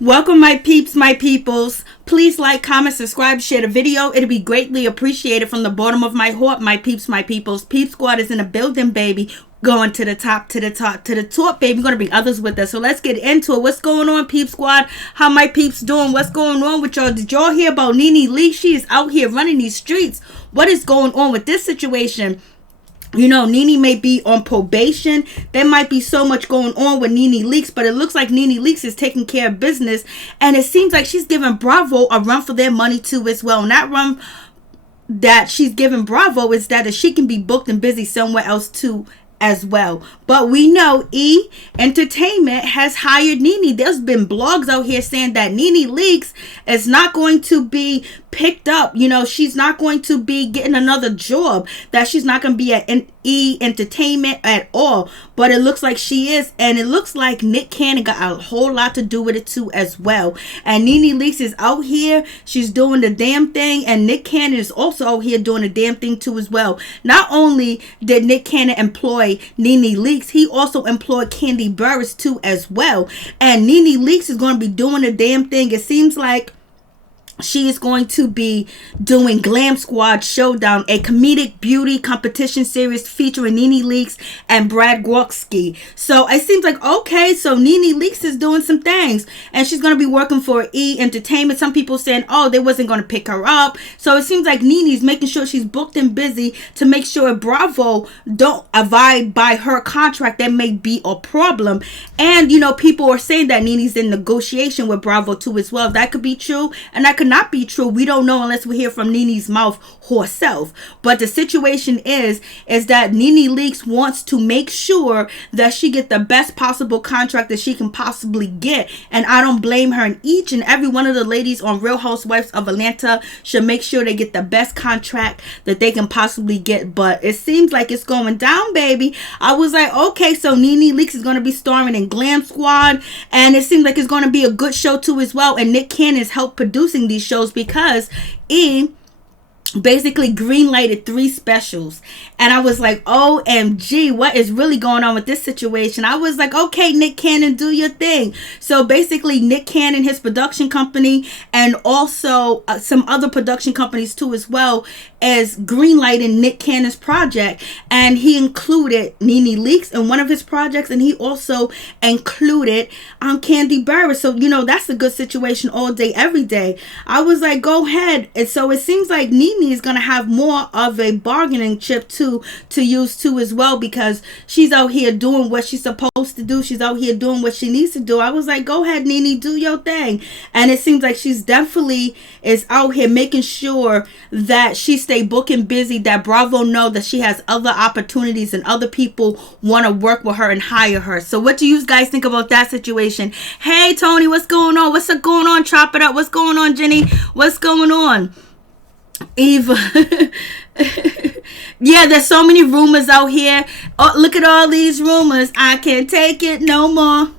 Welcome, my peeps, my peoples. Please like, comment, subscribe, share the video. It'll be greatly appreciated from the bottom of my heart, my peeps, my peoples. Peep Squad is in the building, baby. Going to the top, to the top, to the top, baby. We're going to bring others with us. So let's get into it. What's going on, Peep Squad? How my peeps doing? What's going on with y'all? Did y'all hear about NeNe Leakes? She is out here running these streets. What is going on with this situation? You know, NeNe may be on probation. There might be so much going on with NeNe Leakes, but it looks like NeNe Leakes is taking care of business, and it seems like she's giving Bravo a run for their money too as well. And that run that she's giving Bravo is that she can be booked and busy somewhere else too as well. But we know E Entertainment has hired NeNe. There's been blogs out here saying that NeNe Leakes is not going to be picked up. You know, she's not going to be getting another job, that she's not going to be at E Entertainment at all. But it looks like she is, and it looks like Nick Cannon got a whole lot to do with it too as well. And NeNe Leakes is out here, she's doing the damn thing, and Nick Cannon is also out here doing the damn thing too as well. Not only did Nick Cannon employ NeNe Leakes, he also employed Kandi Burruss too as well. And NeNe Leakes is going to be doing the damn thing. It seems like she is going to be doing Glam Squad Showdown, a comedic beauty competition series featuring NeNe Leakes and Brad Gorski. So it seems like, okay, so NeNe Leakes is doing some things, and she's going to be working for E Entertainment. Some people saying, oh, they wasn't going to pick her up. So it seems like NeNe's making sure she's booked and busy to make sure Bravo don't abide by her contract. That may be a problem. And, you know, people are saying that NeNe's in negotiation with Bravo too as well. That could be true, and that could not be true. We don't know unless we hear from NeNe's mouth herself. But the situation is that NeNe Leakes wants to make sure that she get the best possible contract that she can possibly get. And I don't blame her. And each and every one of the ladies on Real Housewives of Atlanta should make sure they get the best contract that they can possibly get. But it seems like it's going down, baby. I was like, okay, so NeNe Leakes is going to be starring in Glam Squad, and it seems like it's going to be a good show too as well. And Nick Cannon has helped producing these shows because E basically green-lighted 3 specials, and I was like, OMG, what is really going on with this situation? I was like, okay, Nick Cannon, do your thing. So basically Nick Cannon, his production company, and also some other production companies too as well, as green-lighting Nick Cannon's project, and he included NeNe Leakes in one of his projects, and he also included Kandi Burruss. So, you know, that's a good situation all day, every day. I was like, go ahead. And so it seems like NeNe is going to have more of a bargaining chip to use too as well, because she's out here doing what she's supposed to do. She's out here doing what she needs to do. I was like, go ahead, NeNe, do your thing. And it seems like she's definitely is out here making sure that she stay booking busy, that Bravo know that she has other opportunities and other people want to work with her and hire her. So what do you guys think about that situation? Hey, Tony, what's going on? What's going on? Chop it up. What's going on, Jenny? What's going on? Eva. Yeah, there's so many rumors out here. Oh, look at all these rumors. I can't take it no more.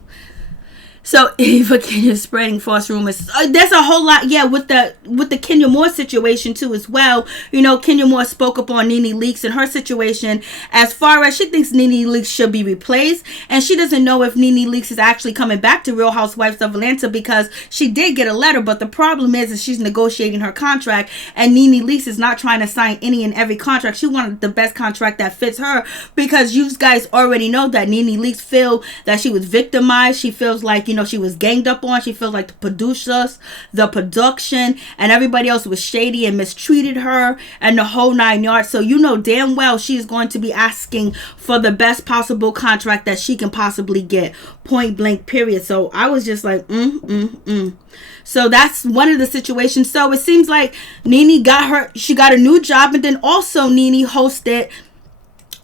So Eva Kenya spreading false rumors. There's a whole lot, yeah, with the Kenya Moore situation too as well. You know, Kenya Moore spoke up on NeNe Leakes and her situation as far as she thinks NeNe Leakes should be replaced, and she doesn't know if NeNe Leakes is actually coming back to Real Housewives of Atlanta, because she did get a letter, but the problem is she's negotiating her contract, and NeNe Leakes is not trying to sign any and every contract. She wanted the best contract that fits her, because you guys already know that NeNe Leakes feel that she was victimized. She feels like, you know, she was ganged up on. She feels like the producers, the production, and everybody else was shady and mistreated her and the whole 9 yards. So you know damn well she is going to be asking for the best possible contract that she can possibly get. Point blank, period. So I was just like, So that's one of the situations. So it seems like NeNe she got a new job, and then also NeNe hosted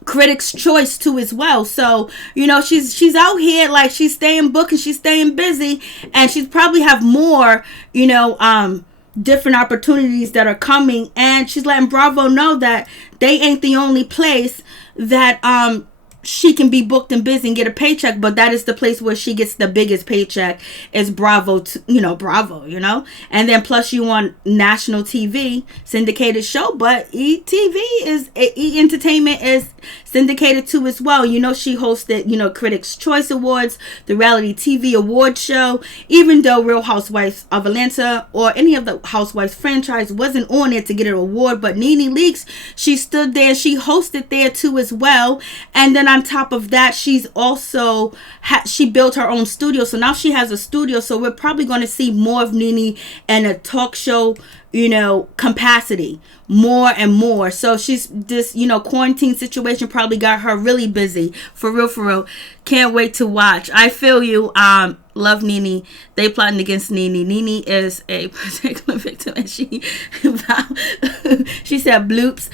Critics' Choice too as well. So, you know, she's out here, like, she's staying booked and she's staying busy, and she's probably have more, you know, different opportunities that are coming, and she's letting Bravo know that they ain't the only place that she can be booked and busy and get a paycheck, but that is the place where she gets the biggest paycheck is Bravo, Bravo, and then plus you on national TV, syndicated show, but E Entertainment is syndicated too as well. She hosted, Critics' Choice Awards, the reality TV award show, even though Real Housewives of Atlanta or any of the Housewives franchise wasn't on it to get an award, but NeNe Leakes, she stood there, she hosted there too as well. And then on top of that, she's also she built her own studio, so now she has a studio, so we're probably going to see more of NeNe in a talk show capacity more and more. So she's this quarantine situation probably got her really busy, for real. Can't wait to watch. I feel you. Love NeNe. They plotting against NeNe. NeNe is a particular victim, and she said bloops.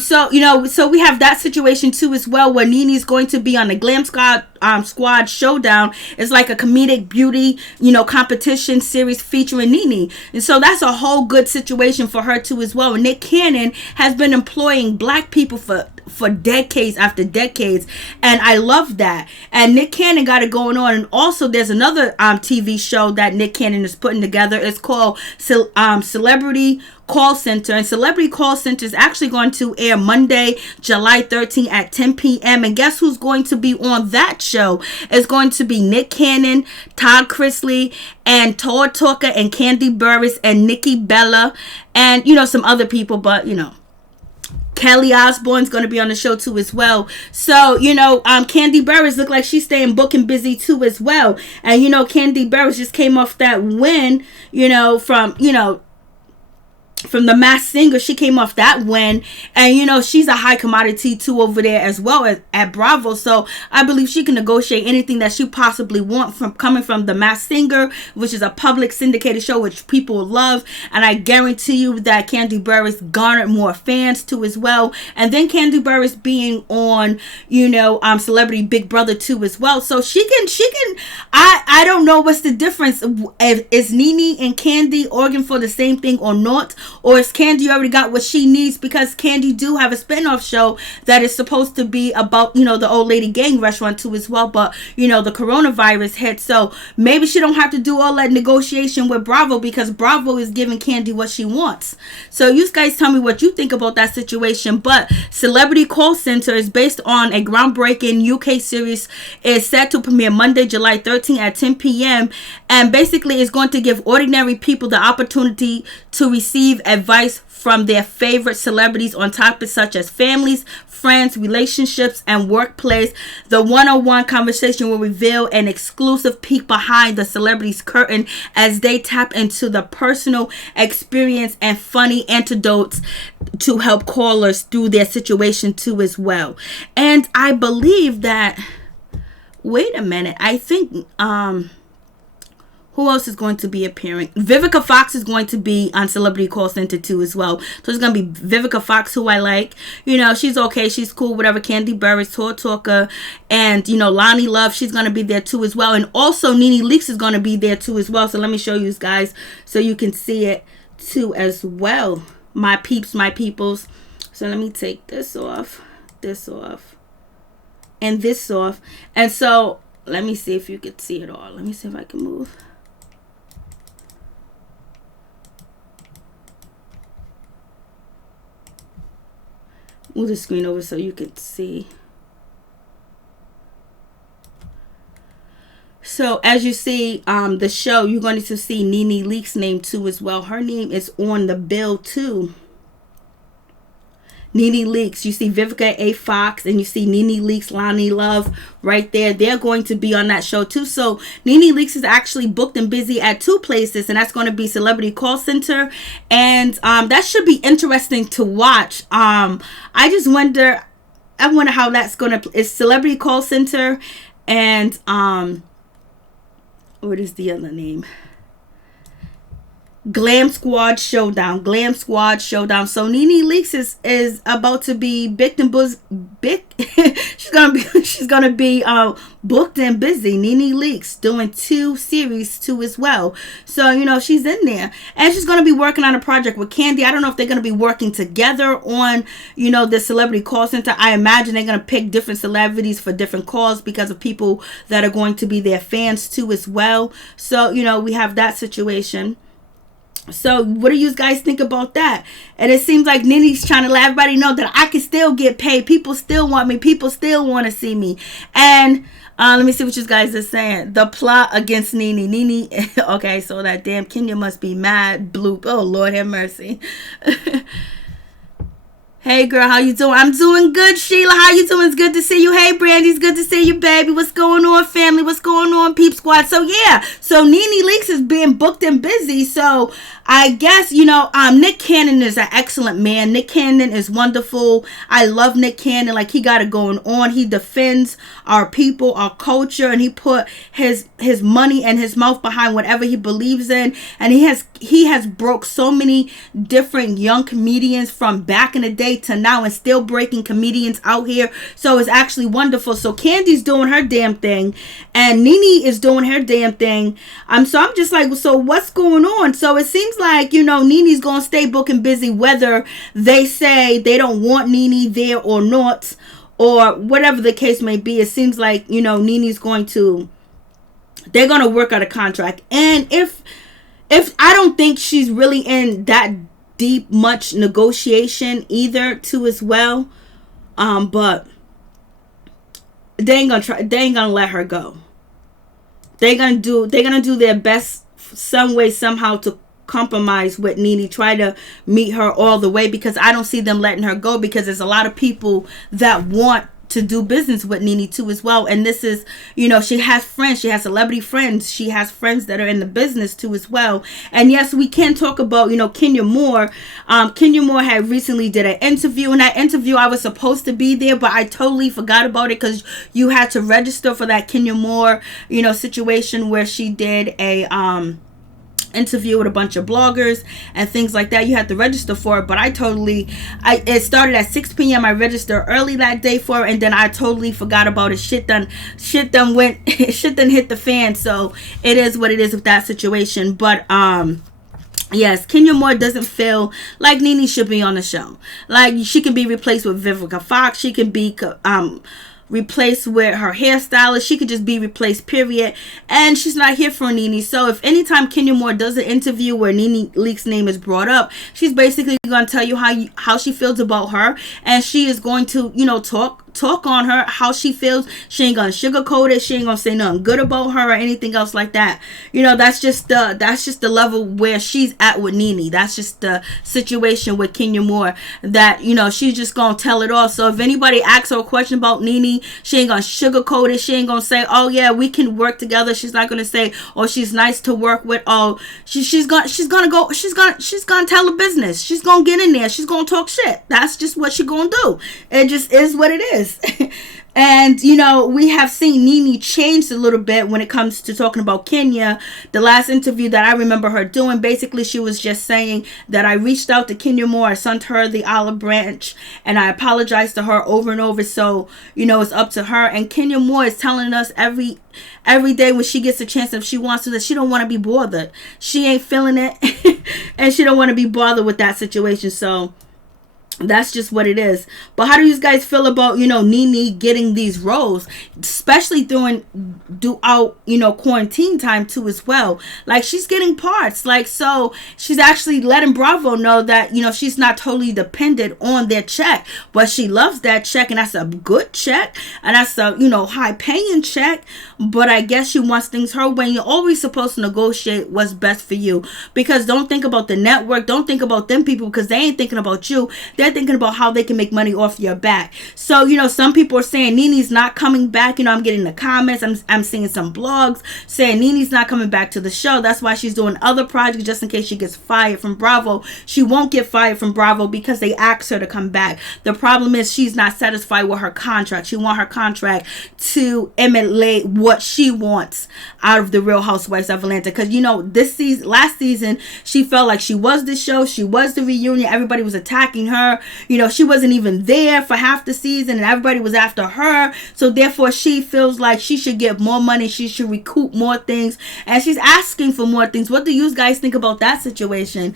So we have that situation too as well, where NeNe's going to be on the Glam Squad Showdown. It's like a comedic beauty competition series featuring NeNe, and so that's a whole good situation for her too as well. And Nick Cannon has been employing black people for decades after decades, and I love that. And Nick Cannon got it going on. And also there's another TV show that Nick Cannon is putting together. It's called Celebrity Call Center, and Celebrity Call Center is actually going to air Monday, July 13th at 10 p.m. And guess who's going to be on that show? It's going to be Nick Cannon, Todd Chrisley, and Todd Talker, and Kandi Burruss, and Nikki Bella, and some other people, but Kelly Osbourne's going to be on the show too as well. So, Kandi Burruss look like she's staying booked busy too as well. And, Kandi Burruss just came off that win, from the Masked Singer. She came off that win, and she's a high commodity too over there as well at Bravo. So I believe she can negotiate anything that she possibly want from coming from the Masked Singer, which is a public syndicated show which people love. And I guarantee you that Kandi Burruss garnered more fans too as well. And then Kandi Burruss being on Celebrity Big Brother too as well. So she can I don't know what's the difference. Is NeNe and Kandi arguing for the same thing or not? Or is Kandi already got what she needs? Because Kandi do have a spinoff show that is supposed to be about, the old lady gang restaurant too as well. But, the coronavirus hit. So maybe she don't have to do all that negotiation with Bravo, because Bravo is giving Kandi what she wants. So you guys tell me what you think about that situation. But Celebrity Call Center is based on a groundbreaking UK series. It's set to premiere Monday, July 13th at 10 p.m. And basically it's going to give ordinary people the opportunity to receive advice from their favorite celebrities on topics such as families, friends, relationships, and workplace. The one-on-one conversation will reveal an exclusive peek behind the celebrity's curtain as they tap into the personal experience and funny anecdotes to help callers through their situation too as well. And I believe that, wait a minute, I think who else is going to be appearing? Vivica Fox is going to be on Celebrity Call Center too as well. So it's going to be Vivica Fox, who I like. She's okay. She's cool, whatever. Kandi Burruss, Todd Talker, and, Lonnie Love. She's going to be there too as well. And also NeNe Leakes is going to be there too as well. So let me show you guys so you can see it too as well. My peeps, my peoples. So let me take this off, and this off. And so let me see if you could see it all. Let me see if I can move. Move the screen over so you can see. So as you see, the show, you're going to see NeNe Leakes' name too as well. Her name is on the bill too. NeNe Leakes. You see Vivica A. Fox, and you see NeNe Leakes, Lonnie Love right there. They're going to be on that show too. So NeNe Leakes is actually booked and busy at two places, and that's going to be Celebrity Call Center, and that should be interesting to watch. I wonder how that's going to. It's Celebrity Call Center, and what is the other name? Glam Squad Showdown. Glam Squad Showdown. So NeNe Leakes is about to be booked and she's gonna be booked and busy. NeNe Leakes doing 2 series too as well. So she's in there, and she's gonna be working on a project with Kandi. I don't know if they're gonna be working together on the celebrity call center. I imagine they're gonna pick different celebrities for different calls because of people that are going to be their fans too as well. So we have that situation. So what do you guys think about that? And it seems like NeNe's trying to let everybody know that I can still get paid. People still want me. People still want to see me. And let me see what you guys are saying. The plot against NeNe. NeNe, okay, so that damn Kenya must be mad. Bloop. Oh, Lord have mercy. Hey girl, how you doing? I'm doing good, Sheila. How you doing? It's good to see you. Hey Brandy, it's good to see you, baby. What's going on, family? What's going on, Peep Squad? So yeah, so NeNe Leakes is being booked and busy. So I guess Nick Cannon is an excellent man. Nick Cannon is wonderful. I love Nick Cannon. Like, he got it going on. He defends our people, our culture, and he put his money and his mouth behind whatever he believes in. And he has broke so many different young comedians from back in the day to now, and still breaking comedians out here. So it's actually wonderful. So Kandi's doing her damn thing, and NeNe is doing her damn thing. So I'm just like, so what's going on? So it seems like NeNe's gonna stay booking busy, whether they say they don't want NeNe there or not, or whatever the case may be. It seems like NeNe's they're gonna work out a contract. And if I don't think she's really in that deep much negotiation either too as well, but they ain't gonna let her go. They're gonna do their best some way somehow to compromise with NeNe, try to meet her all the way, because I don't see them letting her go, because there's a lot of people that want to do business with NeNe too as well. And this is, she has friends, she has celebrity friends, she has friends that are in the business too as well. And yes, we can talk about, Kenya Moore. Kenya Moore had recently did an interview. In that interview, I was supposed to be there, but I totally forgot about it, because you had to register for that Kenya Moore, situation where she did a interview with a bunch of bloggers and things like that. You had to register for it, but it started at 6 p.m. I registered early that day for it, and then I totally forgot about it. Shit done hit the fan. So it is what it is with that situation. But yes, Kenya Moore doesn't feel like NeNe should be on the show. Like, she can be replaced with Vivica Fox. She can be replaced with her hairstylist. She could just be replaced, period. And she's not here for NeNe. So if anytime Kenya Moore does an interview where NeNe Leakes' name is brought up, she's basically going to tell you how she feels about her, and she is going to talk on her, how she feels. She ain't gonna sugarcoat it. She ain't gonna say nothing good about her or anything else like that. That's just the level where she's at with NeNe. That's just the situation with Kenya Moore, that she's just gonna tell it all. So if anybody asks her a question about NeNe, she ain't gonna sugarcoat it. She ain't gonna say, oh yeah, we can work together. She's not gonna say, oh, she's nice to work with. Oh, she's gonna tell the business. She's gonna get in there. She's gonna talk shit. That's just what she gonna do. It just is what it is. And we have seen NeNe change a little bit when it comes to talking about Kenya. The last interview that I remember her doing, basically she was just saying that I reached out to Kenya Moore, I sent her the olive branch, and I apologized to her over and over. So it's up to her. And Kenya Moore is telling us every day when she gets a chance, if she wants to, that she don't want to be bothered. She ain't feeling it and she don't want to be bothered with that situation. So that's just what it is. But how do you guys feel about NeNe getting these roles, especially throughout quarantine time too as well? Like, she's getting parts, like, so she's actually letting Bravo know that she's not totally dependent on their check, but she loves that check, and that's a good check, and that's a high paying check. But I guess she wants things her way. You're always supposed to negotiate what's best for you, because don't think about the network, don't think about them people, because they ain't thinking about you. They're they're thinking about how they can make money off your back. So, some people are saying NeNe's not coming back. I'm getting the comments. I'm seeing some blogs saying NeNe's not coming back to the show. That's why she's doing other projects, just in case she gets fired from Bravo. She won't get fired from Bravo because they asked her to come back. The problem is she's not satisfied with her contract. She wants her contract to emulate what she wants out of the Real Housewives of Atlanta. Because, last season, she felt like she was the show. She was the reunion. Everybody was attacking her. She wasn't even there for half the season, and everybody was after her. So therefore, she feels like she should get more money. She should recoup more things, and she's asking for more things. What do you guys think about that situation?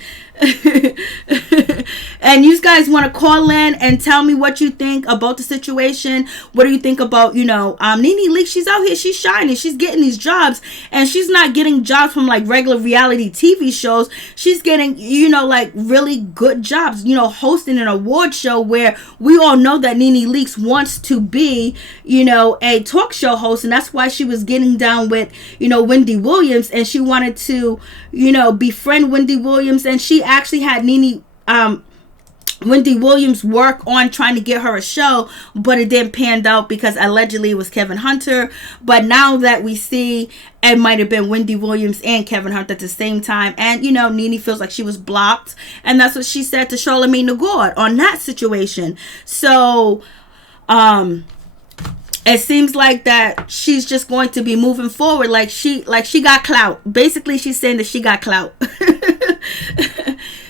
And you guys want to call in and tell me what you think about the situation. What do you think about, NeNe Leakes? She's out here, she's shining, she's getting these jobs, and she's not getting jobs from like regular reality TV shows. She's getting, like really good jobs, hosting an award show where we all know that NeNe Leakes wants to be, a talk show host, and that's why she was getting down with, Wendy Williams, and she wanted to, befriend Wendy Williams, and she actually had Wendy Williams work on trying to get her a show, but it didn't pan out because allegedly it was Kevin Hunter. But now that we see it might have been Wendy Williams and Kevin Hunter at the same time, and NeNe feels like she was blocked, and that's what she said to Charlamagne Tha God on that situation. So it seems like that she's just going to be moving forward like she got clout. Basically, she's saying that she got clout.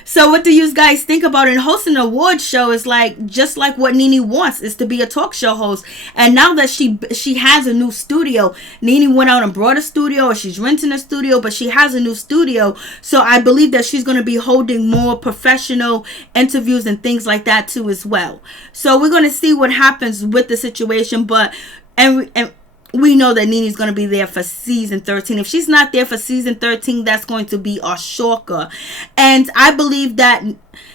So what do you guys think about it? Hosting an award show is just like what NeNe wants, is to be a talk show host. And now that she has a new studio, NeNe went out and brought a studio, or she's renting a studio, but she has a new studio. So I believe that she's going to be holding more professional interviews and things like that too as well. So we're going to see what happens with the situation, but and we know that NeNe's going to be there for season 13. If she's not there for season 13, that's going to be a shocker. And I believe that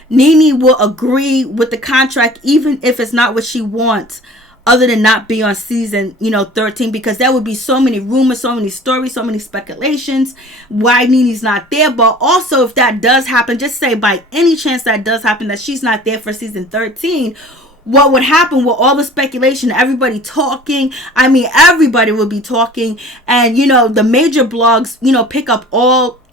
NeNe will agree with the contract, even if it's not what she wants, other than not be on season 13, because there would be so many rumors, so many stories, so many speculations why NeNe's not there. But also, if that does happen, just say by any chance that does happen, that she's not there for season 13, what would happen with all the speculation, everybody talking? I mean, everybody will be talking, and the major blogs, pick up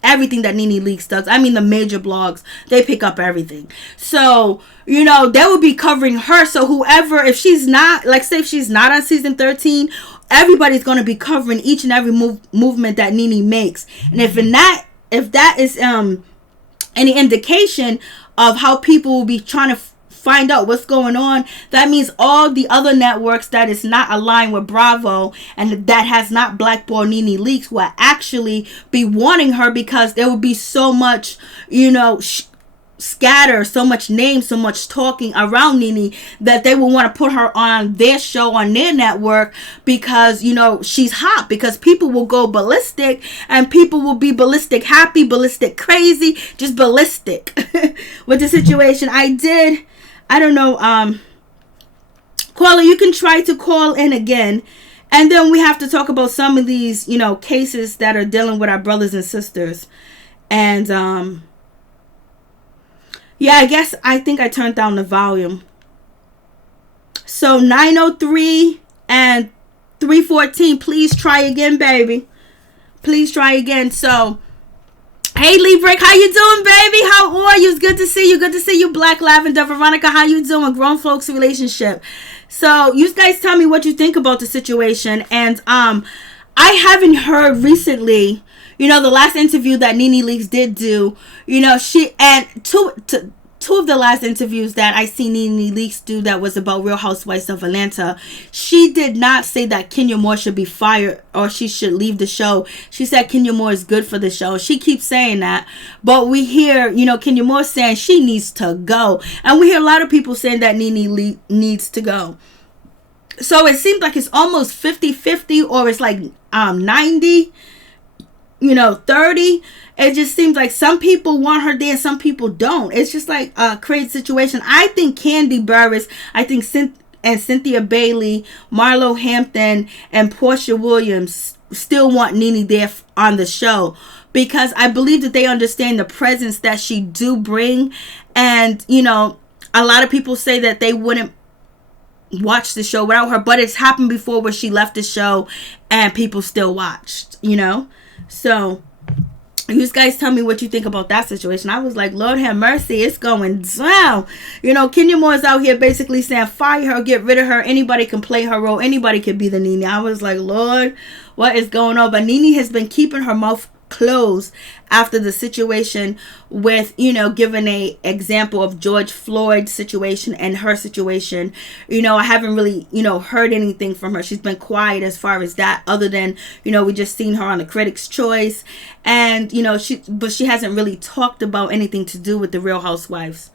everything that NeNe Leakes does. I mean, the major blogs, they pick up everything. So, they will be covering her. So whoever, if she's not, say if she's not on season 13, everybody's going to be covering each and every movement that NeNe makes. And if that is any indication of how people will be trying to find out what's going on, that means all the other networks that is not aligned with Bravo and that has not blackballed NeNe Leakes will actually be wanting her, because there will be so much, scatter, so much name, so much talking around NeNe, that they will want to put her on their show, on their network, because she's hot, because people will go ballistic, and people will be ballistic happy, ballistic crazy, just ballistic with the situation. I don't know, caller, you can try to call in again, and then we have to talk about some of these, cases that are dealing with our brothers and sisters. And yeah, I think I turned down the volume. So 903 and 314, please try again, baby. Please try again. So hey, Lee Brick, how you doing, baby? How are you? It's good to see you. Good to see you, Black Lavender. Veronica, how you doing? Grown folks relationship. So you guys tell me what you think about the situation. And I haven't heard recently, the last interview that NeNe Leakes did do, she, and two of the last interviews that I seen NeNe Leakes do that was about Real Housewives of Atlanta, she did not say that Kenya Moore should be fired or she should leave the show. She said Kenya Moore is good for the show. She keeps saying that, but we hear, Kenya Moore saying she needs to go, and we hear a lot of people saying that NeNe needs to go. So it seems like it's almost 50-50, or it's like 90, 30. It just seems like some people want her there and some people don't. It's just like a crazy situation. I think Kandi Burruss, Cynthia Bailey, Marlo Hampton, and Portia Williams still want NeNe there on the show, because I believe that they understand the presence that she do bring. And, a lot of people say that they wouldn't watch the show without her, but it's happened before where she left the show and people still watched, you know. So you guys tell me what you think about that situation. I was like, Lord have mercy, it's going down. You know, Kenya Moore is out here basically saying, fire her, get rid of her. Anybody can play her role. Anybody can be the NeNe. I was like, Lord, what is going on? But NeNe has been keeping her mouth closed after the situation with, you know, giving a example of George Floyd's situation and her situation. You know, I haven't really, you know, heard anything from her. She's been quiet as far as that, other than, you know, we just seen her on the Critics' Choice, and, you know, she hasn't really talked about anything to do with the Real Housewives.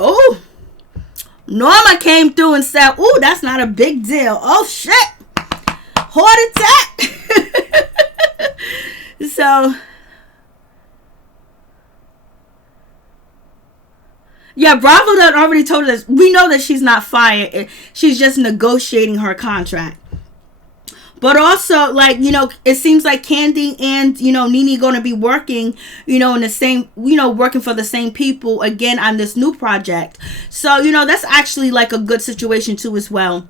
Oh, Norma came through and said, "Ooh, that's not a big deal." Oh shit, heart attack. So yeah, Bravo done already told us. We know that she's not fired. She's just negotiating her contract. But also, like, you know, it seems like Kandi and, you know, NeNe going to be working, you know, in the same, you know, working for the same people again on this new project. So, you know, that's actually like a good situation too as well.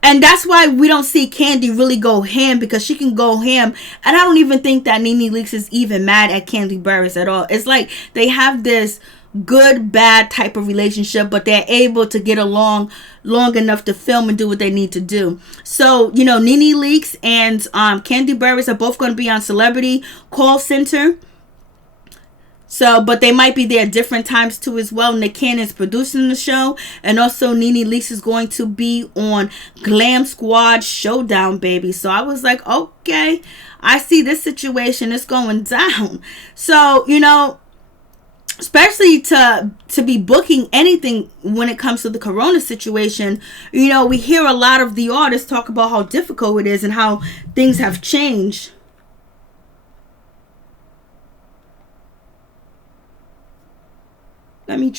And that's why we don't see Kandi really go ham, because she can go ham. And I don't even think that NeNe Leakes is even mad at Kandi Burruss at all. It's like they have this good bad type of relationship, but they're able to get along long enough to film and do what they need to do. So, you know, NeNe Leakes and Kandi Burruss are both going to be on Celebrity Call Center. So, but they might be there at different times too as well. Nick Cannon's producing the show, and also NeNe Leakes is going to be on Glam Squad Showdown, baby. So I was like, okay, I see this situation is going down. So, you know, especially to be booking anything when it comes to the corona situation, you know, we hear a lot of the artists talk about how difficult it is and how things have changed. Let me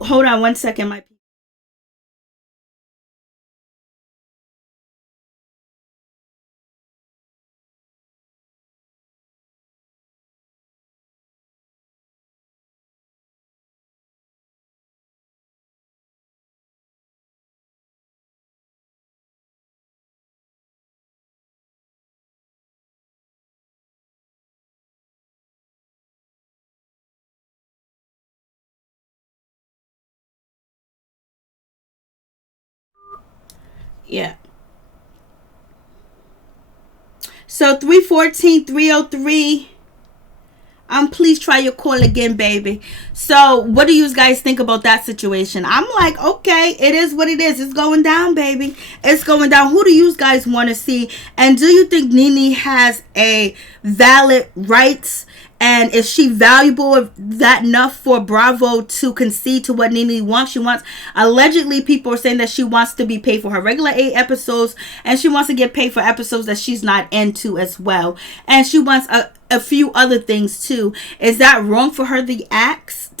hold on one second, my people. Yeah. So 314-303. Please try your call again, baby. So what do you guys think about that situation? I'm like, okay, it is what it is. It's going down, baby. It's going down. Who do you guys want to see? And do you think NeNe has a valid rights? And is she valuable that enough for Bravo to concede to what NeNe wants? She wants, allegedly, people are saying that she wants to be paid for her regular 8 episodes, and she wants to get paid for episodes that she's not into as well. And she wants a few other things too. Is that wrong for her to ask,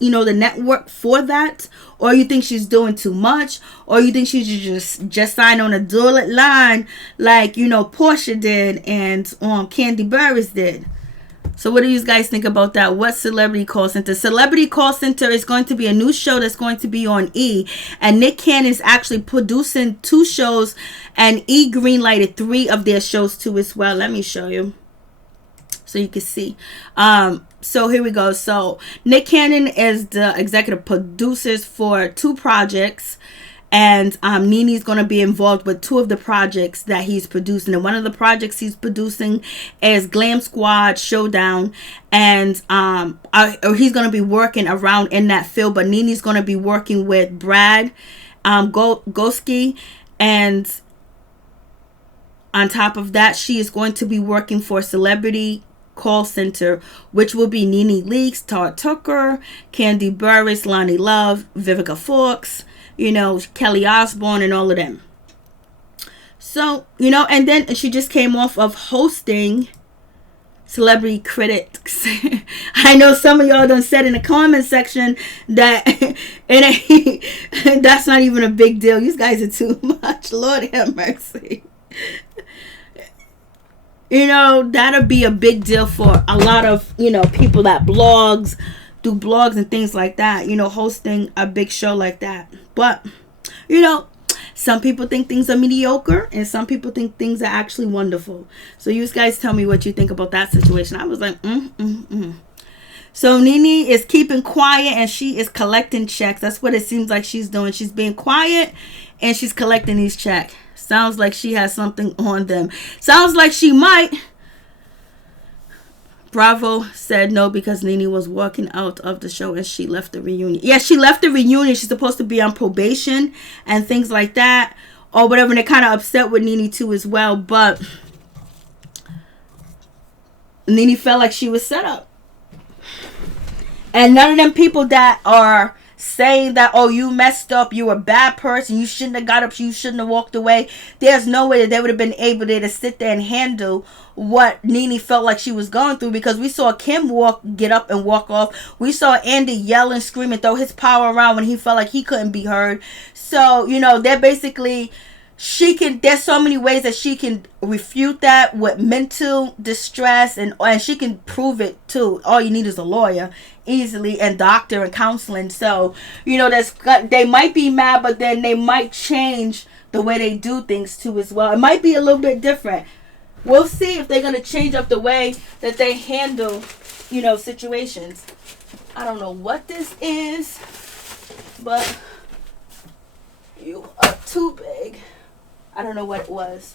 you know, the network for that? Or you think she's doing too much? Or you think she should just sign on a dotted line like, you know, Portia did and Kandi Burruss did? So what do you guys think about that? What Celebrity Call Center? Celebrity Call Center is going to be a new show that's going to be on E. And Nick Cannon is actually producing 2 shows. And E greenlighted 3 of their shows too as well. Let me show you so you can see. So here we go. So Nick Cannon is the executive producers for 2 projects. And NeNe is going to be involved with 2 of the projects that he's producing. And one of the projects he's producing is Glam Squad Showdown. And he's going to be working around in that field. But NeNe's going to be working with Brad Goski. And on top of that, she is going to be working for Celebrity Call Center, which will be NeNe Leakes, Todd Tucker, Kandi Burruss, Lonnie Love, Vivica Fox, you know, Kelly Osbourne, and all of them. So, you know, and then she just came off of hosting Celebrity Critics. I know some of y'all done said in the comment section that that's not even a big deal. You guys are too much. Lord have mercy. You know, that'll be a big deal for a lot of, you know, people that do blogs and things like that, you know, hosting a big show like that. But, you know, some people think things are mediocre and some people think things are actually wonderful. So you guys tell me what you think about that situation. I was like, So NeNe is keeping quiet and she is collecting checks. That's what it seems like she's doing. She's being quiet and she's collecting these checks. Sounds like she has something on them. Sounds like she might. Bravo said no because NeNe was walking out of the show and she left the reunion. Yeah, she left the reunion. She's supposed to be on probation and things like that or whatever. And they're kind of upset with NeNe too as well. But NeNe felt like she was set up. And none of them people that are saying that, oh, you messed up, you were a bad person, you shouldn't have got up, you shouldn't have walked away. There's no way that they would have been able to sit there and handle what NeNe felt like she was going through, because we saw Kim get up and walk off. We saw Andy yell and scream and throw his power around when he felt like he couldn't be heard. So, you know, they're basically, there's so many ways that she can refute that with mental distress, and she can prove it too. All you need is a lawyer easily, and doctor and counseling. So, you know, they might be mad, but then they might change the way they do things too as well. It might be a little bit different. We'll see if they're going to change up the way that they handle, you know, situations. I don't know what this is, but you are too big. I don't know what it was.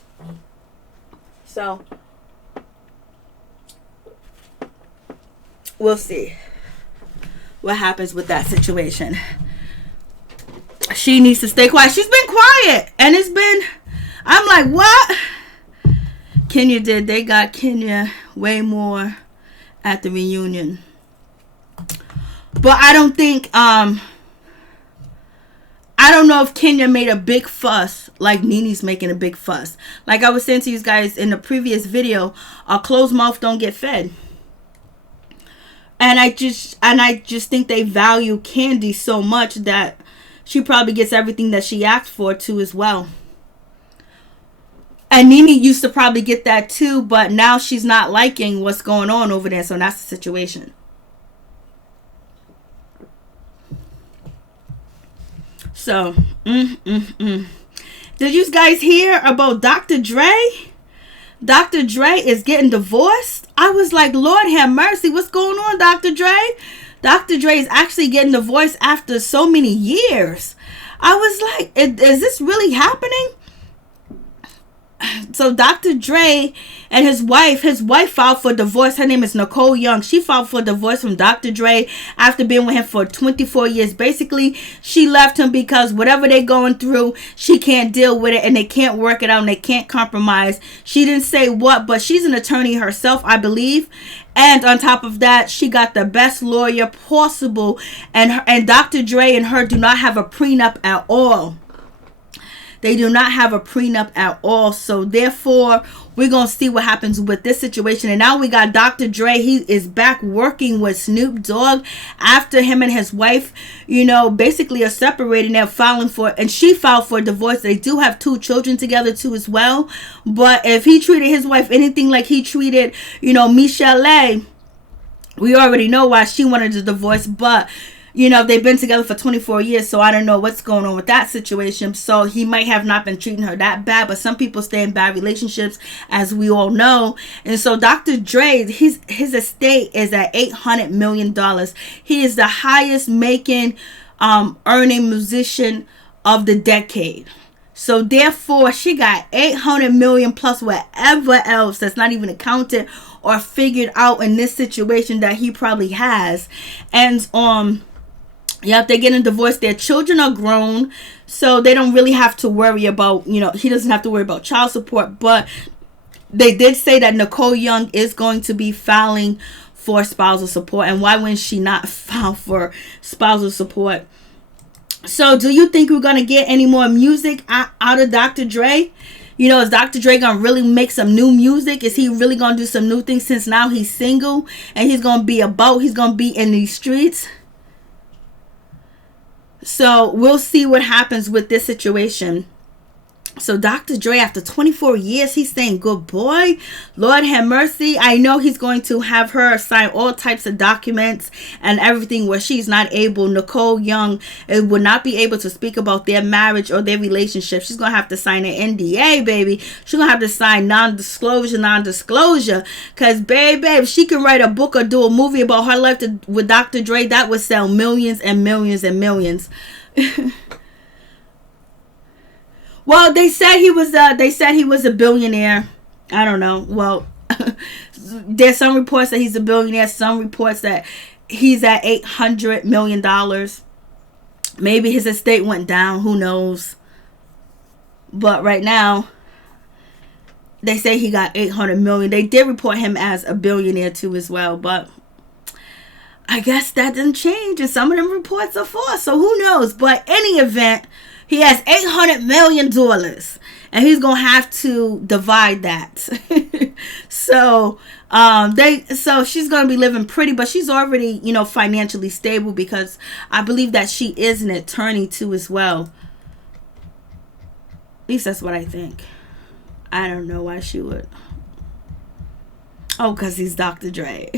So, we'll see what happens with that situation. She needs to stay quiet. She's been quiet. And I'm like, what? Kenya did. They got Kenya way more at the reunion. But I don't think, I don't know if Kenya made a big fuss like NeNe's making a big fuss. Like I was saying to you guys in the previous video, a closed mouth don't get fed. And I just think they value Kandi so much that she probably gets everything that she asked for too as well. And NeNe used to probably get that too, but now she's not liking what's going on over there. So that's the situation. So, Did you guys hear about Dr. Dre? Dr. Dre is getting divorced. I was like, Lord have mercy. What's going on, Dr. Dre? Dr. Dre is actually getting divorced after so many years. I was like, is this really happening? So Dr. Dre and his wife filed for divorce. Her name is Nicole Young. She filed for divorce from Dr. Dre after being with him for 24 years. Basically, she left him because whatever they're going through, she can't deal with it and they can't work it out and they can't compromise. She didn't say what, but she's an attorney herself, I believe. And on top of that, she got the best lawyer possible. And Dr. Dre and her do not have a prenup at all. They do not have a prenup at all. So therefore, we're going to see what happens with this situation. And now we got Dr. Dre. He is back working with Snoop Dogg after him and his wife, you know, basically are separating. They're filing for, and she filed for divorce. They do have 2 children together too as well. But if he treated his wife anything like he treated, you know, Michelle, we already know why she wanted a divorce. But you know, they've been together for 24 years, so I don't know what's going on with that situation. So he might have not been treating her that bad, but some people stay in bad relationships, as we all know. And so Dr. Dre, his estate is at $800 million. He is the highest making, earning musician of the decade. So therefore, she got 800 million plus whatever else that's not even accounted or figured out in this situation that he probably has. And yeah, they're getting divorced. Their children are grown, so they don't really have to worry about, you know, he doesn't have to worry about child support. But they did say that Nicole Young is going to be filing for spousal support. And why wouldn't she not file for spousal support? So do you think we're going to get any more music out of Dr. Dre? You know, is Dr. Dre going to really make some new music? Is he really going to do some new things since now he's single and he's going to be he's going to be in these streets? So we'll see what happens with this situation. So Dr. Dre, after 24 years, he's saying, good boy, Lord have mercy. I know he's going to have her sign all types of documents and everything where she's not able, Nicole Young would not be able to speak about their marriage or their relationship. She's going to have to sign an NDA, baby. She's going to have to sign non-disclosure. Because, baby, if she can write a book or do a movie about her life with Dr. Dre, that would sell millions and millions and millions. Well, they said he was a billionaire. I don't know. Well, there's some reports that he's a billionaire. Some reports that he's at $800 million. Maybe his estate went down. Who knows? But right now, they say he got $800 million. They did report him as a billionaire too as well. But I guess that didn't change. And some of them reports are false. So who knows? But any event, he has $800 million, and he's gonna have to divide that. So she's gonna be living pretty, but she's already, financially stable, because I believe that she is an attorney too as well. At least that's what I think. I don't know why she would. Oh, because he's Dr. Dre.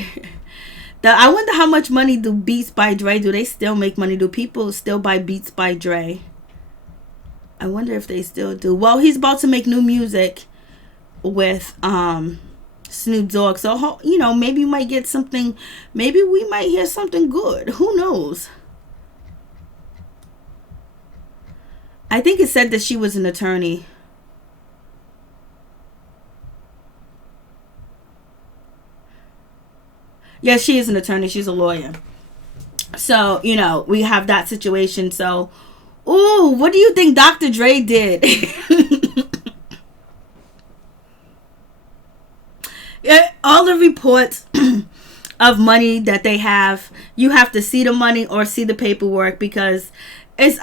I wonder how much money do Beats by Dre, do they still make money? Do people still buy Beats by Dre? I wonder if they still do. Well, he's about to make new music with Snoop Dogg. So, maybe you might get something. Maybe we might hear something good. Who knows? I think it said that she was an attorney. Yeah, she is an attorney. She's a lawyer. So, we have that situation. So, ooh, what do you think Dr. Dre did? Yeah, all the reports of money that they have, you have to see the money or see the paperwork, because it's,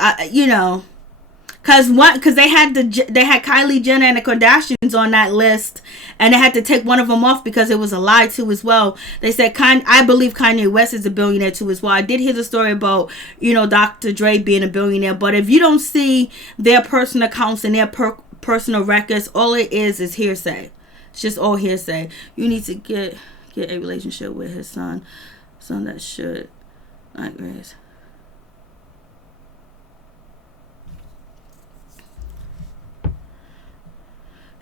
because they had Kylie Jenner and the Kardashians on that list, and they had to take one of them off because it was a lie too as well. They said I believe Kanye West is a billionaire too as well. I did hear the story about Dr. Dre being a billionaire, but if you don't see their personal accounts and their personal records, all it is hearsay. It's just all hearsay. You need to get a relationship with his son that should not grace.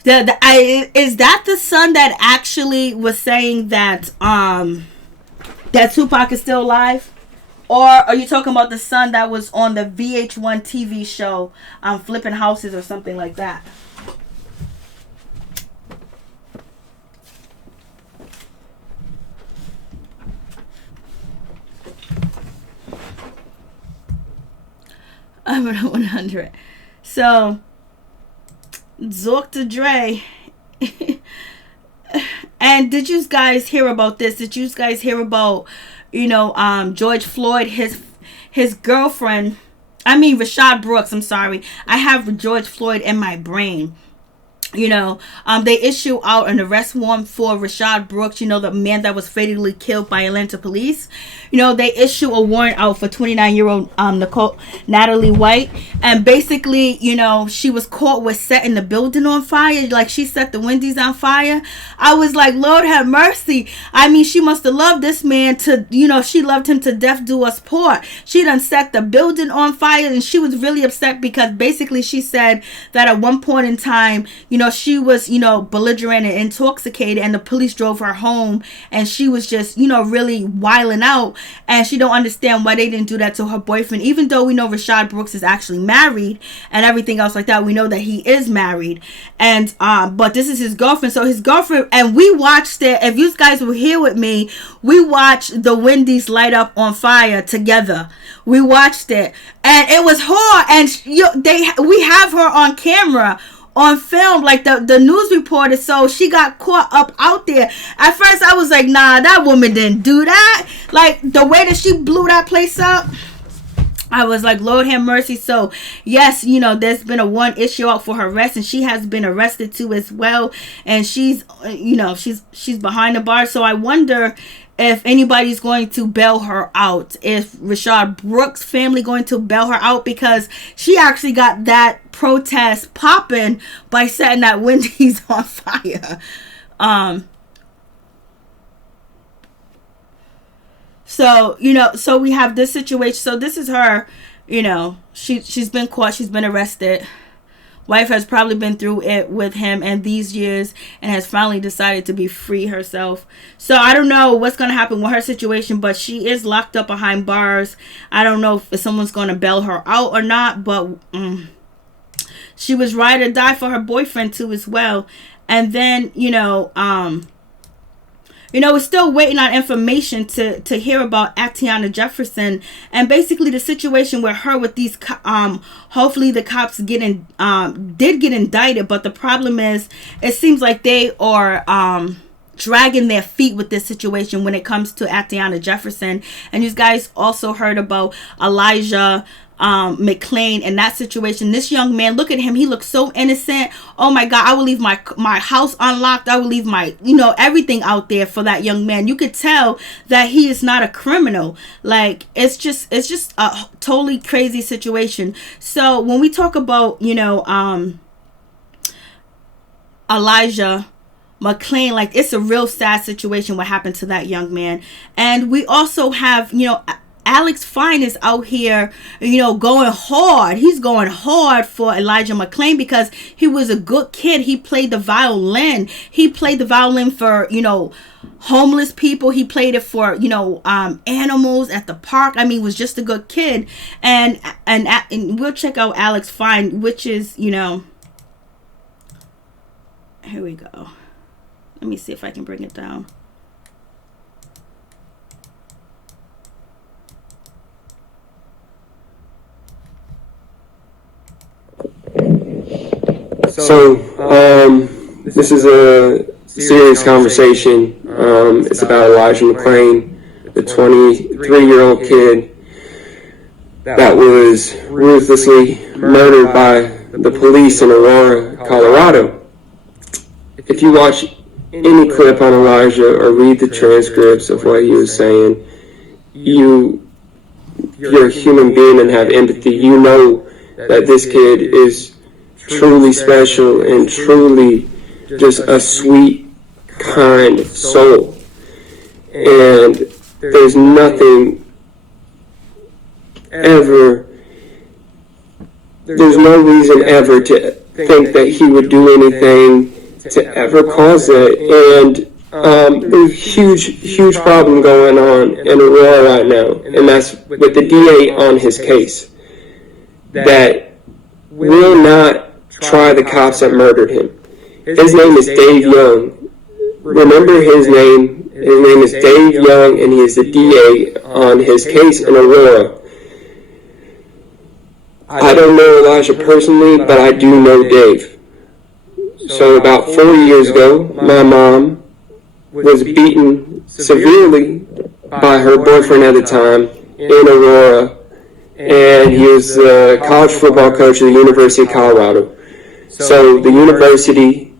Is that the son that actually was saying that that Tupac is still alive? Or are you talking about the son that was on the VH1 TV show Flipping Houses or something like that? I'm at 100. So Dr. Dre. And did you guys hear about this? Did you guys hear about, George Floyd, his girlfriend? Rashad Brooks. I'm sorry. I have George Floyd in my brain. They issue out an arrest warrant for Rashad Brooks, the man that was fatally killed by Atlanta police. They issue a warrant out for 29-year-old Natalie White. And basically, she was caught with setting the building on fire. Like, she set the Wendy's on fire. I was like, Lord have mercy. She must have loved this man to, she loved him to death, do us poor. She done set the building on fire, and she was really upset because basically she said that at one point in time, she was, belligerent and intoxicated, and the police drove her home, and she was just, really wilding out, and she don't understand why they didn't do that to her boyfriend. Even though we know Rashad Brooks is actually married and everything else like that, we know that he is married, and but this is his girlfriend. So his girlfriend, and we watched it. If you guys were here with me, we watched the Wendy's light up on fire together. We watched it, and it was her, and we have her on camera, on film, like the news reporter. So she got caught up out there. At first I was like, nah, that woman didn't do that. Like, the way that she blew that place up, I was like, Lord have mercy. So yes, there's been a one issue out for her arrest, and she has been arrested too as well, and she's she's behind the bar. So I wonder if anybody's going to bail her out, if Rashad Brooks' family going to bail her out, because she actually got that protest popping by setting that Wendy's on fire. So, so we have this situation. So this is her, she's been caught, she's been arrested. Wife has probably been through it with him and these years and has finally decided to be free herself. So I don't know what's going to happen with her situation, but she is locked up behind bars. I don't know if someone's going to bail her out or not, but she was ride or die for her boyfriend too as well. And then, we're still waiting on information to hear about Atiana Jefferson and basically the situation with her with these. Hopefully the cops did get indicted, but the problem is it seems like they are dragging their feet with this situation when it comes to Atiana Jefferson. And you guys also heard about Elijah McClain and that situation. This young man, look at him, he looks so innocent. Oh my God, I will leave my house unlocked. I will leave my everything out there for that young man. You could tell that he is not a criminal. Like it's just a totally crazy situation. So when we talk about Elijah McClain, like it's a real sad situation what happened to that young man. And we also have Alex Fine is out here, going hard. He's going hard for Elijah McClain because he was a good kid. He played the violin. He played the violin for, homeless people. He played it for, animals at the park. I mean, he was just a good kid. And we'll check out Alex Fine, which is, here we go. Let me see if I can bring it down. So, this is a serious conversation. It's about Elijah McClain, the 23-year-old kid that was ruthlessly murdered by the police in Aurora, Colorado. If you watch any clip on Elijah or read the transcripts of what he was saying, you're a human being and have empathy. You know that this kid is truly special and truly just a sweet, kind soul. And there's nothing ever, there's no reason ever to think that he would do anything to ever cause that. And there's huge problem going on in Aurora right now, and that's with the DA on his case that will not try the cops that murdered him. His name is Dave Young. Remember his name. His name is Dave Young, and he is the DA on his case in Aurora. I don't know Elijah personally, but I do know Dave. So about 4 years ago, my mom was beaten severely by her boyfriend at the time in Aurora, and he was the college football coach of the University of Colorado. So the university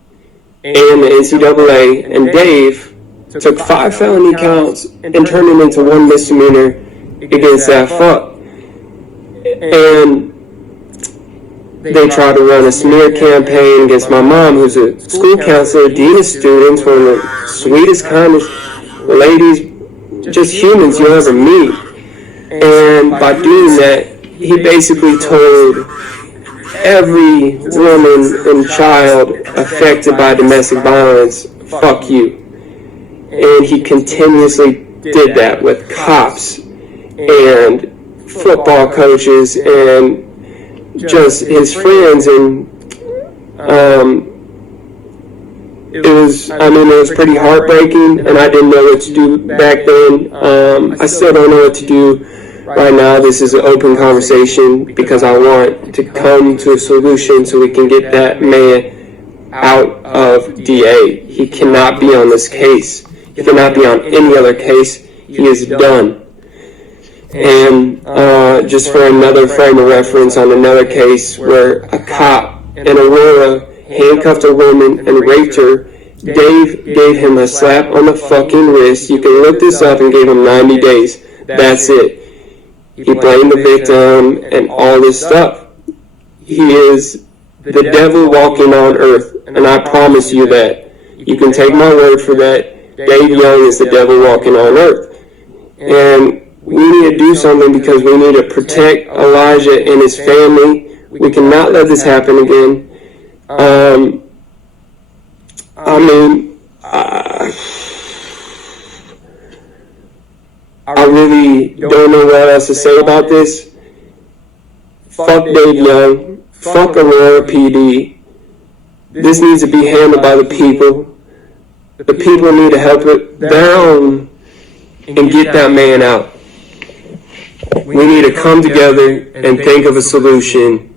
and the NCAA and Dave took 5 felony counts and turned them into 1 misdemeanor against that fuck. And they tried to run a smear campaign against my mom, who's a school counselor, dean of students, one of the sweetest, kindest ladies, just humans you'll ever meet. And by doing that, he basically told every woman and child affected by domestic violence, fuck you. And he continuously did that with cops and football coaches and just his friends. And it was pretty heartbreaking, and I didn't know what to do back then. I still don't know what to do right now. This is an open conversation because I want to come to a solution so we can get that man out of DA. He cannot be on this case. He cannot be on any other case. He is done. And just for another frame of reference on another case where a cop in Aurora handcuffed a woman and raped her, Dave gave him a slap on the fucking wrist. You can look this up, and gave him 90 days. That's it. He blamed the victim and all this stuff. He is the devil walking on earth. And I promise you that. You can take my word for that. Dave Young is the devil walking on earth. And we need to do something because we need to protect Elijah and his family. We cannot let this happen again. I really don't know what else to say about this. Fuck Dave Young. Fuck Aurora PD. This needs to be handled by the people. The people need to help it down and get that man out. We need to come together and think of a solution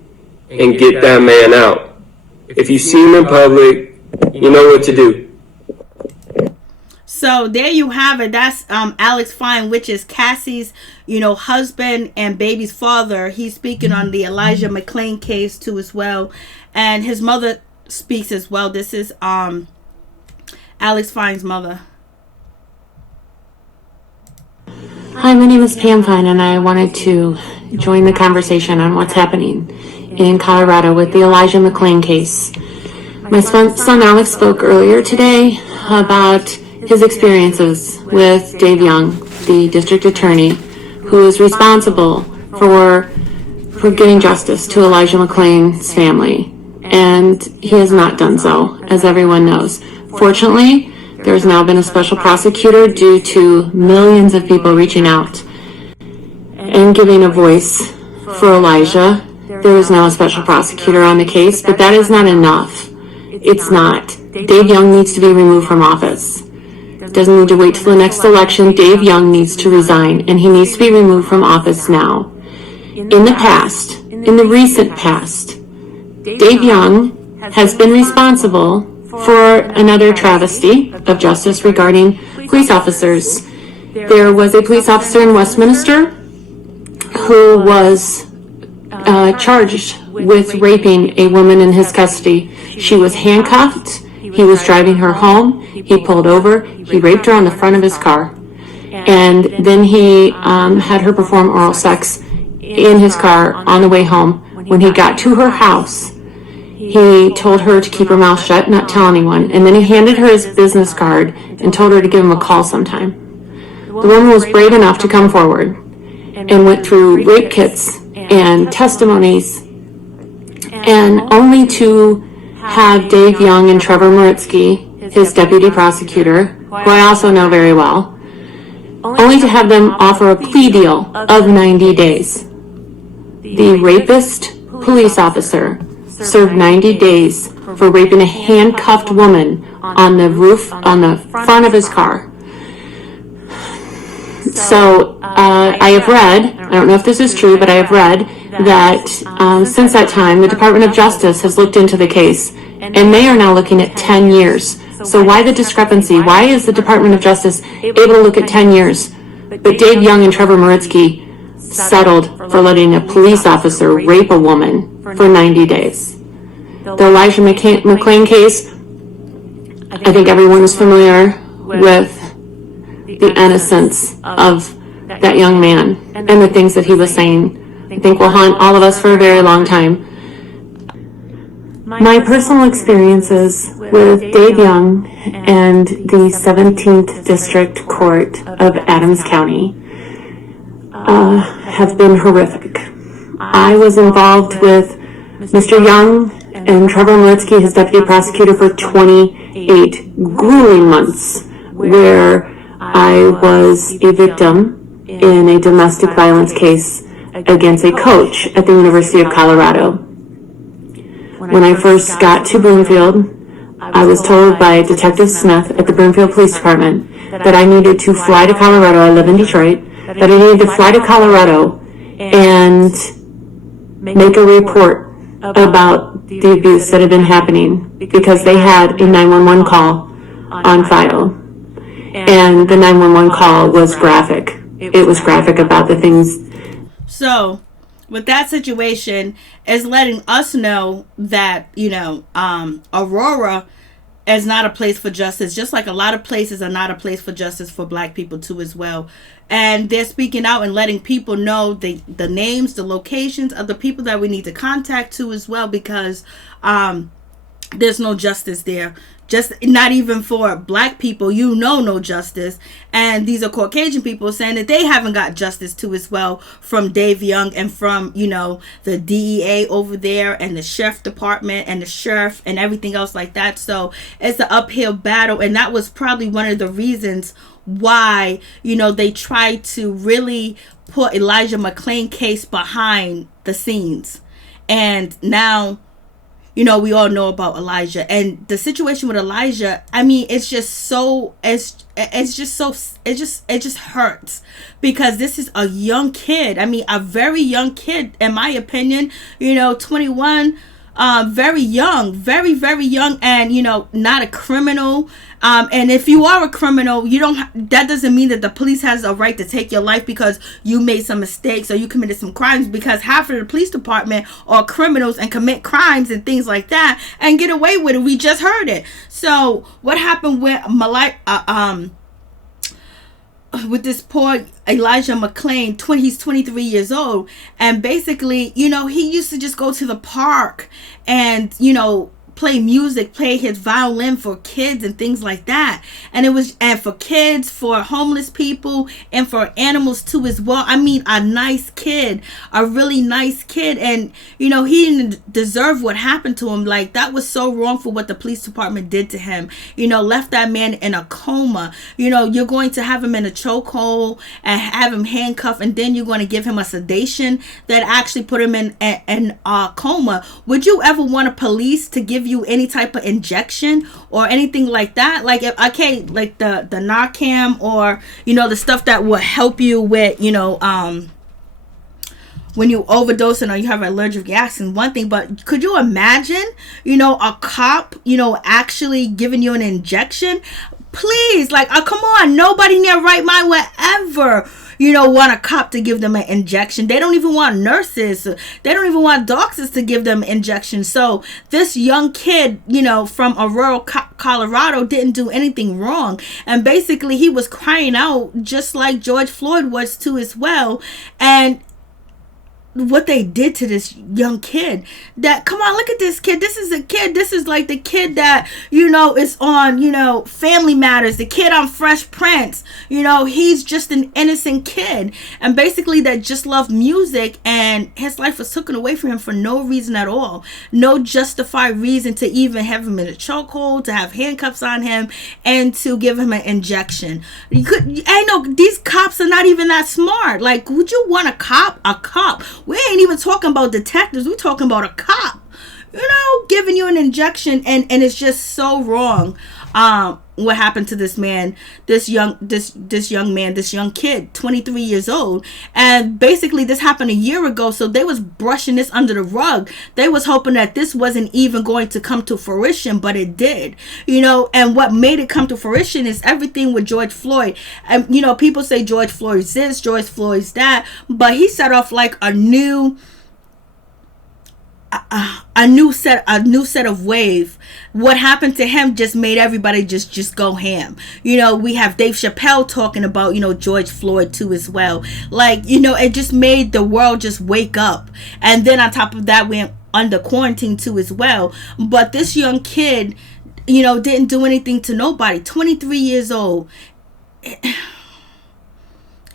and get that man out. If you see him in public, you know what to do. So there you have it. That's Alex Fine, which is Cassie's, husband and baby's father. He's speaking on the Elijah McClain case too as well. And his mother speaks as well. This is Alex Fine's mother. Hi, my name is Pam Fine, and I wanted to join the conversation on what's happening in Colorado with the Elijah McClain case. My son Alex spoke earlier today about his experiences with Dave Young, the district attorney, who is responsible for getting justice to Elijah McClain's family. And he has not done so, as everyone knows. Fortunately, there's now been a special prosecutor due to millions of people reaching out and giving a voice for Elijah. There is now a special prosecutor on the case, but that is not enough. It's not. Dave Young needs to be removed from office. Doesn't need to wait till the next election. Dave Young needs to resign, and he needs to be removed from office now. In the recent past, Dave Young has been responsible for another travesty of justice regarding police officers. There was a police officer in Westminster who was charged with raping a woman in his custody. She was handcuffed. He was driving her home. He pulled over. He raped her on the front of his car. And then he had her perform oral sex in his car on the way home. When he got to her house, he told her to keep her mouth shut, not tell anyone. And then he handed her his business card and told her to give him a call sometime. The woman was brave enough to come forward and went through rape kits and testimonies, and only to have Dave Young and Trevor Maritzky, his deputy prosecutor, who I also know very well, only to have them offer a plea deal of 90 days. The rapist police officer served 90 days for raping a handcuffed woman on the roof, on the front of his car. So I have read, I don't know if this is true, but I have read that since that time, the Department of Justice has looked into the case, and they are now looking at 10 years. So why the discrepancy? Why is the Department of Justice able to look at 10 years, but Dave Young and Trevor Maritzky settled for letting a police officer rape a woman for 90 days? The Elijah McClain case, I think everyone is familiar with the innocence of that young man and the things that he was saying. I think will haunt all of us for a very long time. My personal experiences with Dave Young and the 17th District Court of Adams County have been horrific. I was involved with Mr. Young and Trevor Maritzky, his deputy prosecutor, for 28 grueling months, where I was a victim in a domestic violence case against a coach at the University of Colorado. When I first got to Broomfield, I was told by Detective Smith at the Broomfield Police Department that I needed to fly to Colorado. I live in Detroit. That I needed to fly to Colorado and make a report about the abuse that had been happening, because they had a 911 call on file. And the 911 call was graphic. It was graphic about the things. So, with that situation, is letting us know that, Aurora is not a place for justice, just like a lot of places are not a place for justice for black people too as well. And they're speaking out and letting people know the names, the locations of the people that we need to contact to as well, because there's no justice there. Just not even for black people, no justice. And these are Caucasian people saying that they haven't got justice too as well, from Dave Young and from, the DEA over there and the sheriff department and the sheriff and everything else like that. So it's an uphill battle. And that was probably one of the reasons why, they tried to really put Elijah McClain case behind the scenes. And now, we all know about Elijah and the situation with Elijah. I mean, it just hurts, because this is a young kid. I mean, a very young kid, in my opinion, 21, very young, very, very young, and, not a criminal. And if you are a criminal, that doesn't mean that the police has a right to take your life because you made some mistakes or you committed some crimes, because half of the police department are criminals and commit crimes and things like that and get away with it. We just heard it. So what happened with with this poor Elijah McClain, he's 23 years old, and basically, he used to just go to the park and, play music, play his violin for kids and things like that. And for kids, for homeless people, and for animals too as well. I mean, a nice kid, a really nice kid. And, he didn't deserve what happened to him. Like, that was so wrong for what the police department did to him. Left that man in a coma. You're going to have him in a chokehold and have him handcuffed, and then you're going to give him a sedation that actually put him in a coma. Would you ever want a police to give you any type of injection or anything like that? Like, like the Narcan or the stuff that will help you with when you overdose and or you have allergic reaction, one thing, but could you imagine a cop actually giving you an injection? Please, like, come on, nobody in their right mind would ever want a cop to give them an injection. They don't even want nurses. They don't even want doctors to give them injections. So this young kid, from a rural Colorado didn't do anything wrong. And basically he was crying out just like George Floyd was too as well. And what they did to this young kid, that, come on, look at this kid. This is a kid. This is like the kid that, is on, Family Matters, the kid on Fresh Prince. He's just an innocent kid. And basically that just loved music, and his life was taken away from him for no reason at all. No justified reason to even have him in a chokehold, to have handcuffs on him, and to give him an injection. These cops are not even that smart. Like, would you want a cop? A cop. We ain't even talking about detectives. We're talking about a cop, giving you an injection. And it's just so wrong. What happened to this man, this young kid, 23 years old. And basically this happened a year ago. So they was brushing this under the rug. They was hoping that this wasn't even going to come to fruition, but it did, and what made it come to fruition is everything with George Floyd. And, people say George Floyd's this, George Floyd's that, but he set off like a new set of wave. What happened to him just made everybody just go ham. We have Dave Chappelle talking about, George Floyd too as well. Like, it just made the world just wake up. And then on top of that, we're under quarantine too as well. But this young kid, didn't do anything to nobody. 23 years old.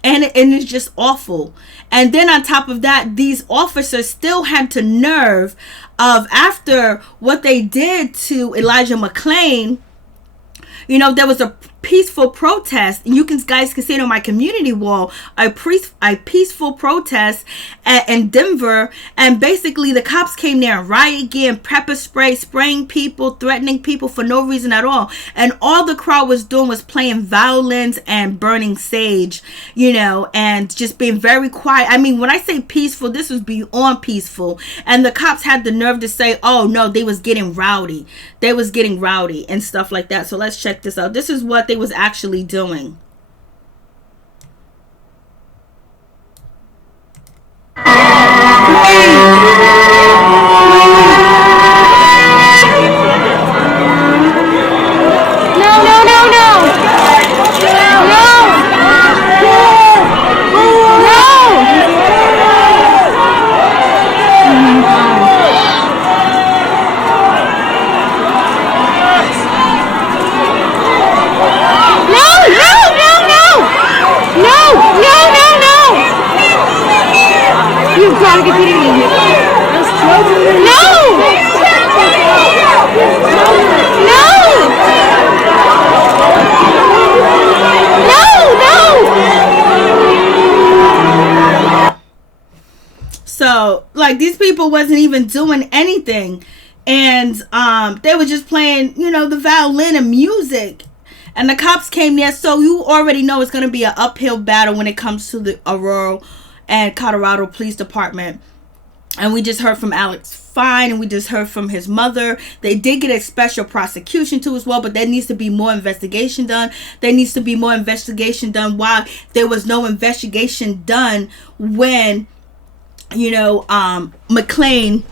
And it's just awful. And then on top of that, these officers still had the nerve of, after what they did to Elijah McClain, there was a peaceful protest. You guys can see it on my community wall, a peaceful protest in Denver, and basically the cops came there and riot gear and pepper spray, spraying people, threatening people for no reason at all. And all the crowd was doing was playing violins and burning sage, and just being very quiet. I mean, when I say peaceful, this was beyond peaceful. And the cops had the nerve to say, oh no, they was getting rowdy and stuff like that. So let's check this out. This is what they was actually doing. gotta be kidding me. No! So, like, these people wasn't even doing anything. And they were just playing, the violin and music. And the cops came there. So you already know it's going to be an uphill battle when it comes to the Aurora and Colorado Police Department. And we just heard from Alex Fine, and we just heard from his mother. They did get a special prosecution too as well, but there needs to be more investigation done. There needs to be more investigation done while there was no investigation done when McLean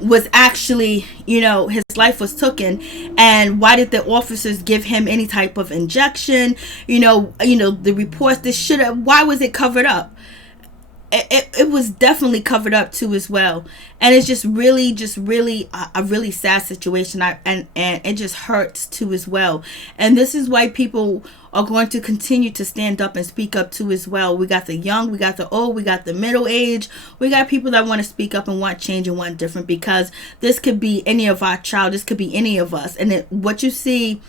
was actually, his life was taken. And why did the officers give him any type of injection? The reports, why was it covered up? It was definitely covered up too as well. And it's just really a really sad situation. And it just hurts too as well. And this is why people are going to continue to stand up and speak up too as well. We got the young, we got the old, we got the middle age. We got people that want to speak up and want change and want different, because this could be any of our child. This could be any of us. And what you see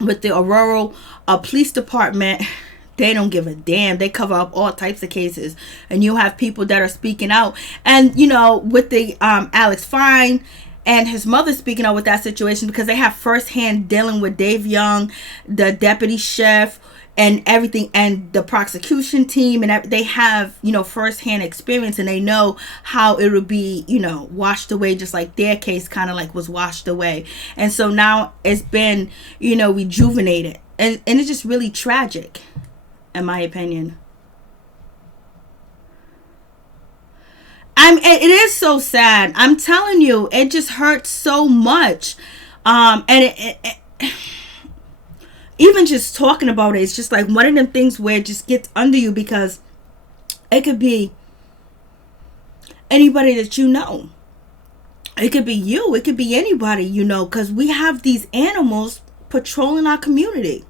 with the Aurora Police Department, they don't give a damn. They cover up all types of cases. And you have people that are speaking out. And, with the Alex Fine and his mother speaking out with that situation, because they have firsthand dealing with Dave Young, the deputy chef, and everything, and the prosecution team, and they have, firsthand experience, and they know how it will be, washed away, just like their case kind of like was washed away. And so now it's been, rejuvenated. And it's just really tragic, in my opinion. It is so sad. I'm telling you, it just hurts so much. And it even just talking about it, it's just like one of them things where it just gets under you, because it could be anybody that you know. It could be you. It could be anybody, because we have these animals patrolling our community.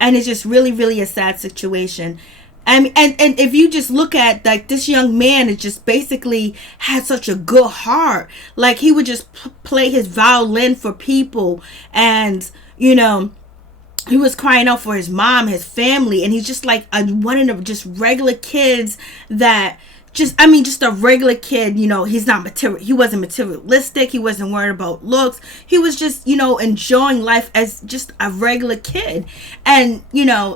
And it's just really, really a sad situation. And if you just look at, like, this young man, it just basically had such a good heart. Like, he would just play his violin for people. And, he was crying out for his mom, his family. And he's just like one of the just regular kids that just a regular kid. He's not he wasn't materialistic. He wasn't worried about looks. He was just, enjoying life as just a regular kid. And,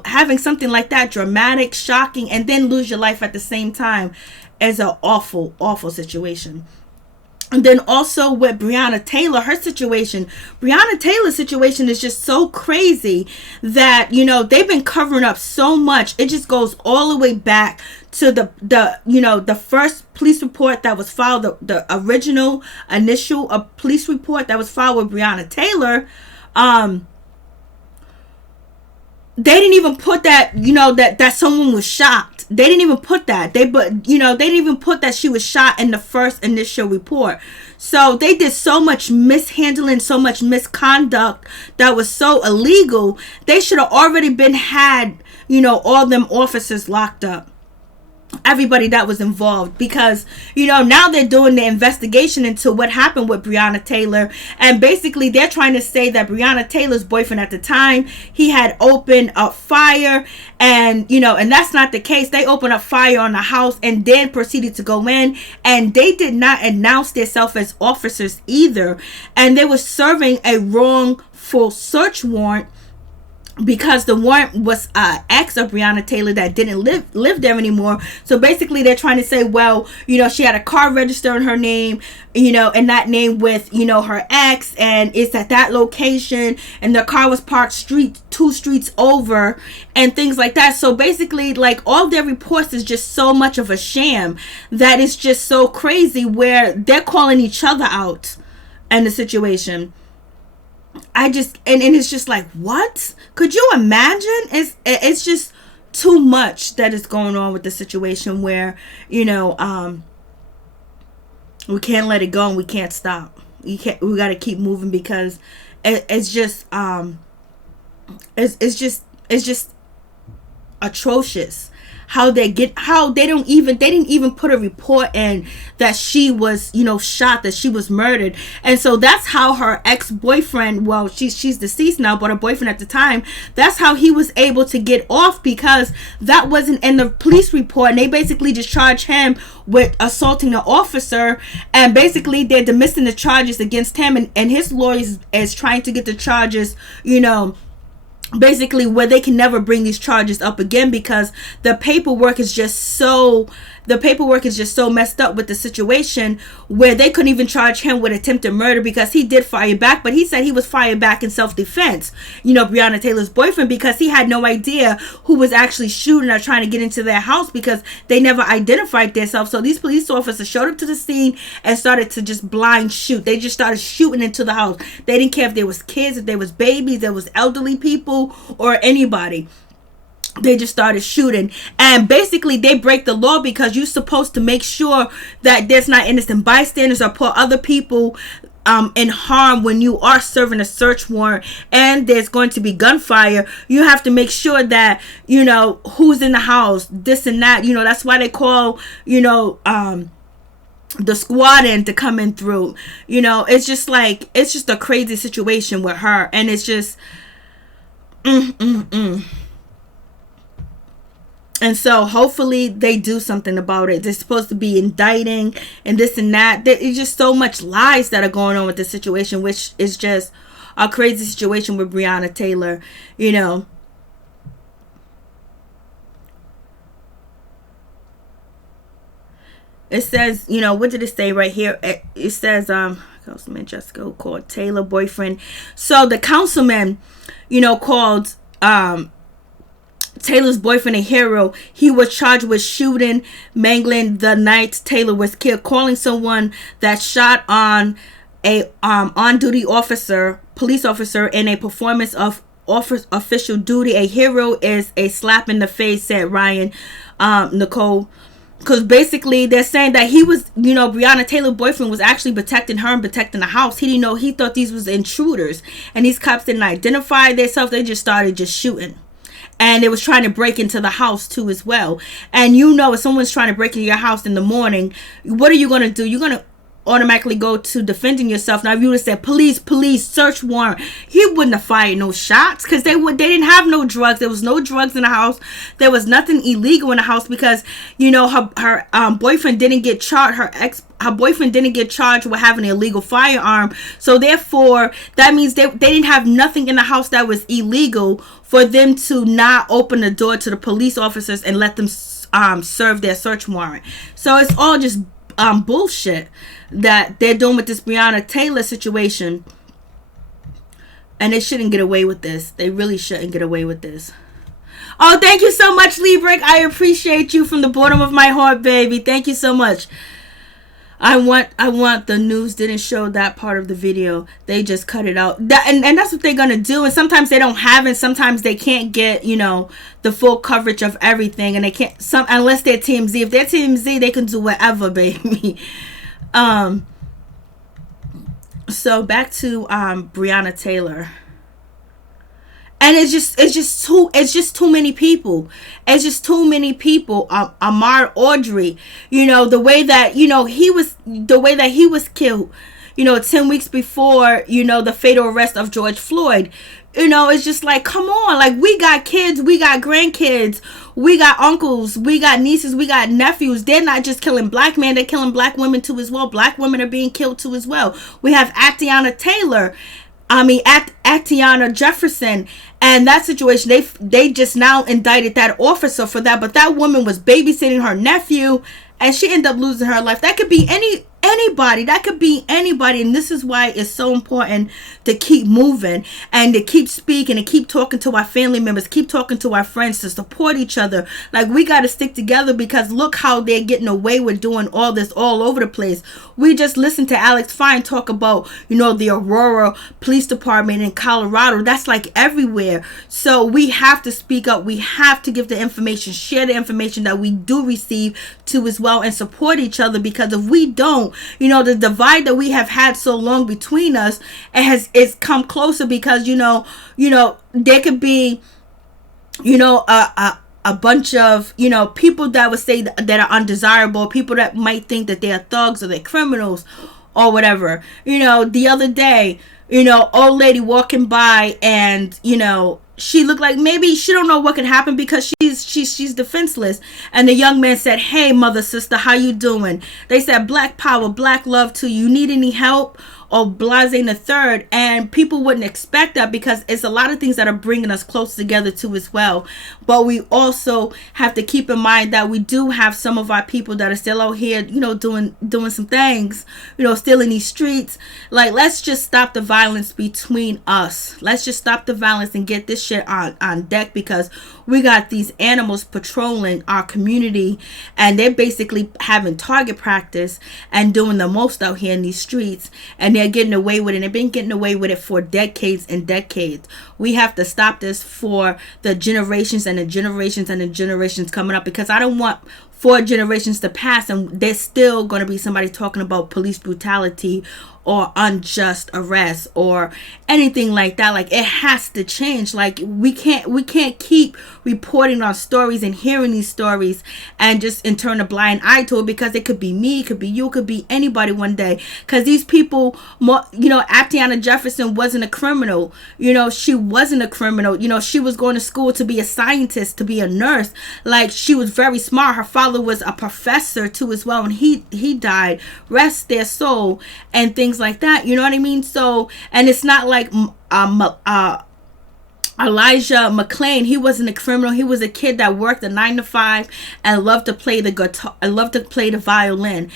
having something like that, dramatic, shocking, and then lose your life at the same time, is an awful, awful situation. And then also with Breonna Taylor, Breonna Taylor's situation is just so crazy that, they've been covering up so much. It just goes all the way back to the first police report that was filed, the initial police report that was filed with Breonna Taylor. They didn't even put that, that someone was shot. They didn't even put that. They didn't even put that she was shot in the first initial report. So they did so much mishandling, so much misconduct that was so illegal. They should have already had, all them officers locked up. Everybody that was involved, because now they're doing the investigation into what happened with Breonna Taylor, and basically they're trying to say that Breonna Taylor's boyfriend at the time, he had opened up fire, and and that's not the case. They opened up fire on the house and then proceeded to go in, and they did not announce themselves as officers either, and they were serving a wrongful search warrant, because the warrant was ex of Breonna Taylor that didn't live there anymore. So basically they're trying to say, well, she had a car registered in her name, and that name with, her ex, and it's at that location, and the car was parked 2 streets over, and things like that. So basically, like, all their reports is just so much of a sham that it's just so crazy, where they're calling each other out in the situation. And it's just like, what? Could you imagine? It's just too much that is going on with the situation, where we can't let it go and we can't stop. We got to keep moving, because it's just atrocious how they didn't even put a report in that she was, shot, that she was murdered. And so that's how her ex-boyfriend, well, she's deceased now, but her boyfriend at the time, that's how he was able to get off, because that wasn't in the police report, and they basically just charged him with assaulting an officer, and basically they're dismissing the charges against him, and his lawyers is trying to get the charges, basically where they can never bring these charges up again, because the paperwork is just so messed up with the situation, where they couldn't even charge him with attempted murder because he did fire back, but he said he was fired back in self-defense, Breonna Taylor's boyfriend, because he had no idea who was actually shooting or trying to get into their house, because they never identified themselves. So these police officers showed up to the scene and started to just blind shoot. They just started shooting into the house. They didn't care if there was kids, if there was babies, there was elderly people, or anybody. They just started shooting, and basically they break the law, because you're supposed to make sure that there's not innocent bystanders or put other people in harm when you are serving a search warrant and there's going to be gunfire. You have to make sure that who's in the house, this and that. That's why they call the squad in to come in through. It's just a crazy situation with her, and it's just And so hopefully they do something about it. They're supposed to be indicting and this and that. There's just so much lies that are going on with this situation, which is just a crazy situation with Breonna Taylor, It says, what did it say right here? It says, Councilman Jessica, who called Taylor boyfriend. So the councilman, called Taylor's boyfriend a hero. He was charged with shooting, mangling the night Taylor was killed, calling someone that shot on a on-duty police officer in a performance of official duty. A hero is a slap in the face, said Ryan Nicole. Because basically they're saying that he was, Breonna Taylor's boyfriend was actually protecting her and protecting the house. He didn't know. He thought these was intruders, and these cops didn't identify themselves. They just started shooting. And they was trying to break into the house too as well. And if someone's trying to break into your house in the morning, what are you going to do? You're going to automatically go to defending yourself. Now if you would have said police, search warrant, he wouldn't have fired no shots, because they didn't have no drugs. There was no drugs in the house. There was nothing illegal in the house, because her boyfriend didn't get charged. Her boyfriend didn't get charged with having an illegal firearm. So therefore, that means they didn't have nothing in the house that was illegal for them to not open the door to the police officers and let them serve their search warrant. So it's all just bullshit that they're doing with this Breonna Taylor situation. And they shouldn't get away with this. They really shouldn't get away with this. Oh, thank you so much, Liebrick. I appreciate you from the bottom of my heart, baby. Thank you so much. I want the news didn't show that part of the video. They just cut it out. And that's what they're going to do. And sometimes they don't have it. Sometimes they can't get, the full coverage of everything. And they can't, unless they're TMZ. If they're TMZ, they can do whatever, baby. So back to Breonna Taylor. And it's just too many people. It's just too many people. Ahmaud Arbery, the way that he was killed, 10 weeks before, the fatal arrest of George Floyd. It's just like, come on, like, we got kids, we got grandkids, we got uncles, we got nieces, we got nephews. They're not just killing black men, they're killing black women too as well. Black women are being killed too as well. We have Atiana Jefferson, and that situation, they just now indicted that officer for that, but that woman was babysitting her nephew, and she ended up losing her life. That could be anybody. That could be anybody. And this is why it's so important to keep moving and to keep speaking and keep talking to our family members, keep talking to our friends, to support each other. Like, we got to stick together, because look how they're getting away with doing all this all over the place. We just listened to Alex Fine talk about, the Aurora Police Department in Colorado. That's like everywhere. So we have to speak up. We have to give the information, share the information that we do receive too as well, and support each other, because if we don't, the divide that we have had so long between us, it's come closer, because there could be a a bunch of, you know, people that would say that are undesirable, people that might think that they're thugs or they're criminals or whatever. You know, the other day, you know, old lady walking by, and, you know, she looked like maybe she don't know what could happen because she's defenseless. And the young man said, "Hey, mother, sister, how you doing?" They said, "Black power, black love to you. Need any help?" Or blase the third. And people wouldn't expect that because it's a lot of things that are bringing us close together too as well. But we also have to keep in mind that we do have some of our people that are still out here, you know, doing some things, you know, still in these streets. Like, let's just stop the violence between us. Let's just stop the violence and get this shit on deck, because we got these animals patrolling our community, and they're basically having target practice and doing the most out here in these streets, and they're getting away with it. They've been getting away with it for decades and decades. We have to stop this for the generations and the generations and the generations coming up, because I don't want 4 generations to pass and there's still going to be somebody talking about police brutality or unjust arrest or anything like that. Like, it has to change. Like, we can't keep reporting on stories and hearing these stories and just turn a blind eye to it, because it could be me, it could be you, it could be anybody one day. Because these people, you know, Atiana Jefferson wasn't a criminal. You know, she wasn't a criminal. You know, she was going to school to be a scientist, to be a nurse. Like, she was very smart. Her father was a professor too as well, and he died. Rest their soul, and things like that. You know what I mean? So, and it's not like Elijah McClain, he wasn't a criminal. He was a kid that worked a 9 to 5 and loved to play the guitar, and loved to play the violin.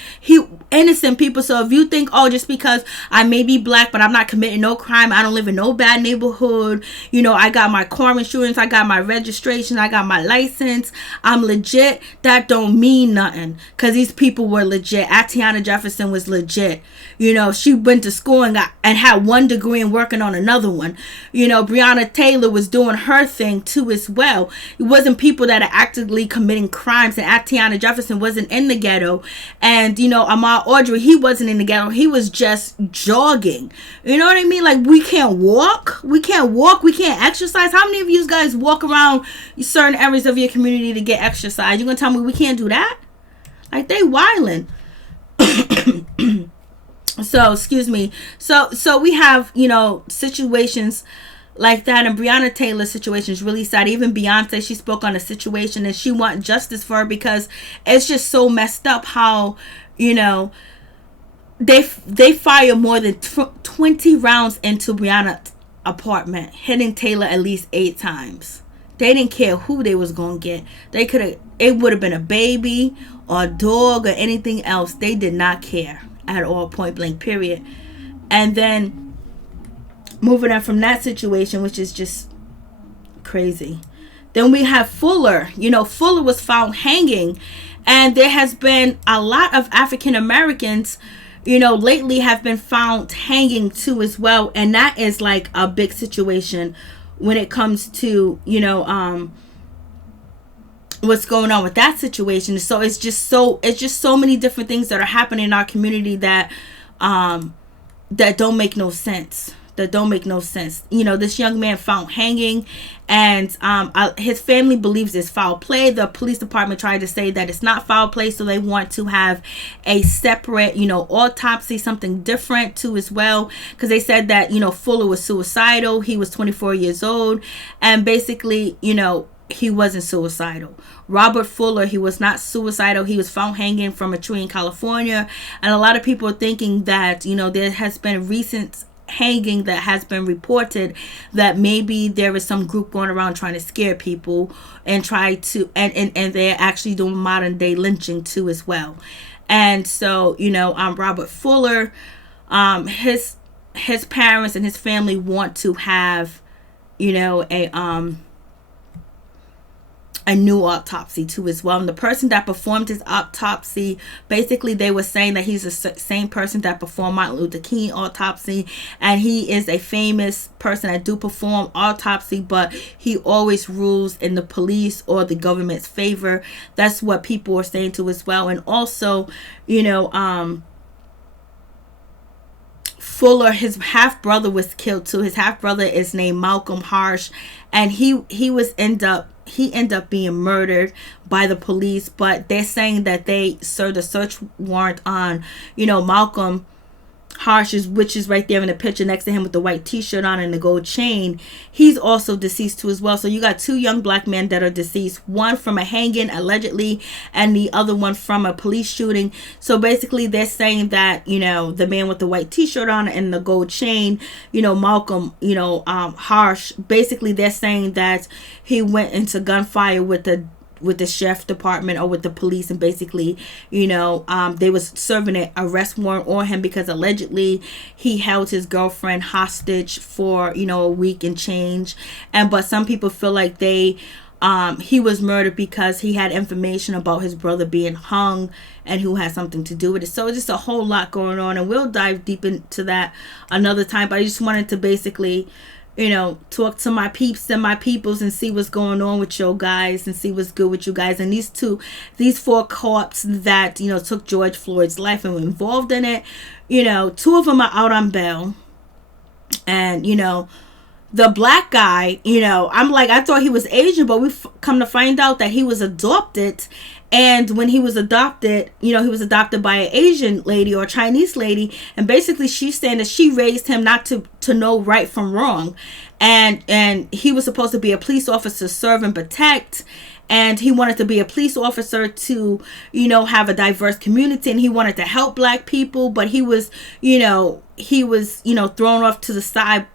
Innocent people. So if you think, oh, just because I may be black but I'm not committing no crime, I don't live in no bad neighborhood, you know, I got my car insurance, I got my registration, I got my license, I'm legit, that don't mean nothing, because these people were legit. Atiana Jefferson was legit. You know, she went to school and had 1 degree and working on another one. You know, Breonna Taylor was doing her thing too as well. It wasn't people that are actively committing crimes, and Atiana Jefferson wasn't in the ghetto, and, you know, Ahmaud Audrey, he wasn't in the ghetto. He was just jogging. You know what I mean? Like, we can't walk, we can't exercise. How many of you guys walk around certain areas of your community to get exercise? You gonna tell me we can't do that? Like, they wildin'. So, excuse me. So we have, you know, situations like that, and Breonna Taylor's situation is really sad. Even Beyonce, she spoke on a situation and she wants justice for her, because it's just so messed up how, you know, they fire more than 20 rounds into Breonna's apartment, hitting Taylor at least 8 times. They didn't care who they was gonna get. It would have been a baby or a dog or anything else. They did not care at all, point blank, period. And then moving on from that situation, which is just crazy, then we have Fuller. You know, Fuller was found hanging, and there has been a lot of African Americans, you know, lately have been found hanging too as well, and that is like a big situation when it comes to, you know, what's going on with that situation. So it's just so many different things that are happening in our community that don't make no sense. You know, this young man found hanging, and his family believes it's foul play. The police department tried to say that it's not foul play, so they want to have a separate, you know, autopsy, something different too as well, because they said that, you know, Fuller was suicidal. He was 24 years old, and basically, you know, he wasn't suicidal. Robert Fuller, he was not suicidal. He was found hanging from a tree in California, and a lot of people are thinking that, you know, there has been recent hanging that has been reported that maybe there is some group going around trying to scare people and try to and they're actually doing modern day lynching too as well. And so, you know, Robert Fuller, his parents and his family want to have, you know, a new autopsy too as well. And the person that performed his autopsy, basically they were saying that he's the same person that performed Martin Luther King autopsy, and he is a famous person that do perform autopsy, but he always rules in the police or the government's favor. That's what people are saying too as well. And also, you know, Fuller, his half brother was killed too. His half brother is named Malcolm Harsh, and he he ended up being murdered by the police, but they're saying that they served a search warrant on, Malcolm Harsh, which is right there in the picture next to him with the white t-shirt on and the gold chain. He's also deceased too as well. So you got 2 young black men that are deceased, one from a hanging allegedly and the other one from a police shooting. So basically they're saying that, the man with the white t-shirt on and the gold chain, Malcolm, Harsh, basically they're saying that he went into gunfire with the sheriff department or with the police, and basically they was serving an arrest warrant on him because allegedly he held his girlfriend hostage for a week and change. But some people feel like he was murdered because he had information about his brother being hung and who had something to do with it. So it's just a whole lot going on, and we'll dive deep into that another time. But I just wanted to basically talk to my peeps and my peoples and see what's going on with you guys and see what's good with you guys. And these 4 cops that, took George Floyd's life and were involved in it, 2 of them are out on bail. And, the black guy, I'm like, I thought he was Asian, but we've come to find out that he was adopted. And when he was adopted, he was adopted by an Asian lady or a Chinese lady. And basically she's saying that she raised him not to know right from wrong. And he was supposed to be a police officer, serve and protect. And he wanted to be a police officer to, have a diverse community. And he wanted to help black people. But he was, thrown off to the side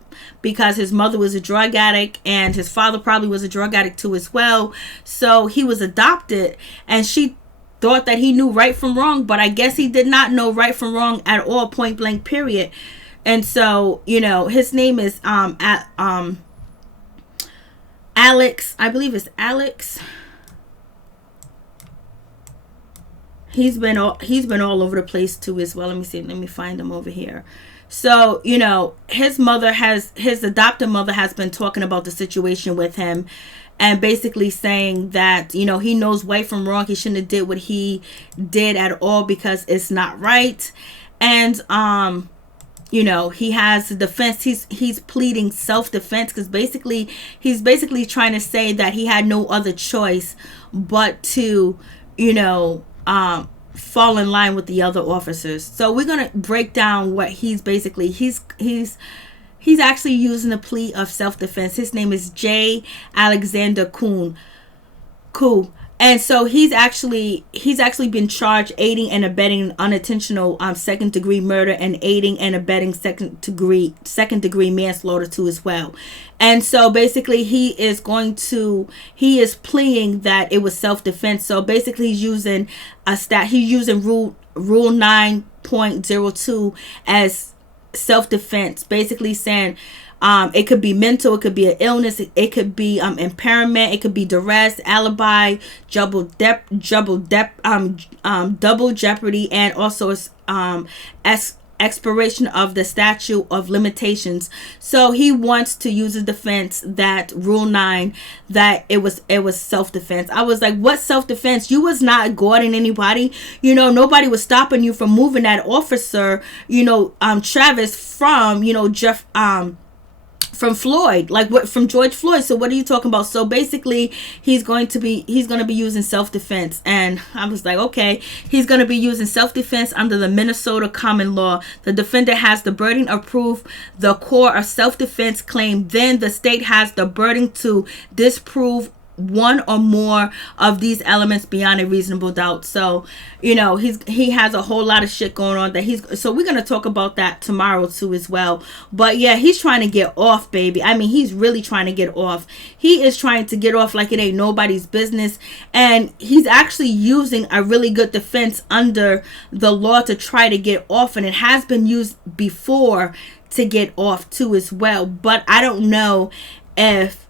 because his mother was a drug addict and his father probably was a drug addict too as well. So he was adopted, and she thought that he knew right from wrong, but I guess he did not know right from wrong at all, point blank period. And so, his name is Alex, I believe it's Alex. He's been all over the place too as well. Let me find him over here. So, his adopted mother has been talking about the situation with him and basically saying that, he knows right from wrong. He shouldn't have did what he did at all because it's not right. And, he has the defense. He's pleading self-defense because he's basically trying to say that he had no other choice but to, fall in line with the other officers. So we're going to break down what he's actually using a plea of self-defense. His name is J. Alexander Kuhn. And so he's actually been charged aiding and abetting unintentional second degree murder and aiding and abetting second degree manslaughter too as well. And so basically he is pleading that it was self-defense. So basically he's using rule 9.02 as self-defense, basically saying it could be mental, it could be an illness, it could be impairment, it could be duress, alibi, double jeopardy, and also expiration of the statute of limitations. So he wants to use a defense that rule 9 that it was self-defense. I was like, what self-defense? You was not guarding anybody. Nobody was stopping you from moving that officer, Travis from, Jeff, from Floyd, from George Floyd. So what are you talking about? So basically he's going to be using self-defense. And I was like, okay, he's going to be using self-defense under the Minnesota common law. The defendant has the burden of proof the core of self-defense claim. Then the state has the burden to disprove one or more of these elements beyond a reasonable doubt. So he has a whole lot of shit going on so we're going to talk about that tomorrow too as well. But yeah, he's trying to get off, baby. I mean, he's really trying to get off. He is trying to get off like it ain't nobody's business, and he's actually using a really good defense under the law to try to get off, and it has been used before to get off too as well. But I don't know if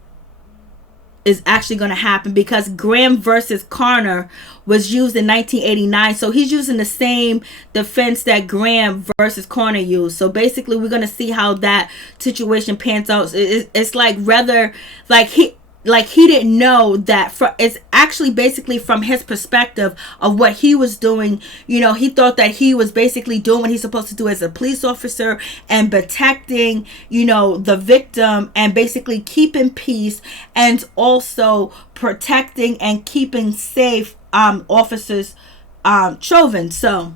is actually going to happen because Graham versus Carner was used in 1989. So he's using the same defense that Graham versus Carner used. So basically we're going to see how that situation pans out. It's like rather like like he didn't know that it's actually basically from his perspective of what he was doing. He thought that he was basically doing what he's supposed to do as a police officer and protecting, the victim and basically keeping peace and also protecting and keeping safe officers' children. So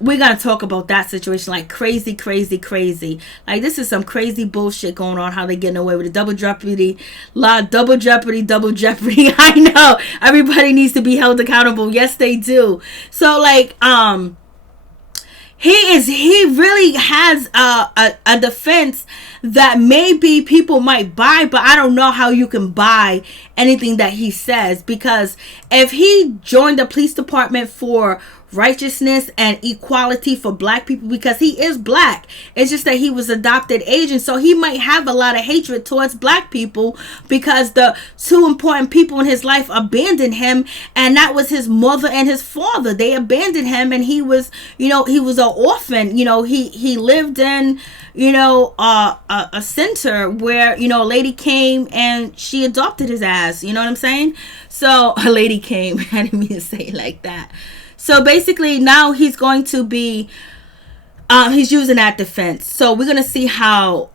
we're going to talk about that situation, like crazy. Like, this is some crazy bullshit going on, how they getting away with it. Double jeopardy. I know. Everybody needs to be held accountable. Yes, they do. So, like, he really has a defense that maybe people might buy, but I don't know how you can buy anything that he says, because if he joined the police department for righteousness and equality for black people, because he is black, it's just that he was adopted Asian, so he might have a lot of hatred towards black people because the two important people in his life abandoned him, and that was his mother and his father. They abandoned him, and he was an orphan. He lived in a center where a lady came and she adopted his ass. You know what I'm saying? So a lady came. I didn't mean to say it like that. So basically now he's going to be, he's using that defense. So we're going to see how,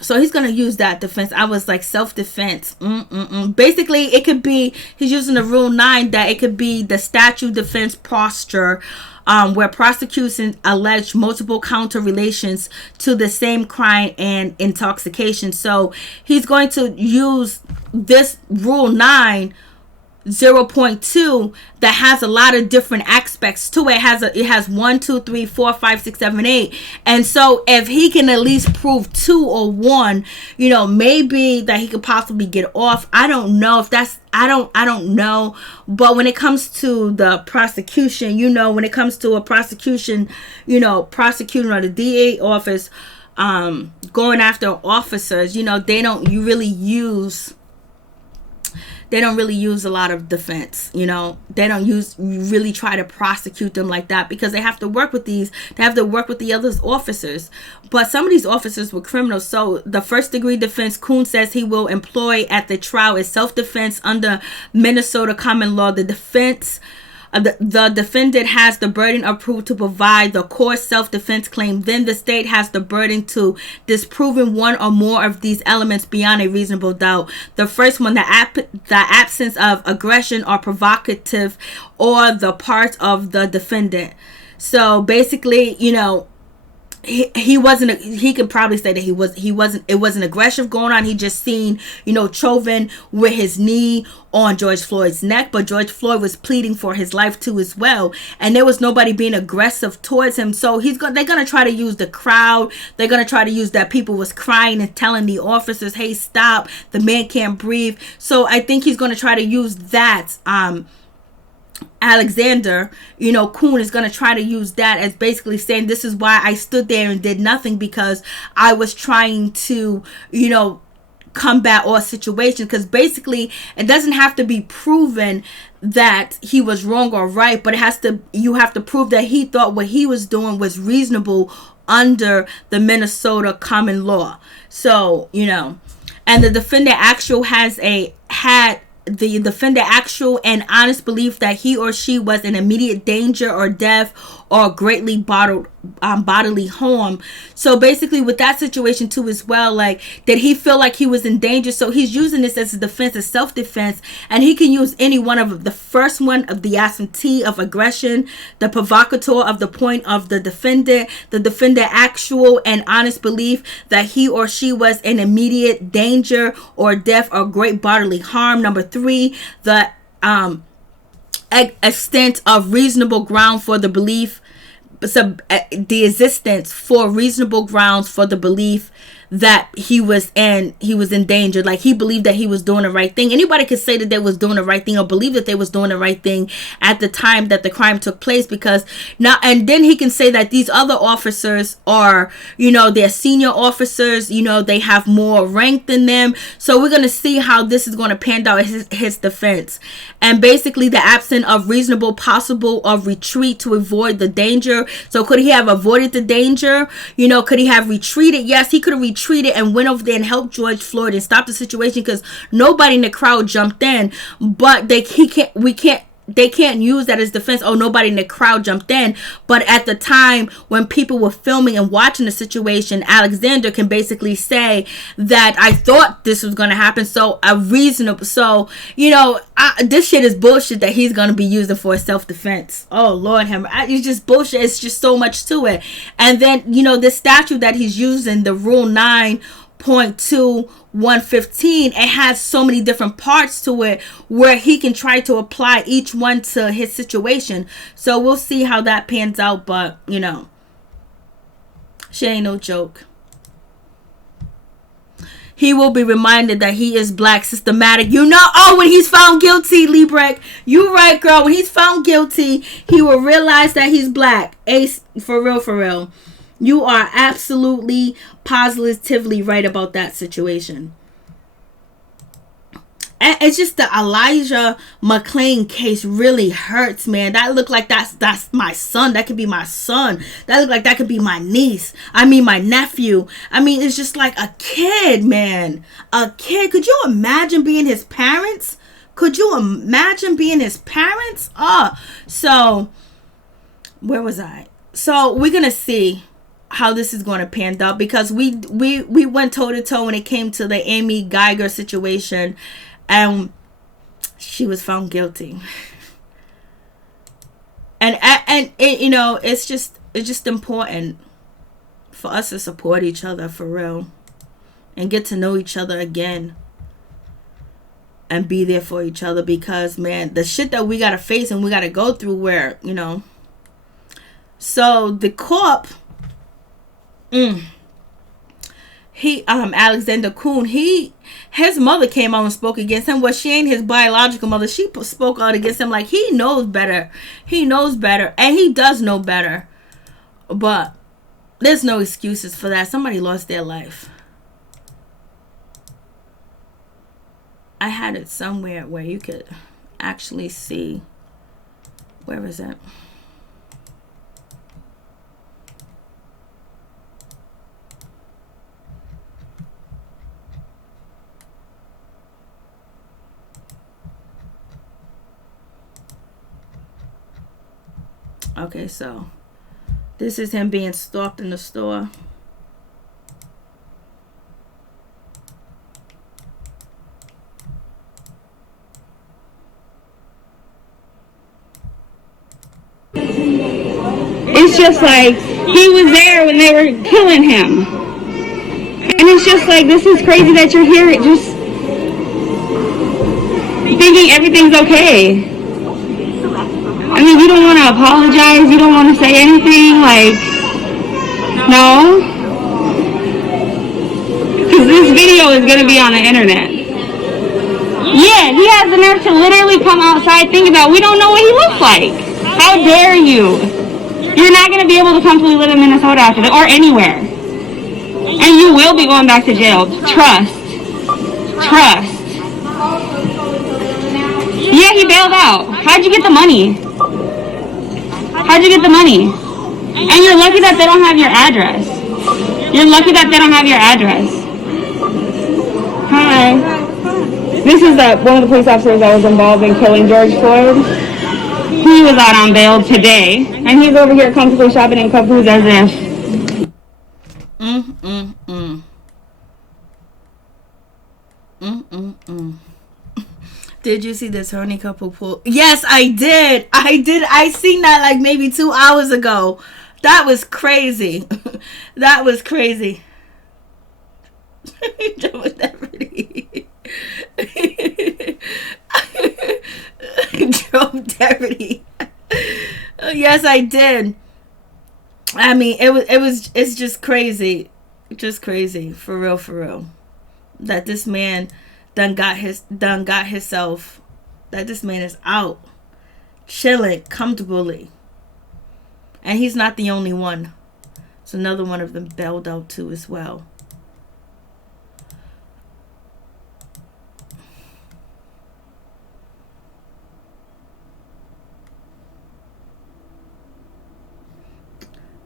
so he's going to use that defense. I was like, self-defense. Basically, it could be, he's using the Rule 9, that it could be the statute defense posture, where prosecution alleged multiple counter relations to the same crime and intoxication. So he's going to use this Rule 9 0.2 that has a lot of different aspects to it. It has 1, 2, 3, 4, 5, 6, 7, 8. And so if he can at least prove 2 or 1, maybe that he could possibly get off. I don't know if that's, I don't know. But when it comes to the prosecution, when it comes to a prosecution, prosecuting or the DA office, going after officers, they don't really use a lot of defense. They don't really try to prosecute them like that, because they have to work with the other officers. But some of these officers were criminals. So the first degree defense Kuhn says he will employ at the trial is self-defense under Minnesota common law. The defendant has the burden of proof to provide the core self-defense claim. Then the state has the burden to disproving one or more of these elements beyond a reasonable doubt. The first one, the absence of aggression or provocative or the part of the defendant. So basically, he wasn't, he could probably say that it wasn't aggressive going on. He just seen, Chauvin with his knee on George Floyd's neck, but George Floyd was pleading for his life too as well, and there was nobody being aggressive towards him. So they're gonna try to use the crowd. They're gonna try to use that people was crying and telling the officers, hey, stop, the man can't breathe. So I think he's gonna try to use that. Alexander, Kuhn is going to try to use that as basically saying, this is why I stood there and did nothing, because I was trying to, combat all situations. Because basically it doesn't have to be proven that he was wrong or right, but you have to prove that he thought what he was doing was reasonable under the Minnesota common law. So, and the defendant had the defendant actual and honest belief that he or she was in immediate danger or death or greatly bodily harm. So basically with that situation too as well, like, did he feel like he was in danger? So he's using this as a defense, as self-defense, and he can use any one of the first one of the absentee of aggression, the provocateur of the point of the defendant actual and honest belief that he or she was in immediate danger or death or great bodily harm. Number 3, the extent of reasonable ground for the belief, the existence for reasonable grounds for the belief that he was in danger. Like, he believed that he was doing the right thing. Anybody could say that they was doing the right thing or believe that they was doing the right thing at the time that the crime took place, because now, and then he can say that these other officers are, they're senior officers, they have more rank than them. So we're going to see how this is going to pan out his defense. And basically the absence of reasonable possible of retreat to avoid the danger. So could he have avoided the danger? You know, could he have retreated? Yes, he could have retreated and went over there and helped George Floyd and stopped the situation, because nobody in the crowd jumped in. But they can't use that as defense. Oh, nobody in the crowd jumped in. But at the time when people were filming and watching the situation, Alexander can basically say that I thought this was going to happen. So you know, this shit is bullshit that he's going to be using for self-defense. Oh, Lord, it's just bullshit. It's just so much to it. And then, you know, the statute that he's using, the Rule 9.2.115, it has so many different parts to it where he can try to apply each one to his situation. So we'll see how that pans out. But, you know, she ain't no joke. He will be reminded that he is black, systematic. You know, when he's found guilty, Libreck, you right, girl. When he's found guilty, he will realize that he's black. Ace, for real, for real. You are absolutely, positively right about that situation. And it's just the Elijah McClain case really hurts, man. That looked like that's my son. That could be my son. That looked like that could be my niece. I mean, my nephew. I mean, it's just like a kid, man. A kid. Could you imagine being his parents? Could you imagine being his parents? So, where was I? So, we're going to see how this is going to pan out, because we went toe to toe when it came to the Amy Geiger situation, and she was found guilty. And it, you know, it's just important for us to support each other for real, and get to know each other again, and be there for each other, because, man, the shit that we gotta face and we gotta go through, where, you know. So the corp, Alexander Kuhn, his mother came out and spoke against him. Well, she ain't his biological mother. She spoke out against him like he knows better. He knows better, and he does know better. But there's no excuses for that. Somebody lost their life. I had it somewhere where you could actually see. Where is it? Okay, so this is him being stalked in the store. It's just like he was there when they were killing him. And it's just like, this is crazy that you're here just thinking everything's okay. I mean, you don't want to apologize, you don't want to say anything, like, no? Because this video is going to be on the internet. Yeah, he has the nerve to literally come outside. Think about it. We don't know what he looks like. How dare you? You're not going to be able to comfortably live in Minnesota after that, or anywhere. And you will be going back to jail. Trust. Trust. Yeah, he bailed out. How'd you get the money? How'd you get the money? And you're lucky that they don't have your address. You're lucky that they don't have your address. Hi. This is one of the police officers that was involved in killing George Floyd. He was out on bail today, and he's over here comfortably shopping in Cup Foods as if. Did you see this horny couple pool? Yes, I did. I seen that like maybe 2 hours ago. That was crazy. That was crazy. Joe Deputy. Yes, I did. I mean, it's just crazy. Just crazy. For real. That this man done got himself, that this man is out chilling comfortably, and he's not the only one. So another one of them bailed out too as well.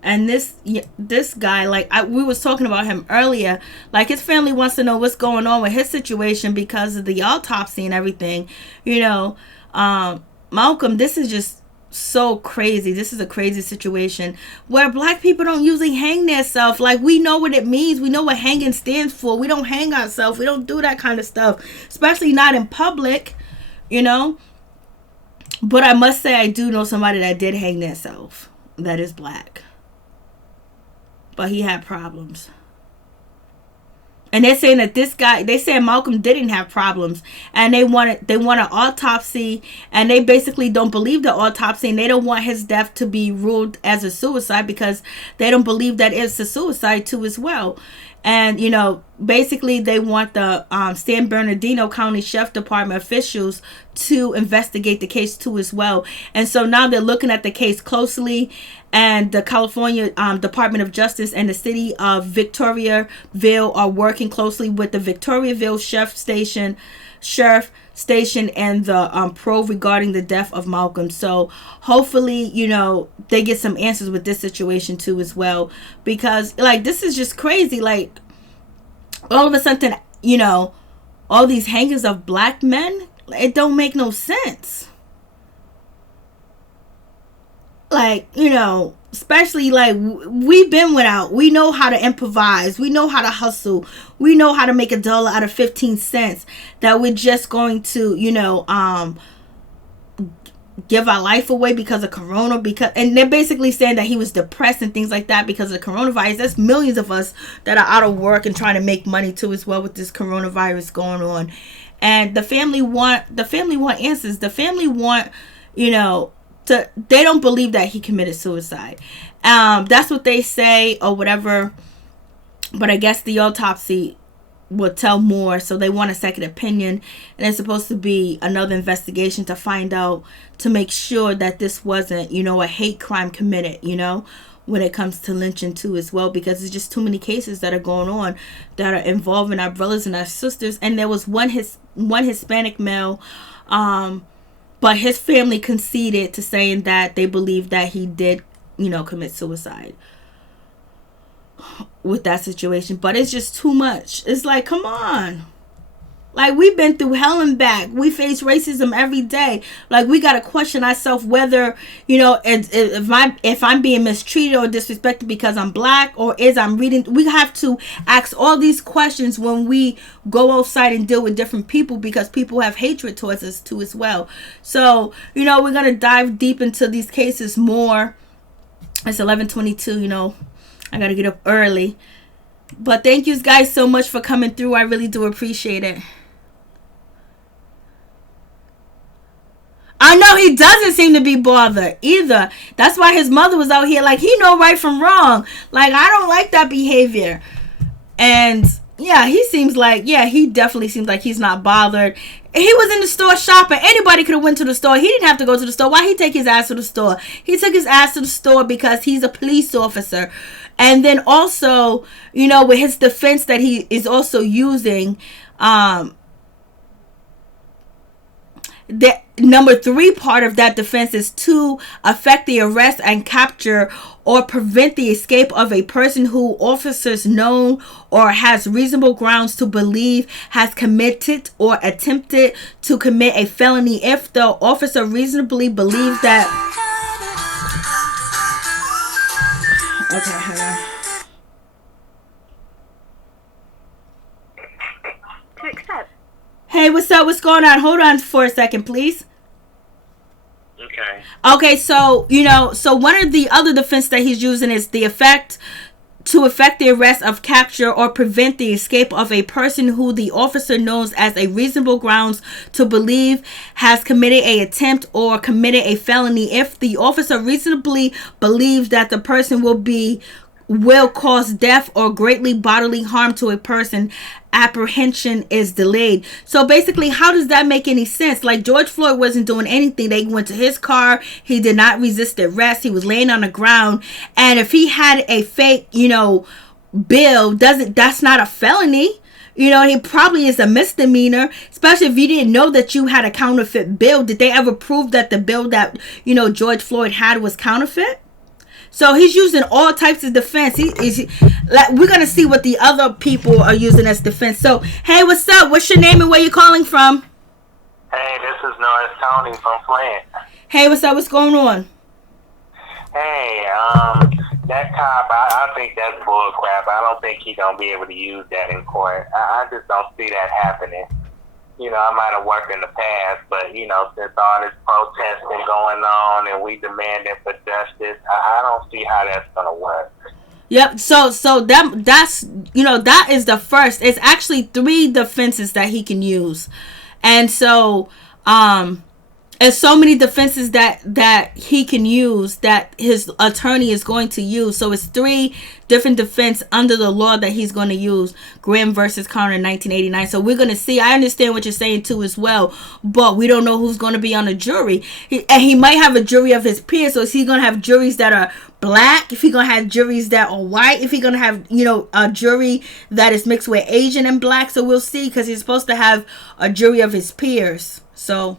And this guy, like we was talking about him earlier, like his family wants to know what's going on with his situation because of the autopsy and everything. Malcolm, this is just so crazy. This is a crazy situation where black people don't usually hang themselves. Like, we know what it means. We know what hanging stands for. We don't hang ourselves. We don't do that kind of stuff, especially not in public, But I must say, I do know somebody that did hang themselves that is black. But he had problems. And they're saying that they said Malcolm didn't have problems, and they want an autopsy, and they basically don't believe the autopsy, and they don't want his death to be ruled as a suicide because they don't believe that it's a suicide too as well. And, basically they want the San Bernardino County Sheriff Department officials to investigate the case too as well. And so now they're looking at the case closely, and the California Department of Justice and the city of Victoriaville are working closely with the Victoriaville Sheriff Station and the probe regarding the death of Malcolm. So hopefully, they get some answers with this situation too as well, because like this is just crazy. Like all of a sudden, all these hangings of black men, it don't make no sense. Like, especially like we've been without, we know how to improvise, we know how to hustle, we know how to make $1 out of 15 cents, that we're just going to, give our life away because of corona, and they're basically saying that he was depressed and things like that because of coronavirus. There's millions of us that are out of work and trying to make money too as well with this coronavirus going on. And the family want answers. The family want, they don't believe that he committed suicide. That's what they say or whatever. But I guess the autopsy will tell more. So they want a second opinion. And it's supposed to be another investigation to find out, to make sure that this wasn't, a hate crime committed, when it comes to lynching too as well. Because there's just too many cases that are going on that are involving our brothers and our sisters. And there was one Hispanic male, but his family conceded to saying that they believe that he did, commit suicide with that situation. But it's just too much. It's like, come on. Like, we've been through hell and back. We face racism every day. Like, we got to question ourselves whether, if I'm being mistreated or disrespected because I'm black, or is I'm reading. We have to ask all these questions when we go outside and deal with different people, because people have hatred towards us too as well. So, we're going to dive deep into these cases more. It's 11:22, I got to get up early. But thank you guys so much for coming through. I really do appreciate it. I know he doesn't seem to be bothered either. That's why his mother was out here like, he know right from wrong. Like, I don't like that behavior. And yeah, he definitely seems like he's not bothered. He was in the store shopping. Anybody could have went to the store. He didn't have to go to the store. Why he take his ass to the store? He took his ass to the store because he's a police officer. And then also, with his defense that he is also using, the number 3 part of that defense is to affect the arrest and capture or prevent the escape of a person who officers know or has reasonable grounds to believe has committed or attempted to commit a felony if the officer reasonably believes that. Okay, hold on. To accept. Hey, what's up? What's going on? Hold on for a second, please. Okay, so, so one of the other defense that he's using is to affect the arrest of capture or prevent the escape of a person who the officer knows as a reasonable grounds to believe has committed a attempt or committed a felony if the officer reasonably believes that the person will cause death or greatly bodily harm to a person. Apprehension is delayed. So basically, how does that make any sense? Like, George Floyd wasn't doing anything. They went to his car. He did not resist arrest. He was laying on the ground. And if he had a fake, bill, that's not a felony. He probably is a misdemeanor, especially if you didn't know that you had a counterfeit bill. Did they ever prove that the bill that, George Floyd had was counterfeit? So he's using all types of defense. We're gonna see what the other people are using as defense. So, hey, what's up? What's your name and where you calling from? Hey, this is Norris Tony from Flint. Hey, what's up? What's going on? Hey, that cop, I think that's bull crap. I don't think he's gonna be able to use that in court. I just don't see that happening. You know, I might have worked in the past, but, you know, since all this protesting going on and we demanding for justice, I don't see how that's going to work. Yep. So that's, you know, that is the first. It's actually 3 defenses that he can use. And so, and so many defenses that he can use that his attorney is going to use. So it's 3 different defense under the law that he's going to use. Graham versus Connor in 1989. So we're going to see. I understand what you're saying too as well, but we don't know who's going to be on the jury. He might have a jury of his peers. So is he going to have juries that are black? If he's going to have juries that are white? If he's going to have, you know, a jury that is mixed with Asian and black? So we'll see, because he's supposed to have a jury of his peers. So.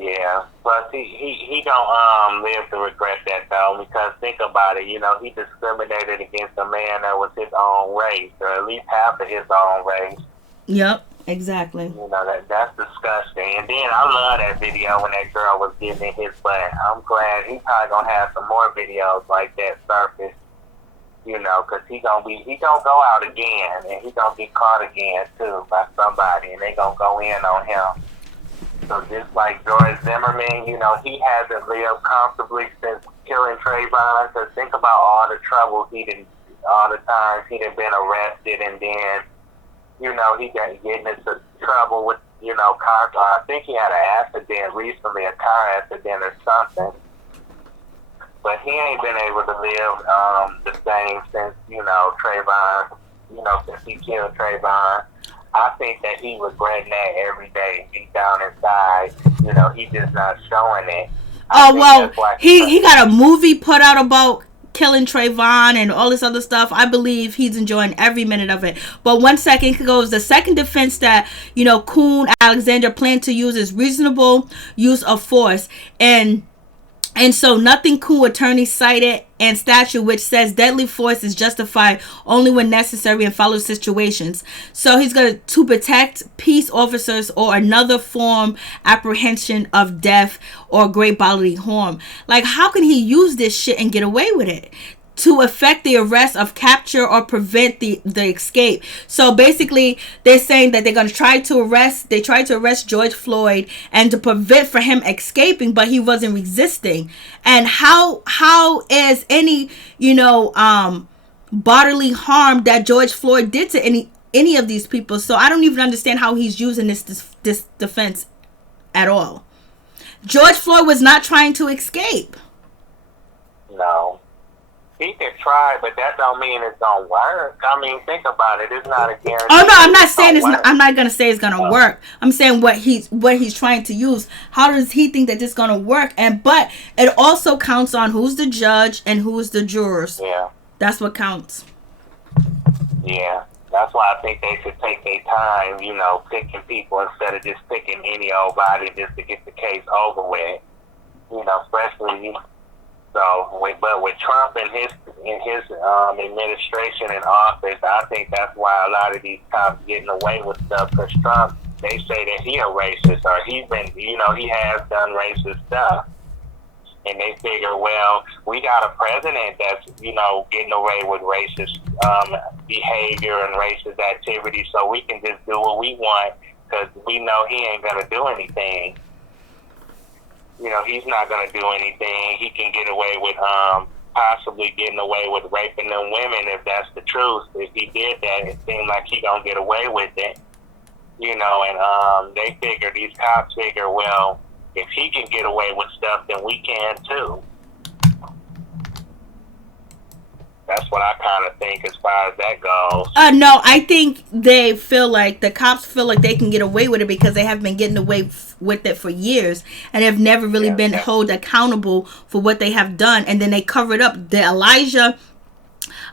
Yeah, but he don't live to regret that though, because think about it, you know, he discriminated against a man that was his own race, or at least half of his own race. Yep, exactly. You know, that's disgusting. And then I love that video when that girl was getting in his butt. I'm glad he's probably gonna have some more videos like that surface. You know, because he gonna go out again, and he gonna get caught again too by somebody, and they gonna go in on him. So just like George Zimmerman, you know, he hasn't lived comfortably since killing Trayvon. So think about all the trouble all the times he done been arrested, and then, you know, he got getting into trouble with, you know, cars. I think he had an accident recently, a car accident or something. But he ain't been able to live the same since, you know, Trayvon, you know, since he killed Trayvon. I think that he regretting that every day, deep down inside. You know, he just not showing it. Oh, well, he got a movie put out about killing Trayvon and all this other stuff. I believe he's enjoying every minute of it. But 1 second goes, the second defense that, you know, Kuhn Alexander planned to use is reasonable use of force. And so nothing Kuhn attorney cited and statute which says deadly force is justified only when necessary in follow situations. So he's going to protect peace officers or another form apprehension of death or great bodily harm. Like, how can he use this shit and get away with it? To effect the arrest of capture or prevent the escape. So basically, they're saying that they're going to try to arrest George Floyd and to prevent for him escaping, but he wasn't resisting. And how is any, you know, bodily harm that George Floyd did to any of these people? So I don't even understand how he's using this defense at all. George Floyd was not trying to escape. No. He can try, but that don't mean it's gonna work. I mean, think about it. It's not a guarantee. Oh no, I'm not saying it's not, I'm not gonna say it's gonna work. I'm saying what he's trying to use. How does he think that this is gonna work? But it also counts on who's the judge and who is the jurors. Yeah, that's what counts. Yeah, that's why I think they should take their time, you know, picking people instead of just picking any old body just to get the case over with. You know, especially. So, but with Trump and his administration in office, I think that's why a lot of these cops getting away with stuff. Because Trump, they say that he a racist, or he's been, you know, he has done racist stuff, and they figure, well, we got a president that's, you know, getting away with racist behavior and racist activity, so we can just do what we want because we know he ain't gonna do anything. You know, he's not going to do anything. He can get away with possibly getting away with raping them women if that's the truth. If he did that, it seemed like he going to get away with it. You know, and these cops figure, well, if he can get away with stuff, then we can too. That's what I kind of think as far as that goes. No, I think they feel like, the cops feel like they can get away with it because they have been getting away with it for years and have never really been held accountable for what they have done. And then they cover it up. The Elijah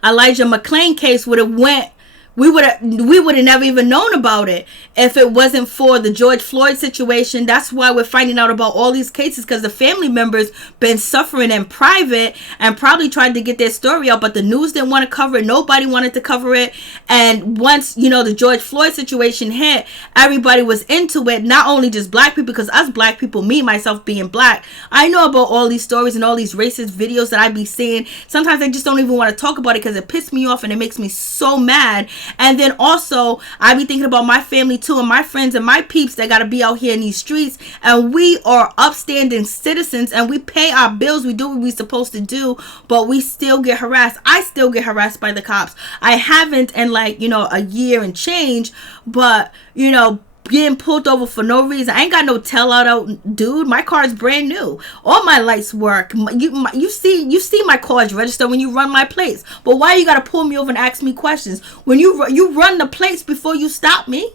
McClain case would have went we would have never even known about it if it wasn't for the George Floyd situation. That's why we're finding out about all these cases, because the family members been suffering in private and probably tried to get their story out, but the news didn't want to cover it. Nobody wanted to cover it. And once, you know, the George Floyd situation hit, everybody was into it. Not only just black people, because us black people, me, myself being black, I know about all these stories and all these racist videos that I be seeing. Sometimes I just don't even want to talk about it because it pisses me off and it makes me so mad. And then also, I be thinking about my family too, and my friends and my peeps that got to be out here in these streets. And we are upstanding citizens and we pay our bills. We do what we're supposed to do, but we still get harassed. I still get harassed by the cops. I haven't in like, you know, a year and change, but, you know, getting pulled over for no reason. I ain't got no tell out, dude. My car's brand new. All my lights work. You see my car's registered when you run my plates. But why you gotta pull me over and ask me questions when you run the plates before you stop me?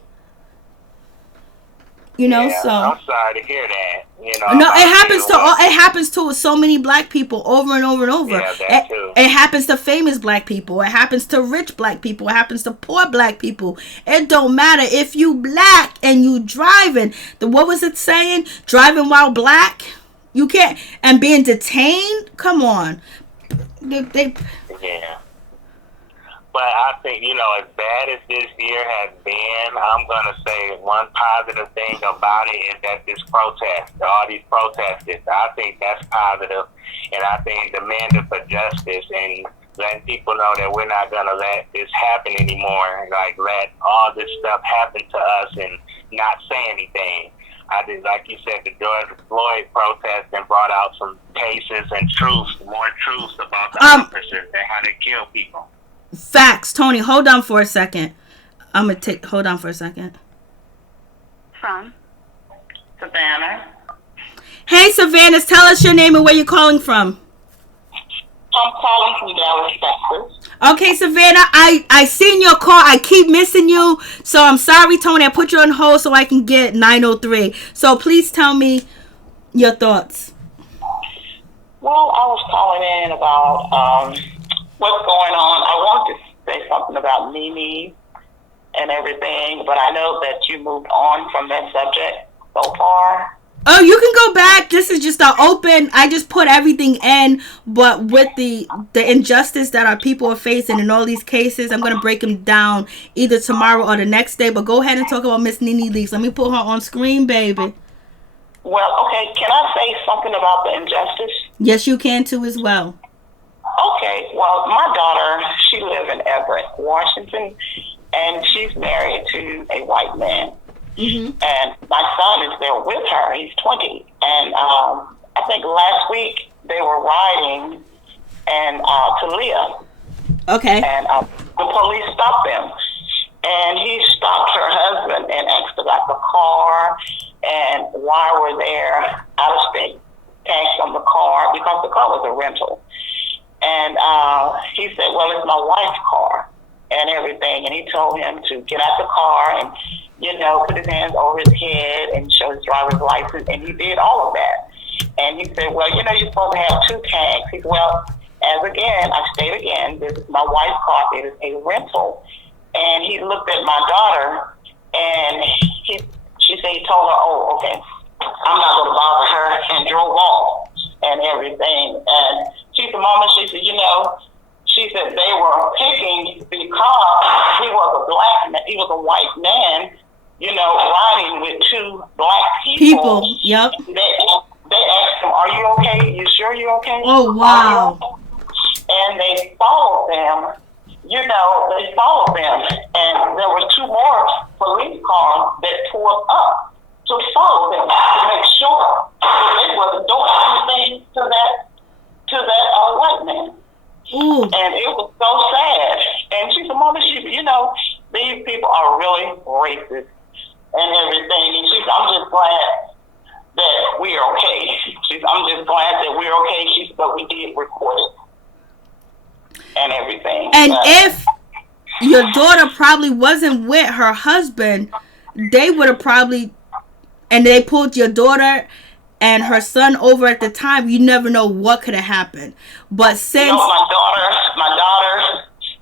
You know, yeah, so I'm sorry to hear that. You know, no, it happens to so many black people over and over and over. Yeah, that too. It happens to famous black people. It happens to rich black people. It happens to poor black people. It don't matter if you black and you driving. What was it saying? Driving while black, you can't, and being detained. Come on, yeah. But I think, you know, as bad as this year has been, I'm going to say one positive thing about it is that this protest, all these protesters, I think that's positive. And I think demanding for justice and letting people know that we're not going to let this happen anymore. Like, let all this stuff happen to us and not say anything. I did, like you said, the George Floyd protest and brought out some cases and more truths about the officers and how they kill people. Facts. Tony, hold on for a second. Hold on for a second. From Savannah. Hey, Savannah, tell us your name and where you're calling from. I'm calling from Dallas, Texas. Okay, Savannah, I seen your call. I keep missing you. So I'm sorry, Tony. I put you on hold so I can get 903. So please tell me your thoughts. Well, I was calling in about what's going on. I wanted to say something about NeNe and everything, but I know that you moved on from that subject so far. Oh, you can go back. This is just I just put everything in, but with the injustice that our people are facing in all these cases, I'm going to break them down either tomorrow or the next day. But go ahead and talk about Miss NeNe Leakes. Let me put her on screen, baby. Well, okay, can I say something about the injustice? Yes, you can too as well. Okay, well, my daughter, she lives in Everett, Washington, and she's married to a white man. Mm-hmm. And my son is there with her. He's 20. And I think last week they were riding to Leah. Okay. And the police stopped them. And he stopped her husband and asked about the car and why we're there, out of state tax on the car, because the car was a rental. And he said, well, it's my wife's car and everything. And he told him to get out the car and, you know, put his hands over his head and show his driver's license. And he did all of that. And he said, well, you know, you're supposed to have 2 tags. He said, well, I state again, this is my wife's car. It is a rental. And he looked at my daughter and she said, he told her, oh, okay, I'm not going to bother her, and drove off and everything. And she said, Mama, she said, you know, she said they were picking because he was a white man, you know, riding with 2 black people. Yep. They asked him, are you okay? You sure you're okay? Oh, wow. And they followed them. You know, they followed them. And there were 2 more police cars that pulled up to follow them to make sure that they wasn't doing anything to that white man. Ooh. And it was so sad. And she said, Mama, you know, these people are really racist and everything. And she said, I'm just glad that we're okay. I'm just glad that we're okay. She said, but we did record it and everything. And if your daughter probably wasn't with her husband, they would have probably, and they pulled your daughter and her son over at the time, you never know what could have happened. But since... my daughter,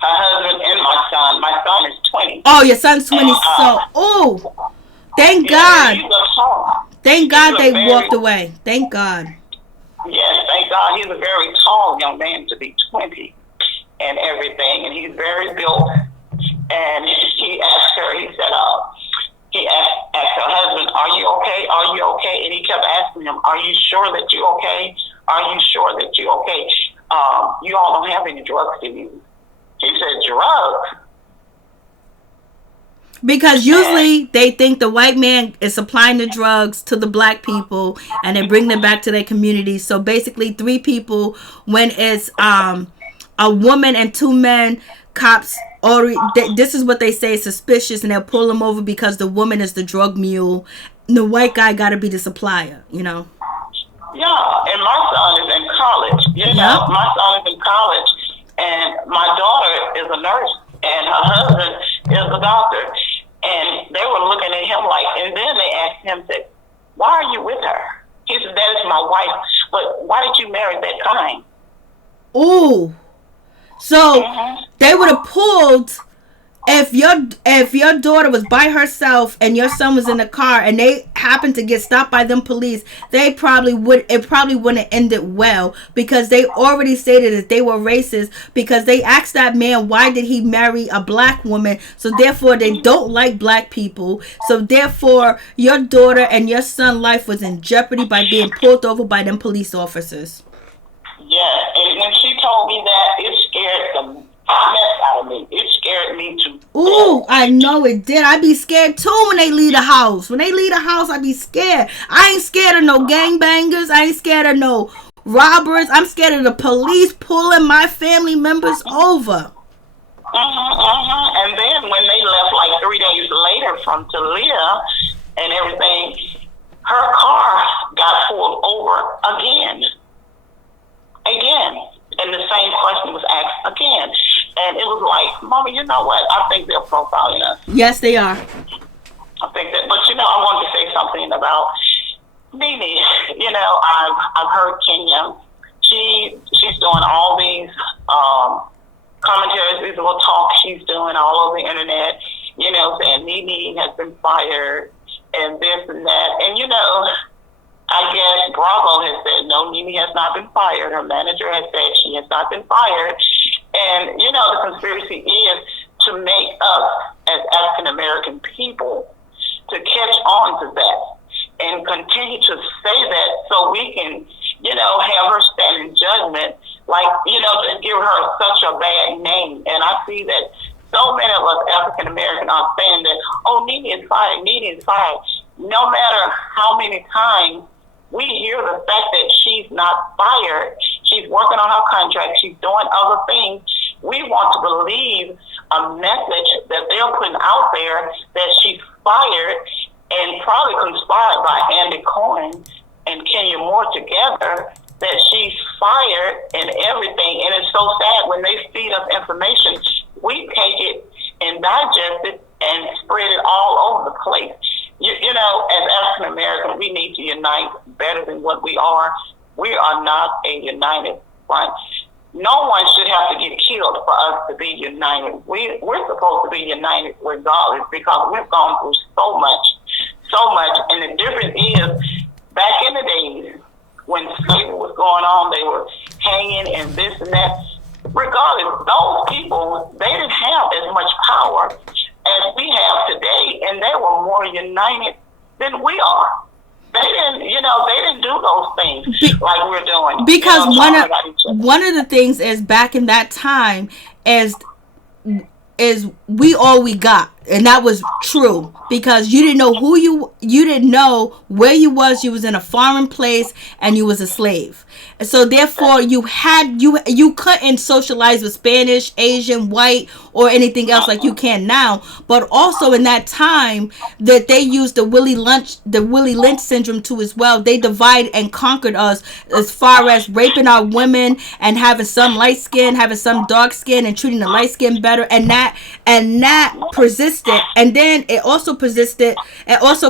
her husband, and my son is Oh, your son's 20. So, oh, thank God. Thank God they walked away. Thank God. Yes, thank God. He's a very tall young man to be 20 and everything, and he's very built. And he asked her, he said, he asked her husband, "Are you okay? Are you okay?" And he kept asking him, "Are you sure that you're okay? Are you sure that you're okay? You all don't have any drugs, do you?" He said, "Drugs?" Because usually they think the white man is supplying the drugs to the black people and they bring them back to their communities. So basically 3 people, when it's a woman and 2 men, cops already, this is what they say is suspicious, and they'll pull them over because the woman is the drug mule. The white guy got to be the supplier, you know. Yeah, and my son is in college. You know, my son is in college, and my daughter is a nurse, and her husband is a doctor. And they were looking at him like, and then they asked him, said, "Why are you with her?" He said, "That is my wife, but why did you marry that kind?" Ooh. So they would have pulled if your daughter was by herself and your son was in the car and they happened to get stopped by them police, it probably wouldn't have ended well, because they already stated that they were racist, because they asked that man why did he marry a black woman, so therefore they don't like black people, so therefore your daughter and your son's life was in jeopardy by being pulled over by them police officers. Yeah, and when she told me that, it scared the mess out of me. It scared me to. Ooh, I know it did. I be scared too when they leave the house. When they leave the house, I be scared. I ain't scared of no gangbangers. I ain't scared of no robbers. I'm scared of the police pulling my family members over. And then when they left like 3 days later from Talia and everything, her car got pulled over again. And the same question was asked again. And it was like, "Mama, you know what? I think they're profiling us." Yes, they are. I think that, but I wanted to say something about NeNe. I've heard Kenya. She's doing all these commentaries, these little talks she's doing all over the internet, saying NeNe has been fired and this and that. And, I guess Bravo has said, no, NeNe has not been fired. Her manager has said she has not been fired. And, the conspiracy is to make us as African-American people to catch on to that and continue to say that so we can, have her stand in judgment, like, to give her such a bad name. And I see that so many of us African-American are saying that, "Oh, NeNe is fired, NeNe is fired." No matter how many times we hear the fact that she's not fired, she's working on her contract, she's doing other things, we want to believe a message that they're putting out there that she's fired, and probably conspired by Andy Cohen and Kenya Moore together, that she's fired and everything. And it's so sad when they feed us information, we take it and digest it and spread it all over the place. As African Americans, we need to unite better than what we are. We are not a united front. No one should have to get killed for us to be united. We're supposed to be united regardless, because we've gone through so much. And the difference is, back in the days when slavery was going on, they were hanging and this and that. Regardless, those people, they didn't have as much power as we have today, and they were more united than we are. They didn't do those things like we're doing. Because one of the things is, back in that time, is we all we got, and that was true, because you didn't know you didn't know where you was in a foreign place, and you was a slave. And so therefore you couldn't socialize with Spanish, Asian, white, or anything else like you can now. But also in that time that they used the Willie Lynch syndrome too as well. They divide and conquered us, as far as raping our women and having some light skin, having some dark skin, and treating the light skin better, and that persisted persisted, and then it also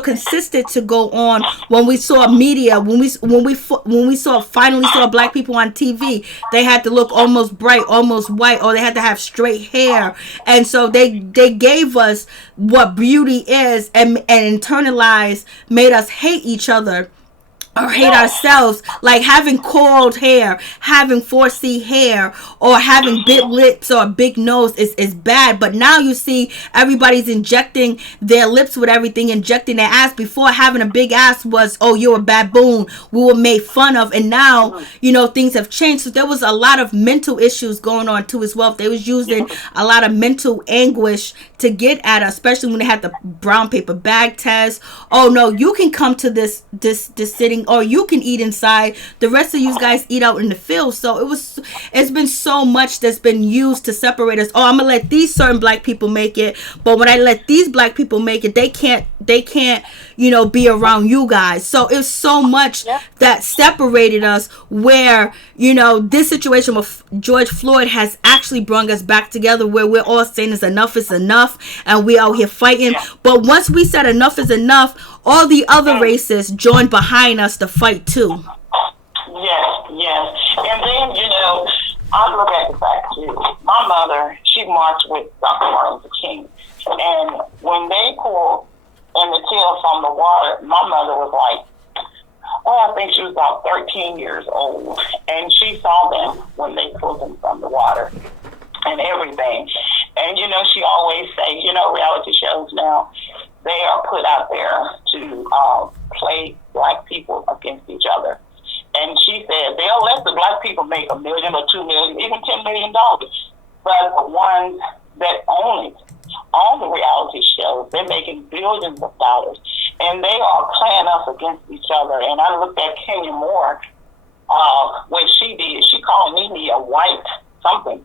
consisted to go on when we saw media, when we finally saw black people on TV. They had to look almost bright, almost white, or they had to have straight hair, and so they gave us what beauty is, and internalized, made us hate each other or hate ourselves, like having curled hair, having 4C hair, or having big lips or a big nose is bad. But now you see everybody's injecting their lips with everything, injecting their ass. Before, having a big ass was, oh, you're a baboon, we were made fun of. And now, you know, things have changed. So there was a lot of mental issues going on too as well. They was using a lot of mental anguish to get at us, especially when they had the brown paper bag test. Oh no, you can come to this sitting, or you can eat inside. The rest of you guys eat out in the field. So it's been so much that's been used to separate us. Oh, I'm gonna let these certain black people make it, but when I let these black people make it, they can't, you know, be around you guys. So it's so much that separated us, where, you know, this situation with George Floyd has actually brought us back together, where we're all saying is enough, and we out here fighting. But once we said enough is enough, all the other races joined behind us to fight too. Yes. And then, you know, I look at the fact too. My mother, she marched with Dr. Martin Luther King. And when they pulled Emmett Till from the water, my mother was like, I think she was about 13 years old. And she saw them when they pulled them from the water and everything. And, you know, she always say, you know, reality shows now, they are put out there to play black people against each other. And she said they'll let the black people make $1 million or $2 million, even $10 million. But the ones that own it, all the reality shows, they're making billions of dollars. And they are playing us against each other. And I looked at Kenya Moore, what she did. She called NeNe a white something.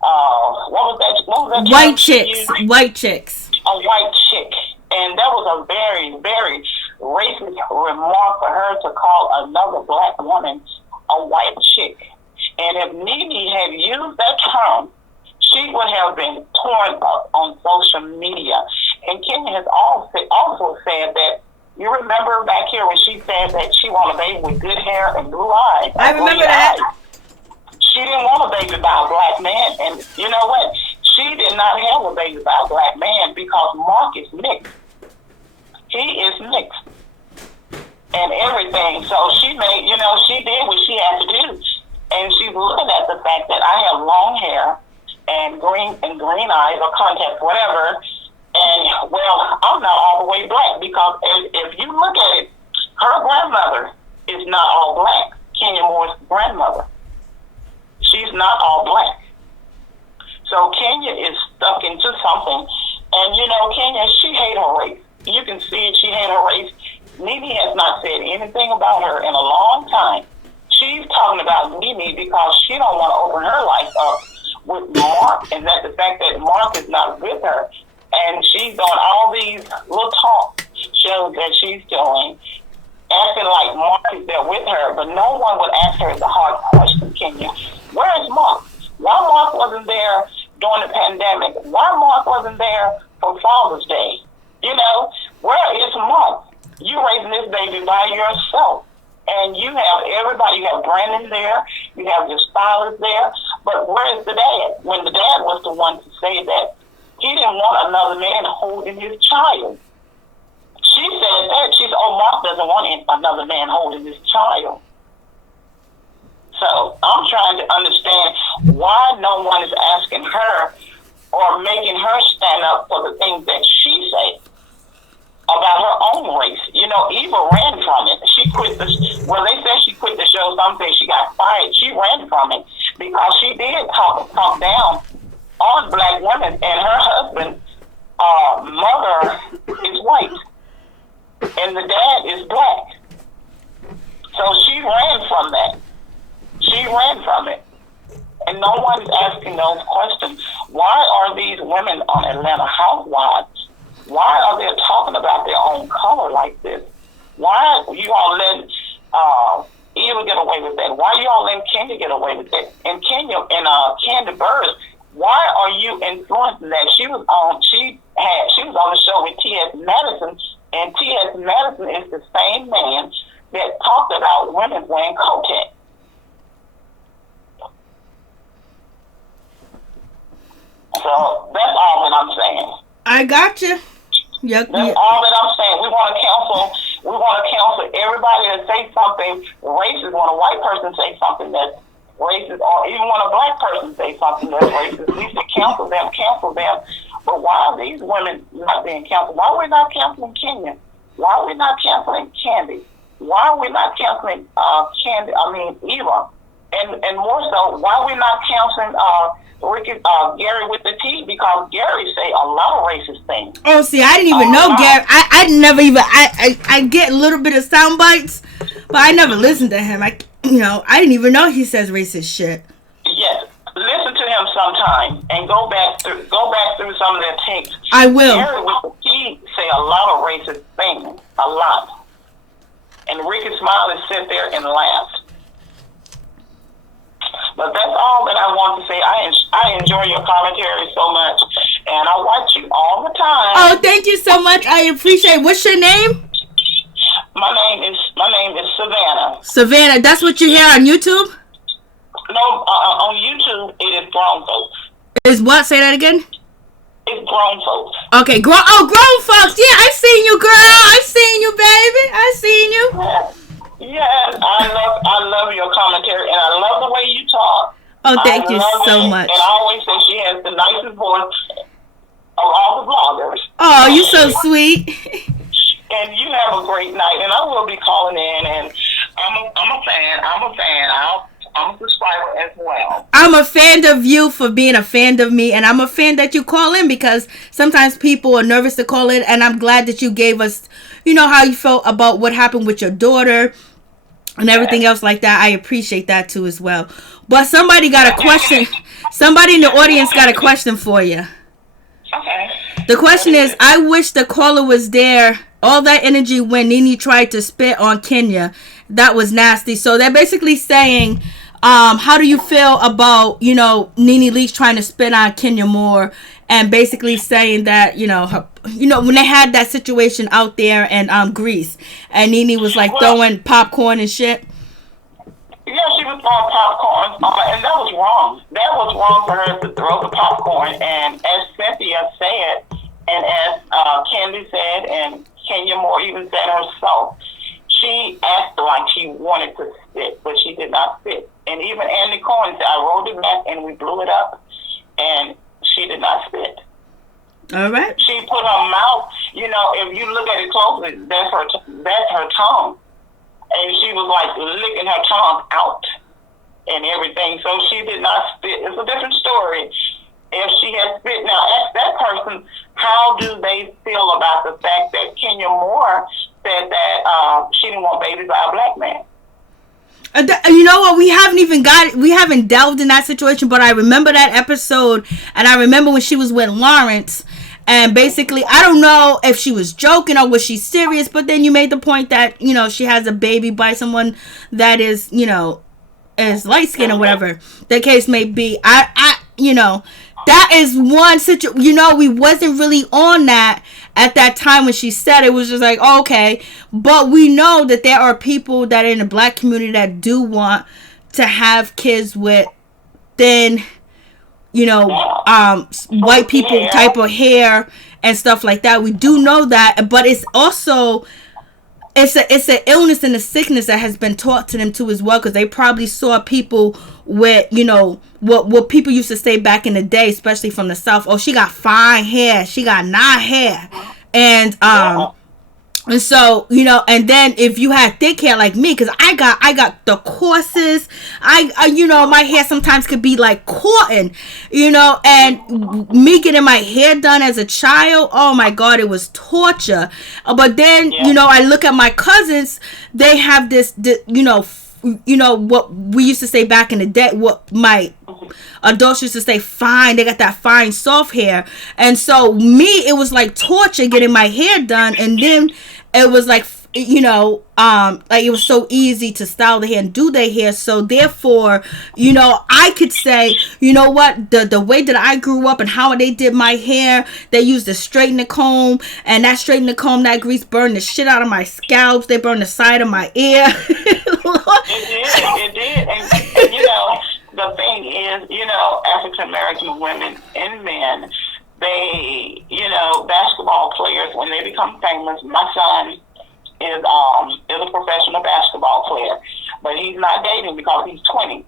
What was that? White chicks. A white chick. And that was a very, very racist remark for her to call another black woman a white chick. And if NeNe had used that term, she would have been torn up on social media. And Kenya has also said that, you remember back here when she said that she wanted a baby with good hair and blue eyes. I remember that. She didn't want a baby by a black man. And you know what? She did not have a baby by a black man because Mark is mixed. He is mixed and everything. So she made, you know, she did what she had to do. And she's looking at the fact that I have long hair and green eyes or contacts, whatever. And, well, I'm not all the way black because if you look at it, her grandmother is not all black. Kenya Moore's grandmother. She's not all black. So Kenya is stuck into something. And, you know, Kenya, she hate her race. You can see it. She hate her race. NeNe has not said anything about her in a long time. She's talking about NeNe because she don't want to open her life up with Mark, and that the fact that Mark is not with her. And she's doing all these little talk shows that she's doing, acting like Mark is there with her, but no one would ask her the hard question, Kenya. Where is Mark? Why Mark wasn't there during the pandemic? Why Mark wasn't there for Father's Day? You know, where is Mark? You raising this baby by yourself. And you have everybody, you have Brandon there, you have your stylist there, but where is the dad? When the dad was the one to say that he didn't want another man holding his child. She said that. She said, Mark doesn't want another man holding his child. So I'm trying to understand why no one is asking her or making her stand up for the things that she said about her own race. You know, Eva ran from it. She quit they said she quit the show. Some say she got fired. She ran from it because she did talk down on black women, and her husband, mother is white, and the dad is black. So she ran from that. She ran from it. And no one is asking those questions. Why are these women on Atlanta Housewives? Why are they talking about their own color like this? Why you all letting Eva get away with that? Why you all letting Kenya get away with that? And Kenya and Kandi Burruss, Why are you influencing that? She was on the show with T.S. Madison, and T.S. Madison is the same man that talked about women wearing Kotex. So that's all that I'm saying. I got you. Yep. That's all that I'm saying. We want to counsel everybody that say something racist. When a white person say something that's racist, or even when a black person say something that's racist, we should counsel them. But why are these women not being counseled? Why are we not counseling Kenya? Why are we not counseling Kandi? Why are we not counseling Eva? And more so, why are we not counseling Gary with the T? Because Gary say a lot of racist things. Oh, see, I didn't even know Gary. I never even. I get a little bit of sound bites, but I never listened to him. I didn't even know he says racist shit. Yes, listen to him sometime and go back through some of their tapes. I will. Gary with the T say a lot of racist things, a lot. And Ricky Smiley sit there and laugh. But that's all that I want to say. I enjoy your commentary so much, and I watch you all the time. Oh, thank you so much. I appreciate it. What's your name? My name is Savannah. Savannah. That's what you hear on YouTube? No, on YouTube it is grown folks. Is what? Say that again. It's grown folks. Okay, grown folks. Yeah, I seen you, girl. I seen you, baby. I seen you. Yes, I love your commentary, and I love the way you talk. Oh, thank you so much. And I always say she has the nicest voice of all the bloggers. Oh, you so sweet. And you have a great night, and I will be calling in, and I'm a fan. I'm a subscriber as well. I'm a fan of you for being a fan of me, and I'm a fan that you call in, because sometimes people are nervous to call in, and I'm glad that you gave us, how you felt about what happened with your daughter and everything else like that. I appreciate that too as well. But somebody got a question. Somebody in the audience got a question for you. Okay. The question is, I wish the caller was there. All that energy when NeNe tried to spit on Kenya, that was nasty. So they're basically saying, how do you feel about, NeNe Leakes trying to spit on Kenya Moore, and basically saying that, when they had that situation out there in Greece, and NeNe was like throwing popcorn and shit. Yeah, she was throwing popcorn, and that was wrong. That was wrong for her to throw the popcorn. And as Cynthia said, and as Kandi said, and Kenya Moore even said herself, she acted like she wanted to spit, but she did not spit. And even Andy Cohen said, I rolled it back and we blew it up, and she did not spit. All right. She put her mouth, if you look at it closely, that's her tongue. And she was like licking her tongue out and everything. So she did not spit. It's a different story if she had spit. Now, ask that person, how do they feel about the fact that Kenya Moore said that she didn't want babies by a black man? You know what? We haven't delved in that situation, but I remember that episode, and I remember when she was with Lawrence, and basically, I don't know if she was joking or was she serious, but then you made the point that, she has a baby by someone that is, is light skinned or whatever the case may be. That is one situation, we wasn't really on that at that time when she said it. Was just like, oh, okay. But we know that there are people that are in the black community that do want to have kids with thin, white people type of hair and stuff like that. We do know that, but it's also, it's an illness and a sickness that has been taught to them too as well, because they probably saw people with, what people used to say back in the day, especially from the South. Oh, she got fine hair. She got nice hair. And so, and then if you had thick hair like me, because I got the coarsest, my hair sometimes could be like cotton, and me getting my hair done as a child, oh my God, it was torture. But then, I look at my cousins, they have this what we used to say back in the day, what my adults used to say, fine, they got that fine soft hair. And so me, it was like torture getting my hair done, and then it was like like it was so easy to style their hair and do their hair. So therefore, I could say, you know what, the way that I grew up and how they did my hair, they used a straightening comb, and that straightening comb, that grease burned the shit out of my scalps. They burned the side of my ear. It did. And the thing is, African American women and men, they, basketball players, when they become famous, my son is a professional basketball player, but he's not dating because he's 20.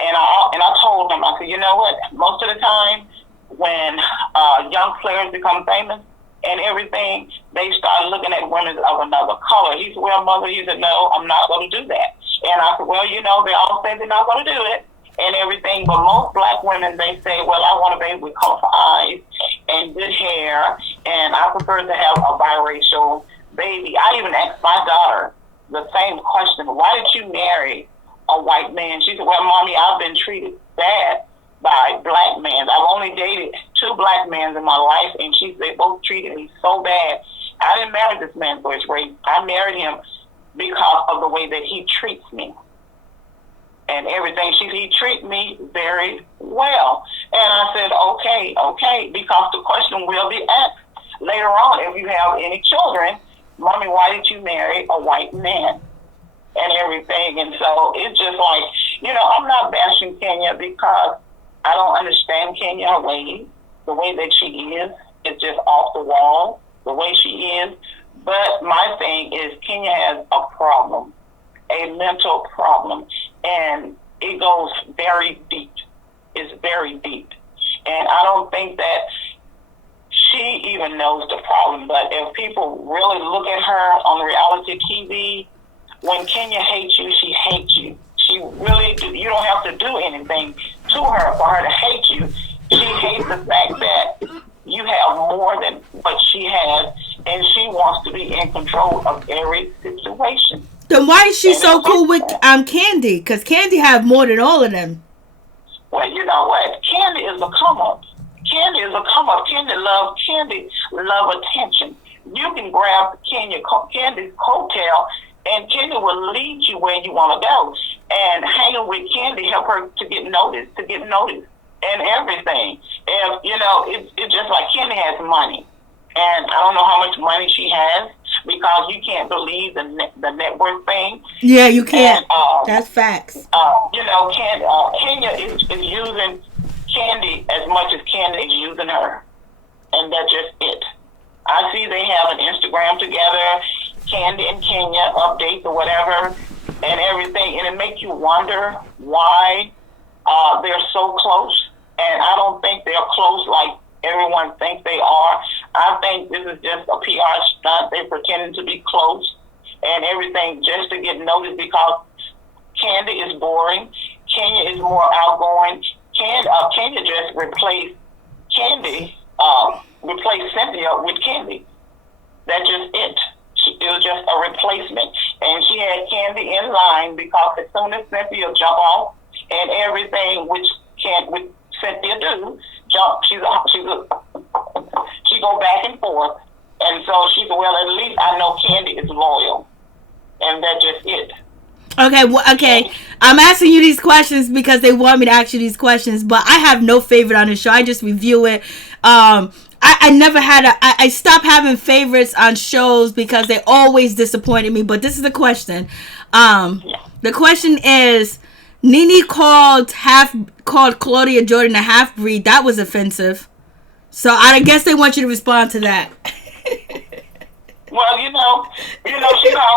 And I told him, I said, you know what? Most of the time, when young players become famous and everything, they start looking at women of another color. He said, well, mother, he said, no, I'm not going to do that. And I said, well, they all say they're not going to do it and everything, but most black women, they say, well, I want a baby with colorful eyes and good hair, and I prefer to have a biracial baby. I even asked my daughter the same question. Why did you marry a white man? She said, well, Mommy, I've been treated bad by black men. I've only dated 2 black men in my life, and they both treated me so bad. I didn't marry this man for his race. I married him because of the way that he treats me and everything. He treats me very well. And I said, okay, because the question will be asked later on if you have any children. Mommy, why did you marry a white man and everything? And so it's just like, I'm not bashing Kenya because I don't understand Kenya ways. The way that she is just off the wall, the way she is. But my thing is Kenya has a problem, a mental problem, and it goes very deep. It's very deep. And I don't think that she even knows the problem, but if people really look at her on reality TV, when Kenya hates you, she hates you. She really do. You don't have to do anything to her for her to hate you. She hates the fact that you have more than what she has, and she wants to be in control of every situation. Then why is she so cool with Kandi? Because Kandi have more than all of them. Well, you know what? Kandi is a come up. Kandi is a come up. Kandi love attention. You can grab Candy's coattail, and Kandi will lead you where you want to go. And hanging with Kandi help her to get noticed, and everything. And it's just like Kandi has money, and I don't know how much money she has because you can't believe the network thing. Yeah, you can't. And, that's facts. Kenya is using Kandi as much as Kandi is using her, and that's just it. I see they have an Instagram together, Kandi and Kenya updates or whatever, and everything, and it makes you wonder why they're so close. And I don't think they're close like everyone thinks they are. I think this is just a PR stunt. They're pretending to be close and everything just to get noticed because Kandi is boring. Kenya is more outgoing. Kenya just replaced Cynthia with Kandi. That's just it. It was just a replacement. And she had Kandi in line because as soon as Cynthia jump off and everything, which Cynthia do, she go back and forth. And so she said, well, at least I know Kandi is loyal. And that's just it. Okay. I'm asking you these questions because they want me to ask you these questions, but I have no favorite on the show. I just review it. I never had I stopped having favorites on shows because they always disappointed me, but this is the question. The question is, NeNe called Claudia Jordan a half-breed. That was offensive. So I guess they want you to respond to that. Well, she called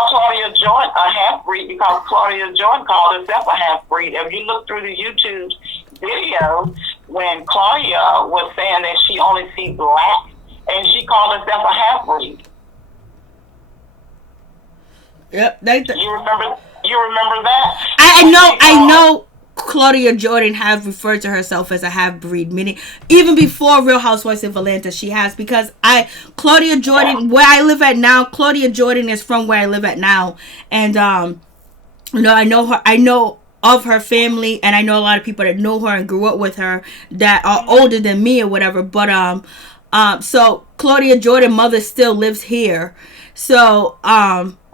Claudia Jordan a half-breed because Claudia Jordan called herself a half-breed. If you look through the YouTube video, when Claudia was saying that she only sees black, and she called herself a half-breed. Yep. You remember that? I know Claudia Jordan has referred to herself as a half-breed, meaning even before Real Housewives of Atlanta she has, because Claudia Jordan, where I live at now, Claudia Jordan is from where I live at now, and I know of her family, and I know a lot of people that know her and grew up with her that are older than me or whatever, but so Claudia Jordan mother still lives here, so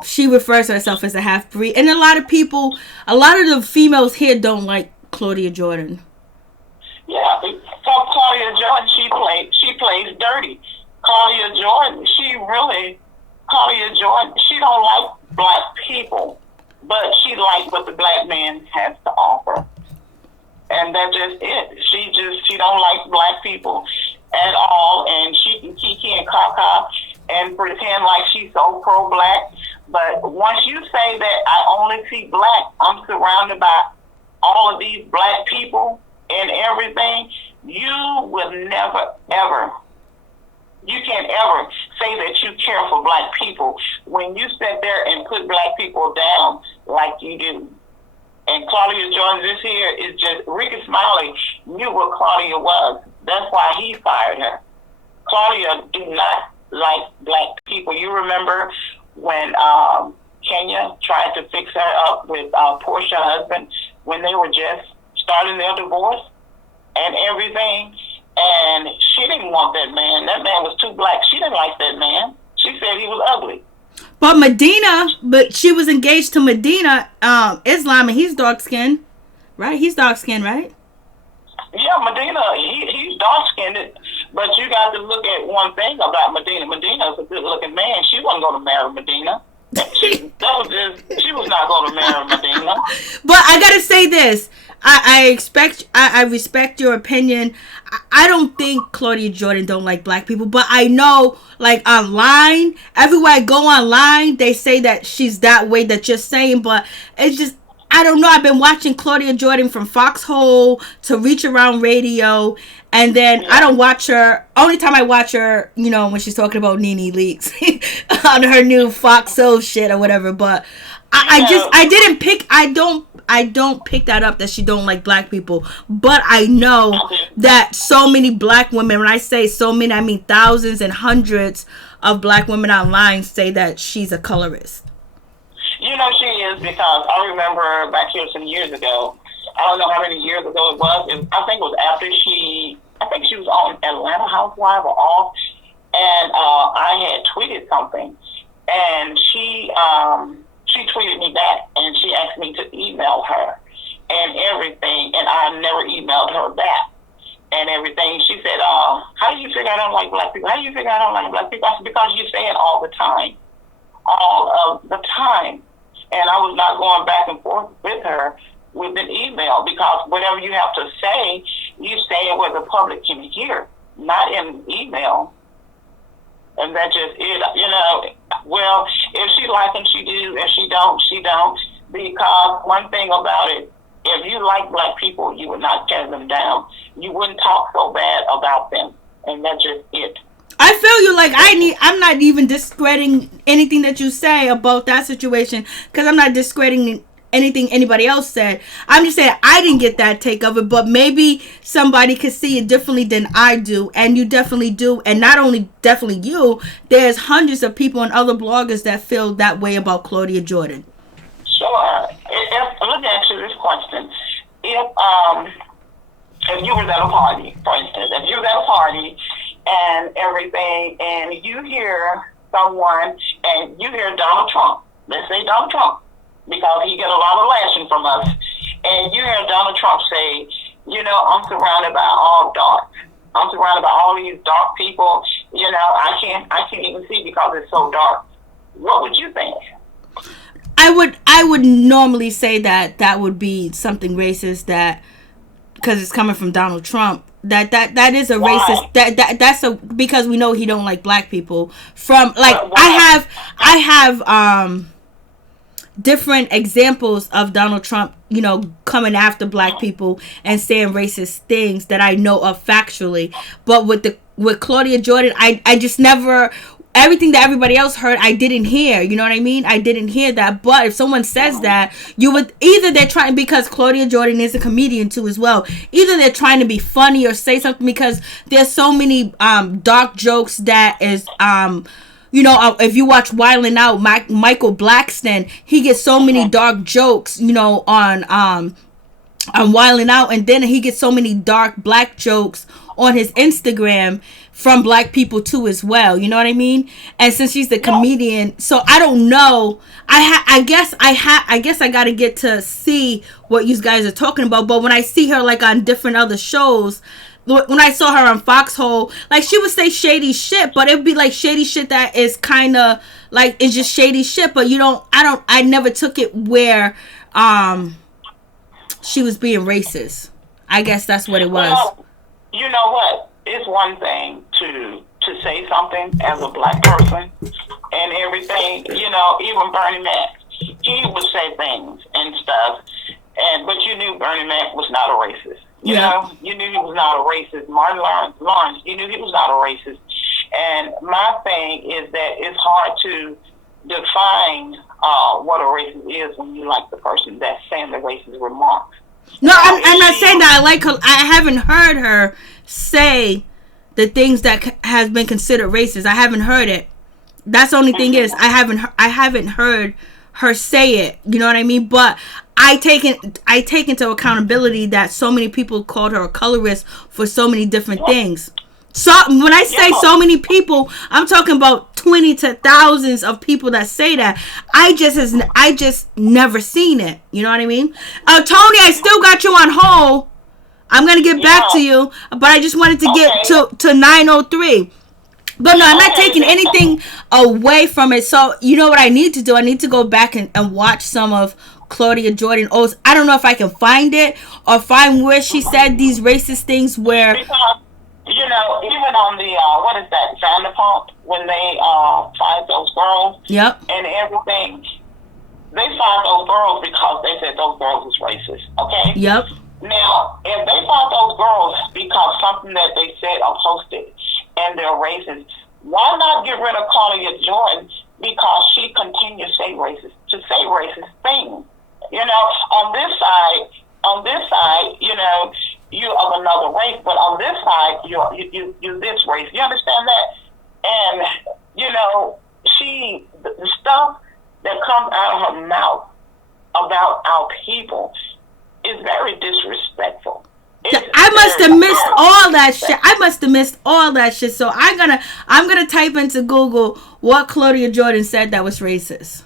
she refers to herself as a half-breed. And a lot of the females here don't like Claudia Jordan. Yeah, for Claudia Jordan, she plays dirty. Claudia Jordan, she don't like black people, but she likes what the black man has to offer. And that's just it. She don't like black people at all, and she can kiki and caca and pretend like she's so pro-black. But once you say that I only see black, I'm surrounded by all of these black people and everything, you will never, ever, you can't ever say that you care for black people when you sit there and put black people down like you do. And Claudia Jordan, this here is just, Ricky Smiley knew what Claudia was. That's why he fired her. Claudia do not like black people. You remember when Kenya tried to fix her up with Portia's husband when they were just starting their divorce and everything, and she didn't want that man. That man was too black. She didn't like that man. She said he was ugly. But she was engaged to Medina Islam, and he's dark-skinned, right? He's dark-skinned, right? Yeah, Medina, he's dark-skinned, but you got to look at one thing about Medina. Medina is a good-looking man. She wasn't going to marry Medina. She was not going to marry Medina. But I got to say this. I respect your opinion. I don't think Claudia Jordan don't like black people, but I know, like, online, everywhere I go online, they say that she's that way that you're saying, but it's just, I don't know. I've been watching Claudia Jordan from Foxhole to Reach Around Radio, and then I don't watch her. Only time I watch her, you know, when she's talking about NeNe Leakes on her new Foxhole shit or whatever, but I don't pick that up that she don't like black people, but I know that so many black women, when I say so many, I mean thousands and hundreds of black women online say that she's a colorist. You know she is, because I remember back here some years ago, I don't know how many years ago it was, I think it was after she was on Atlanta Housewives or off, and I had tweeted something, and she tweeted me back, and she asked me to email her and everything, and I never emailed her back and everything. She said, how do you figure I don't like black people? How do you figure I don't like black people? I said, because you say it all the time. All of the time. And I was not going back and forth with her with an email, because whatever you have to say, you say it where the public can hear, not in email. And that's just it, you know. Well, if she like them, she do. If she don't, she don't. Because one thing about it, if you like black people, you would not tear them down. You wouldn't talk so bad about them. And that's just it. I feel you. Like, I'm not even discrediting anything that you say about that situation, because I'm not discrediting anything anybody else said. I'm just saying I didn't get that take of it, but maybe somebody could see it differently than I do, and you definitely do. And not only definitely you, there's hundreds of people and other bloggers that feel that way about Claudia Jordan. Sure. Let me ask you this question. If you were at a party, for instance, if you were at a party and everything, and you hear someone, and you hear Donald Trump, let's say Donald Trump, because he get a lot of lashing from us, and you hear Donald Trump say, you know, I'm surrounded by all dark. I'm surrounded by all these dark people. You know, I can't even see because it's so dark. What would you think? I would normally say that would be something racist, that because it's coming from Donald Trump. That is a Why? racist. That's a, because we know he don't like black people. From like I have different examples of Donald Trump, you know, coming after black people and saying racist things that I know of factually. But with Claudia Jordan, I just never, everything that everybody else heard, I didn't hear. You know what I mean? I didn't hear that. But if someone says that, you would, either they're trying, because Claudia Jordan is a comedian too as well, either they're trying to be funny or say something, because there's so many dark jokes that is you know, if you watch Wildin' Out, Michael Blackston, he gets so many dark jokes, you know, on Wildin' Out, and then he gets so many dark black jokes on his Instagram, from black people too as well. You know what I mean? And since she's the comedian, so I don't know. I guess I got to get to see what you guys are talking about. But when I see her like on different other shows, when I saw her on Foxhole, like she would say shady shit, but it would be like shady shit that is kind of like, it's just shady shit. But I never took it where she was being racist. I guess that's what it was. Well, you know what? It's one thing to say something as a black person and everything. You know, even Bernie Mac, he would say things and stuff, but you knew Bernie Mac was not a racist. You know, you knew he was not a racist. Martin Lawrence, you knew he was not a racist. And my thing is that it's hard to define what a racist is when you like the person that's saying the racist remarks. No, I'm not saying that I like her. I haven't heard her say the things that has been considered racist. I haven't heard it. That's the only thing is I haven't heard her say it. You know what I mean? But I take into accountability that so many people called her a colorist for so many different things. So when I say so many people, I'm talking about 20 to thousands of people that say that. I just never seen it. You know what I mean? Tony, I still got you on hold. I'm gonna get back to you, but I just wanted to get to 9:03. But no, I'm not taking anything away from it. So you know what I need to do? I need to go back and watch some of Claudia Jordan Oates. I don't know if I can find it or find where she said these racist things where. Because, you know, even on the, what is that, Vanderpump, when they fired those girls and everything, they fired those girls because they said those girls was racist, okay? Yep. Now, if they fired those girls because something that they said or posted and they're racist, why not get rid of Claudia Jordan because she continues to say racist things? You know, on this side, you know, you of another race, but on this side, you're this race. You understand that? And, you know, the stuff that comes out of her mouth about our people is very disrespectful. I must have missed all that shit. I must have missed all that shit. So I'm gonna type into Google what Claudia Jordan said that was racist.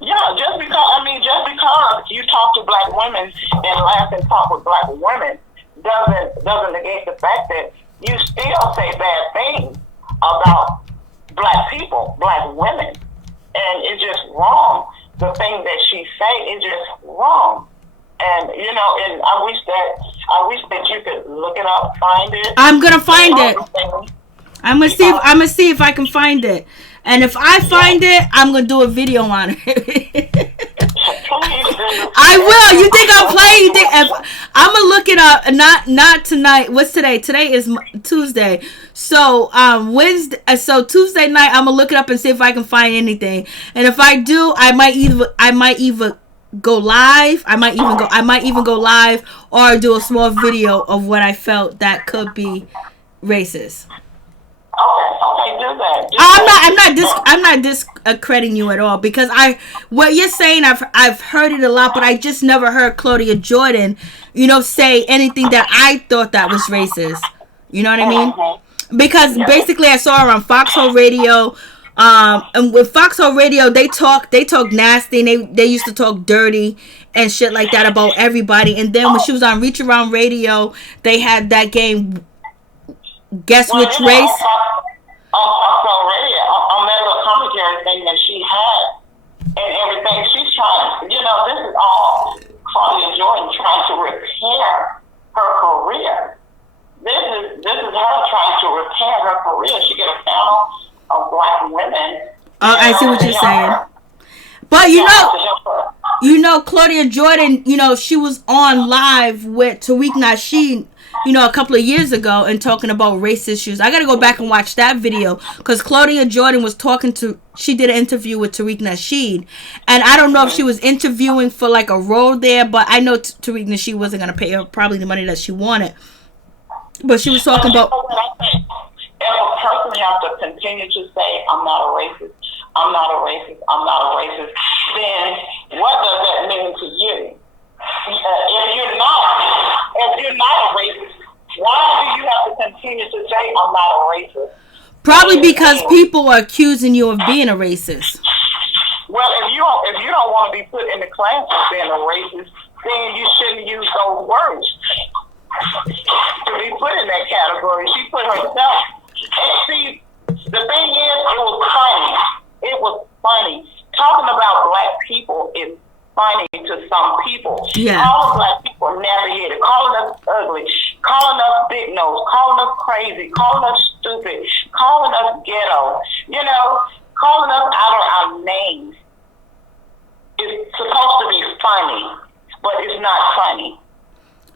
Yeah, just because you talk to black women and laugh and talk with black women doesn't negate the fact that you still say bad things about black people, black women, and it's just wrong. The thing that she say is just wrong. And you know, and I wish that you could look it up, find it. I'm gonna find it. I'm gonna see if I can find it. And if I find it, I'm gonna do a video on it. I will. You think I'll play? You think I'm gonna look it up? Not tonight. What's today? Today is Tuesday. So Wednesday. So Tuesday night, I'm gonna look it up and see if I can find anything. And if I do, I might either go live. I might even go live or do a small video of what I felt that could be racist. Okay, do that. I'm not discrediting you at all because what you're saying I've heard it a lot, but I just never heard Claudia Jordan, you know, say anything that I thought that was racist. You know what I mean? Because basically I saw her on Foxhole Radio. And with Foxhole Radio, they talk nasty and they used to talk dirty and shit like that about everybody. And then when she was on Reach Around Radio, they had that game, Guess Which Race? On Foxhole Radio, on that little commentary thing that she had and everything, she's trying, you know, this is all Claudia Jordan trying to repair her career. This is her trying to repair her career. She get a panel of black women. I see what you're saying. But you know, Claudia Jordan, you know, she was on live with Tariq Nasheed, you know, a couple of years ago and talking about race issues. I got to go back and watch that video because Claudia Jordan was she did an interview with Tariq Nasheed. And I don't know if she was interviewing for like a role there, but I know Tariq Nasheed wasn't going to pay her probably the money that she wanted. But she was talking about... If a person has to continue to say, I'm not a racist, I'm not a racist, I'm not a racist, then what does that mean to you? If you're not a racist, Why do you have to continue to say I'm not a racist? Probably because people are accusing you of being a racist. Well, if you don't want to be put in the class of being a racist, then you shouldn't use those words to be put in that category. She put herself. And see, the thing is, it was funny. It was funny. Talking about black people is funny to some people. Yeah. All black people never hit it. Calling us ugly, calling us big nose, calling us crazy, calling us stupid, calling us ghetto. You know, calling us out of our names. It's supposed to be funny, but it's not funny.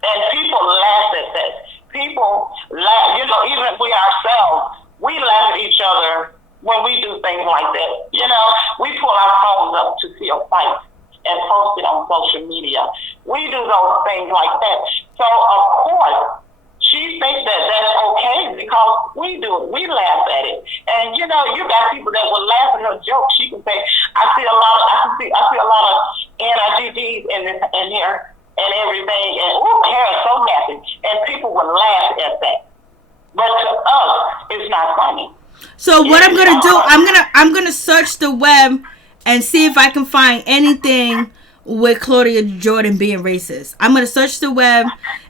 And people laugh at that. People laugh, you know, even we ourselves, we laugh at each other when we do things like that. You know, we pull our phones up to see a fight and post it on social media. We do those things like that. So, of course, she thinks that that's okay because we do it. We laugh at it. And, you know, you got people that will laugh at her jokes. She can say, I see a lot of NIGGs in here and everything. And, ooh, hair is so nappy. And people will laugh at that. But to us, it's not funny. So what I'm gonna do, I'm gonna search the web and see if I can find anything with Claudia Jordan being racist. I'm gonna search the web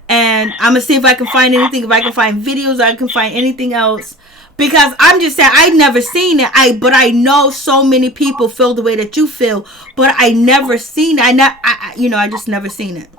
and I'm gonna see if I can find anything. If I can find videos, I can find anything else. Because I'm just saying, I've never seen it. But I know so many people feel the way that you feel. But I never seen it. I just never seen it.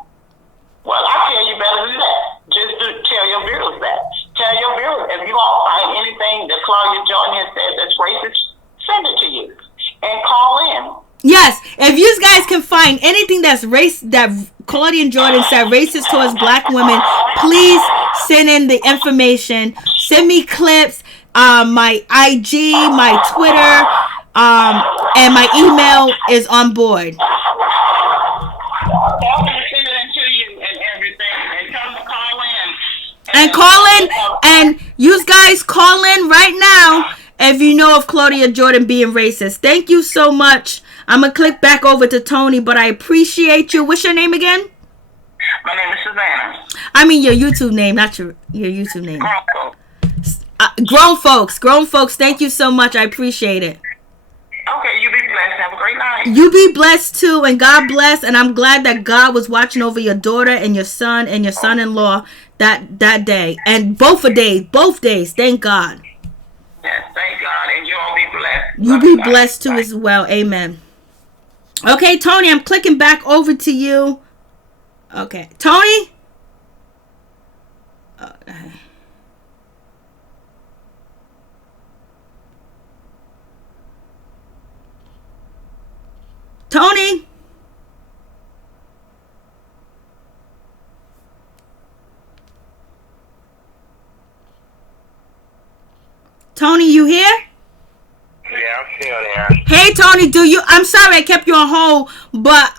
Well, I tell you better than that. Just to tell your viewers that. Tell your viewers, if you all find anything that Claudia Jordan has said that's racist, send it to you and call in. Yes, if you guys can find anything that's that Claudia Jordan said racist towards black women, please send in the information. Send me clips, my IG, my Twitter, and my email is on board. Tell them to send it to you and everything, and tell them to call in. And call in, and you guys call in right now if you know of Claudia Jordan being racist. Thank you so much. I'm going to click back over to Tony, but I appreciate you. What's your name again? My name is Savannah. I mean your YouTube name, not your YouTube name. Grown folks, thank you so much. I appreciate it. Okay, you be blessed. Have a great night. You be blessed too, and God bless. And I'm glad that God was watching over your daughter and your son-in-law that day, and both days. Thank God. Yes, thank God, and you all be blessed. You be blessed too as well. Amen. Okay, Tony, I'm clicking back over to you. Okay, Tony. Okay. Tony. Tony, you here? Yeah, I'm still there. Hey, Tony, I'm sorry I kept you on hold, but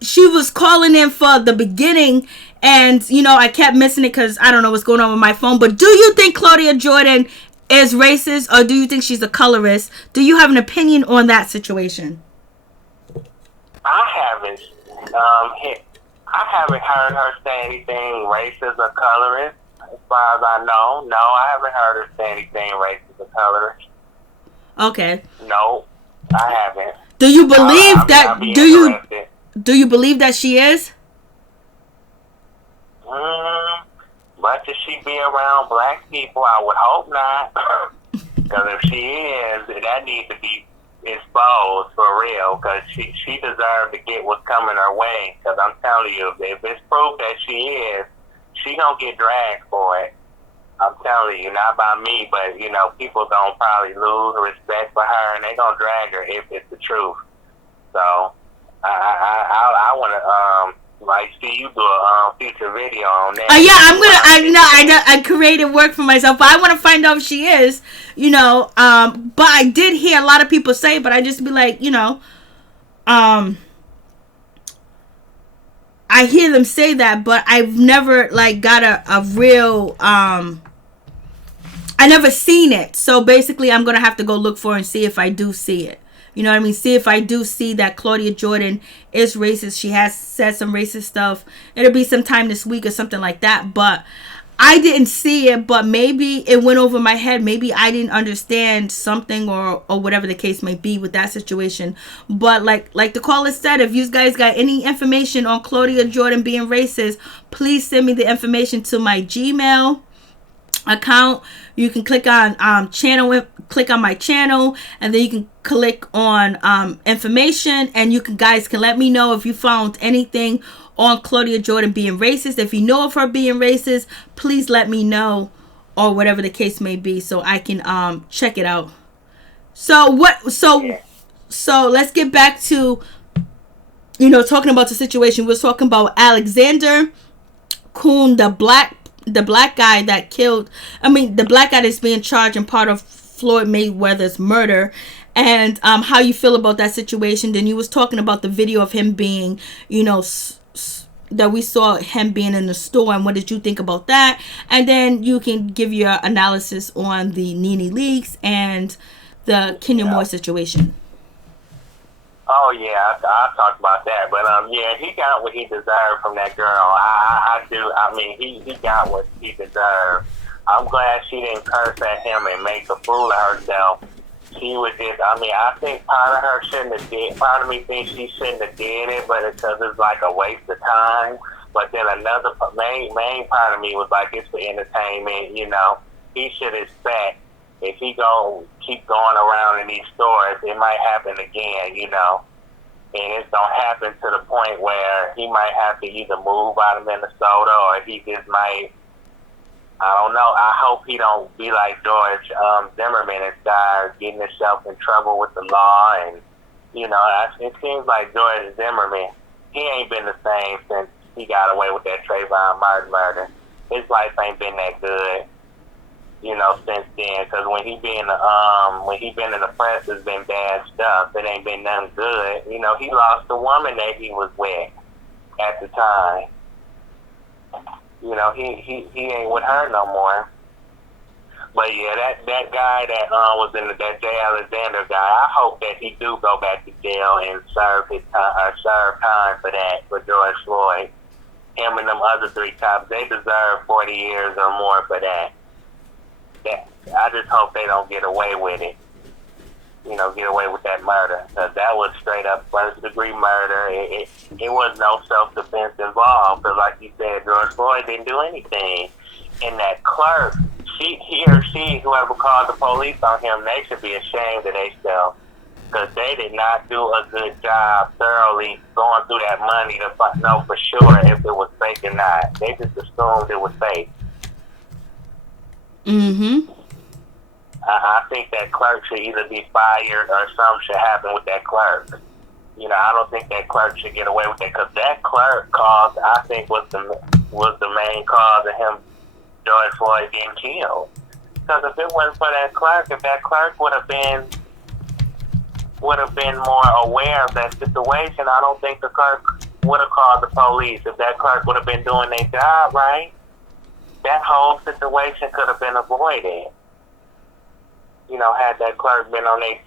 she was calling in for the beginning, and, I kept missing it because I don't know what's going on with my phone. But do you think Claudia Jordan is racist, or do you think she's a colorist? Do you have an opinion on that situation? I haven't heard her say anything racist or colorist. As far as I know, no, I haven't heard her say anything racist or colorist. Okay. No, I haven't. Do you believe that? Do you believe that she is? Much as she be around black people, I would hope not. Because if she is, that needs to be exposed for real. Because she deserves to get what's coming her way. Because I'm telling you, if it's proof that she is, she gonna get dragged for it. I'm telling you, not by me, but people gonna probably lose respect for her, and they gonna drag her if it's the truth. So I wanna see you do a future video on that. I created work for myself, but I want to find out if she is, but I did hear a lot of people say, but I just be like, I hear them say that, but I've never got a real, I never seen it. So basically I'm going to have to go look for it and see if I do see it. You know what I mean? See if I do see that Claudia Jordan is racist. She has said some racist stuff. It'll be sometime this week or something like that. But I didn't see it, but maybe it went over my head. Maybe I didn't understand something or whatever the case may be with that situation. But like the caller said, if you guys got any information on Claudia Jordan being racist, please send me the information to my Gmail account. You can click on click on my channel, and then you can click on information, and you guys can let me know if you found anything on Claudia Jordan being racist. If you know of her being racist, please let me know, or whatever the case may be, so I can check it out. So let's get back to talking about the situation. We're talking about Alexander Kuhn, the black guy that killed, the black guy that's being charged in part of Floyd Mayweather's murder, and how you feel about that situation. Then you was talking about the video of him being, that we saw him being in the store, and what did you think about that? And then you can give your analysis on the NeNe Leakes and the Kenya Moore situation. Oh yeah, I talked about that, but yeah, he got what he deserved from that girl. I do. I mean, he got what he deserved. I'm glad she didn't curse at him and make a fool of herself. She was just. I think part of her shouldn't have did. Part of me thinks she shouldn't have did it, but it's because it's like a waste of time. But then another main part of me was like, it's for entertainment. He should expect. If he keep going around in these stores, it might happen again, and it's gonna happen to the point where he might have to either move out of Minnesota, or he just might, I don't know. I hope he don't be like George Zimmerman and start getting himself in trouble with the law. And it seems like George Zimmerman, he ain't been the same since he got away with that Trayvon Martin murder. His life ain't been that good. Since then, because when he been in the press, it's been bad stuff. It ain't been nothing good. He lost the woman that he was with at the time. He ain't with her no more. But yeah, that guy that was in that Jay Alexander guy, I hope that he do go back to jail and serve time for that, for George Floyd. Him and them other 3 cops, they deserve 40 years or more for that. I just hope they don't get away with it. Get away with that murder. Because that was straight up first-degree murder. It was no self-defense involved. Because like you said, George Floyd didn't do anything. And that clerk, he or she, whoever called the police on him, they should be ashamed of themselves. Because they did not do a good job thoroughly going through that money to know for sure if it was fake or not. They just assumed it was fake. I think that clerk should either be fired or something should happen with that clerk. I don't think that clerk should get away with it, because that clerk cause, I think, was the main cause of him, George Floyd, getting killed. Because if it wasn't for that clerk, if that clerk would have been more aware of that situation, I don't think the clerk would have called the police. If that clerk would have been doing their job right, that whole situation could have been avoided. Had that clerk been knowing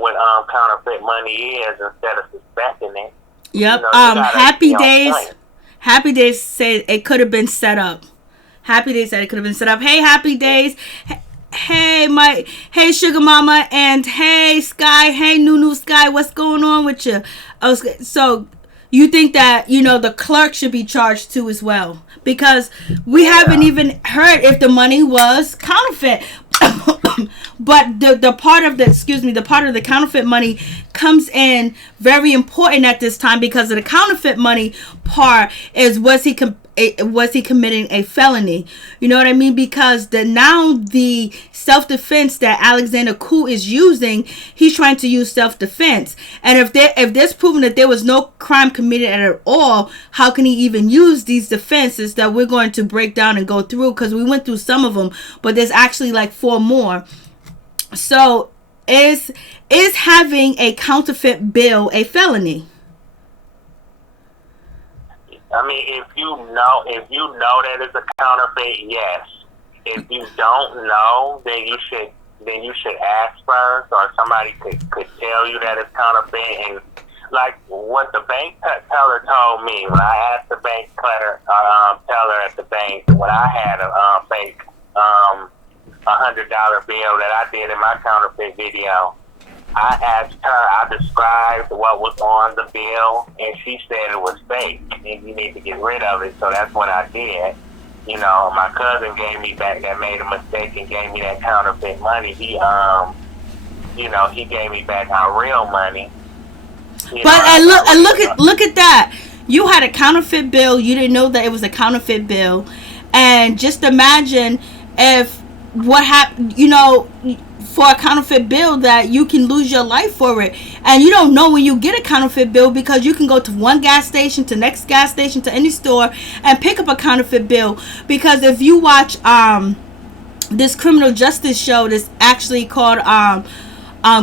what counterfeit money is instead of suspecting it. Yep. Happy Days said it could have been set up. Happy Days said it could have been set up. Hey, Happy Days. Hey, Sugar Mama, and hey, Sky. Hey, Nunu Sky. What's going on with you? So you think that, the clerk should be charged too as well? Because we haven't even heard if the money was counterfeit. But the part of the counterfeit money comes in very important at this time, because of the counterfeit money part is was he committing a felony? You know what I mean? Because the self-defense that Alexander Kuhn is using, he's trying to use self-defense. And if there's proven that there was no crime committed at all, how can he even use these defenses that we're going to break down and go through? Because we went through some of them, but there's actually like 4 more. So is having a counterfeit bill a felony? If you know that it's a counterfeit, yes. If you don't know, then you should ask first, or somebody could tell you that it's counterfeit. And like what the bank teller told me when I asked the bank teller at the bank when I had a fake $100 bill that I did in my counterfeit video. I asked her, I described what was on the bill, and she said it was fake, and you need to get rid of it. So that's what I did. You know, my cousin gave me back, that made a mistake and gave me that counterfeit money. He, you know, he gave me back our real money. Look at that. You had a counterfeit bill. You didn't know that it was a counterfeit bill, and just imagine if what happened. You know, for a counterfeit bill that you can lose your life for it, and you don't know when you get a counterfeit bill because you can go to one gas station to next gas station to any store and pick up a counterfeit bill. Because if you watch this criminal justice show that's actually called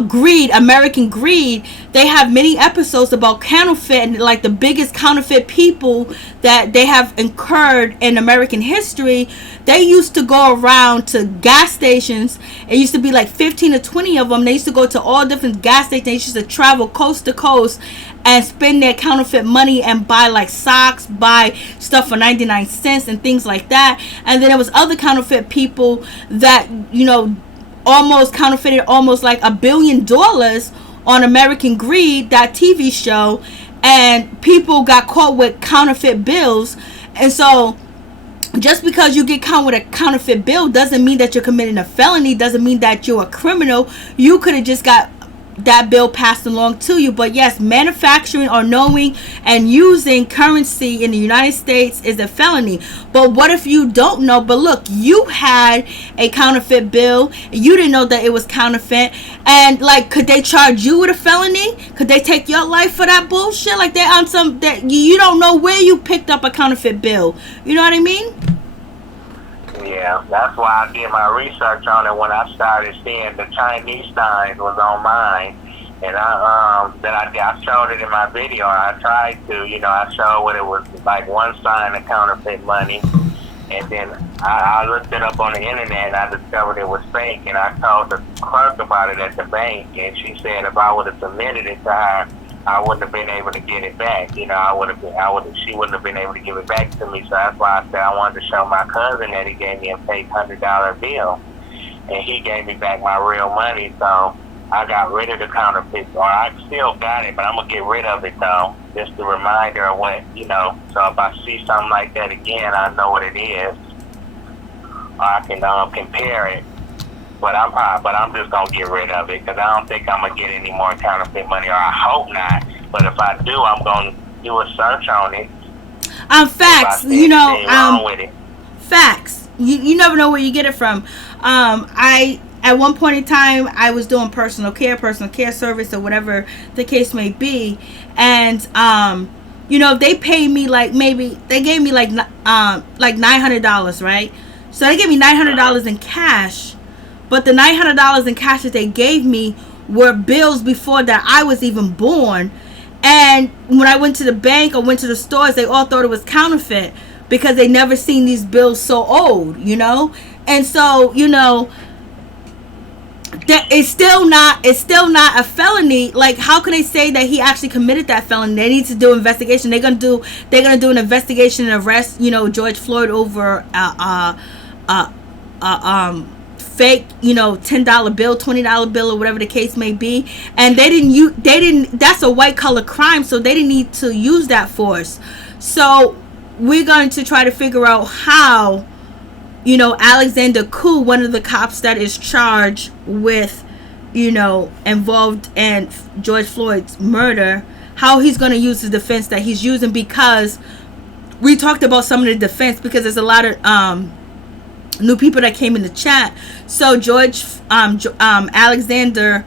Greed, American Greed, they have many episodes about counterfeit and like the biggest counterfeit people that they have incurred in American history. They used to go around to gas stations. It used to be like 15 or 20 of them. They used to go to all different gas stations. They used to travel coast to coast and spend their counterfeit money and buy like socks, buy stuff for 99 cents and things like that. And then there was other counterfeit people that, you know, almost counterfeited almost like $1 billion on American Greed, that TV show, and people got caught with counterfeit bills. And so just because you get caught with a counterfeit bill doesn't mean that you're committing a felony, doesn't mean that you're a criminal. You could have just got that bill passed along to you. But yes, manufacturing or knowing and using currency in the United States is a felony. But what if you don't know? But look, you had a counterfeit bill, you didn't know that it was counterfeit, and like, could they charge you with a felony? Could they take your life for that bullshit? Like, they're on some that you don't know where you picked up a counterfeit bill. You know what I mean? Yeah, that's why I did my research on it when I started seeing the Chinese signs was on mine, and I showed it in my video. I tried to, you know, I showed what it was like, one sign of counterfeit money, and then I looked it up on the internet and I discovered it was fake, and I told the clerk about it at the bank, and she said if I would have submitted it to her, I wouldn't have been able to get it back. You know, she wouldn't have been able to give it back to me. So that's why I said I wanted to show my cousin that he gave me a fake $100 bill, and he gave me back my real money. So I got rid of the counterfeit, or I still got it, but I'm gonna get rid of it though. Just a reminder of what, you know. So if I see something like that again, I know what it is, or I can compare it. But I'm just gonna get rid of it because I don't think I'm gonna get any more counterfeit money, or I hope not. But if I do, I'm gonna do a search on it. Facts, you know, facts. You never know where you get it from. At one point in time, I was doing personal care service, or whatever the case may be, and you know, they paid me like, maybe they gave me like $900, right? So they gave me $900 in cash. But the $900 in cash that they gave me were bills before that I was even born. And when I went to the bank or went to the stores, they all thought it was counterfeit because they never seen these bills so old, you know? And so, you know, that it's still not a felony. Like, how can they say that he actually committed that felony? They need to do investigation. They're gonna do an investigation and arrest, you know, George Floyd over fake, you know, $10 bill, $20 bill, or whatever the case may be. And they didn't that's a white collar crime, so they didn't need to use that force. So we're going to try to figure out how, you know, Alexander Koo, one of the cops that is charged with, you know, involved in George Floyd's murder, how he's going to use the defense that he's using. Because we talked about some of the defense, because there's a lot of new people that came in the chat. So Alexander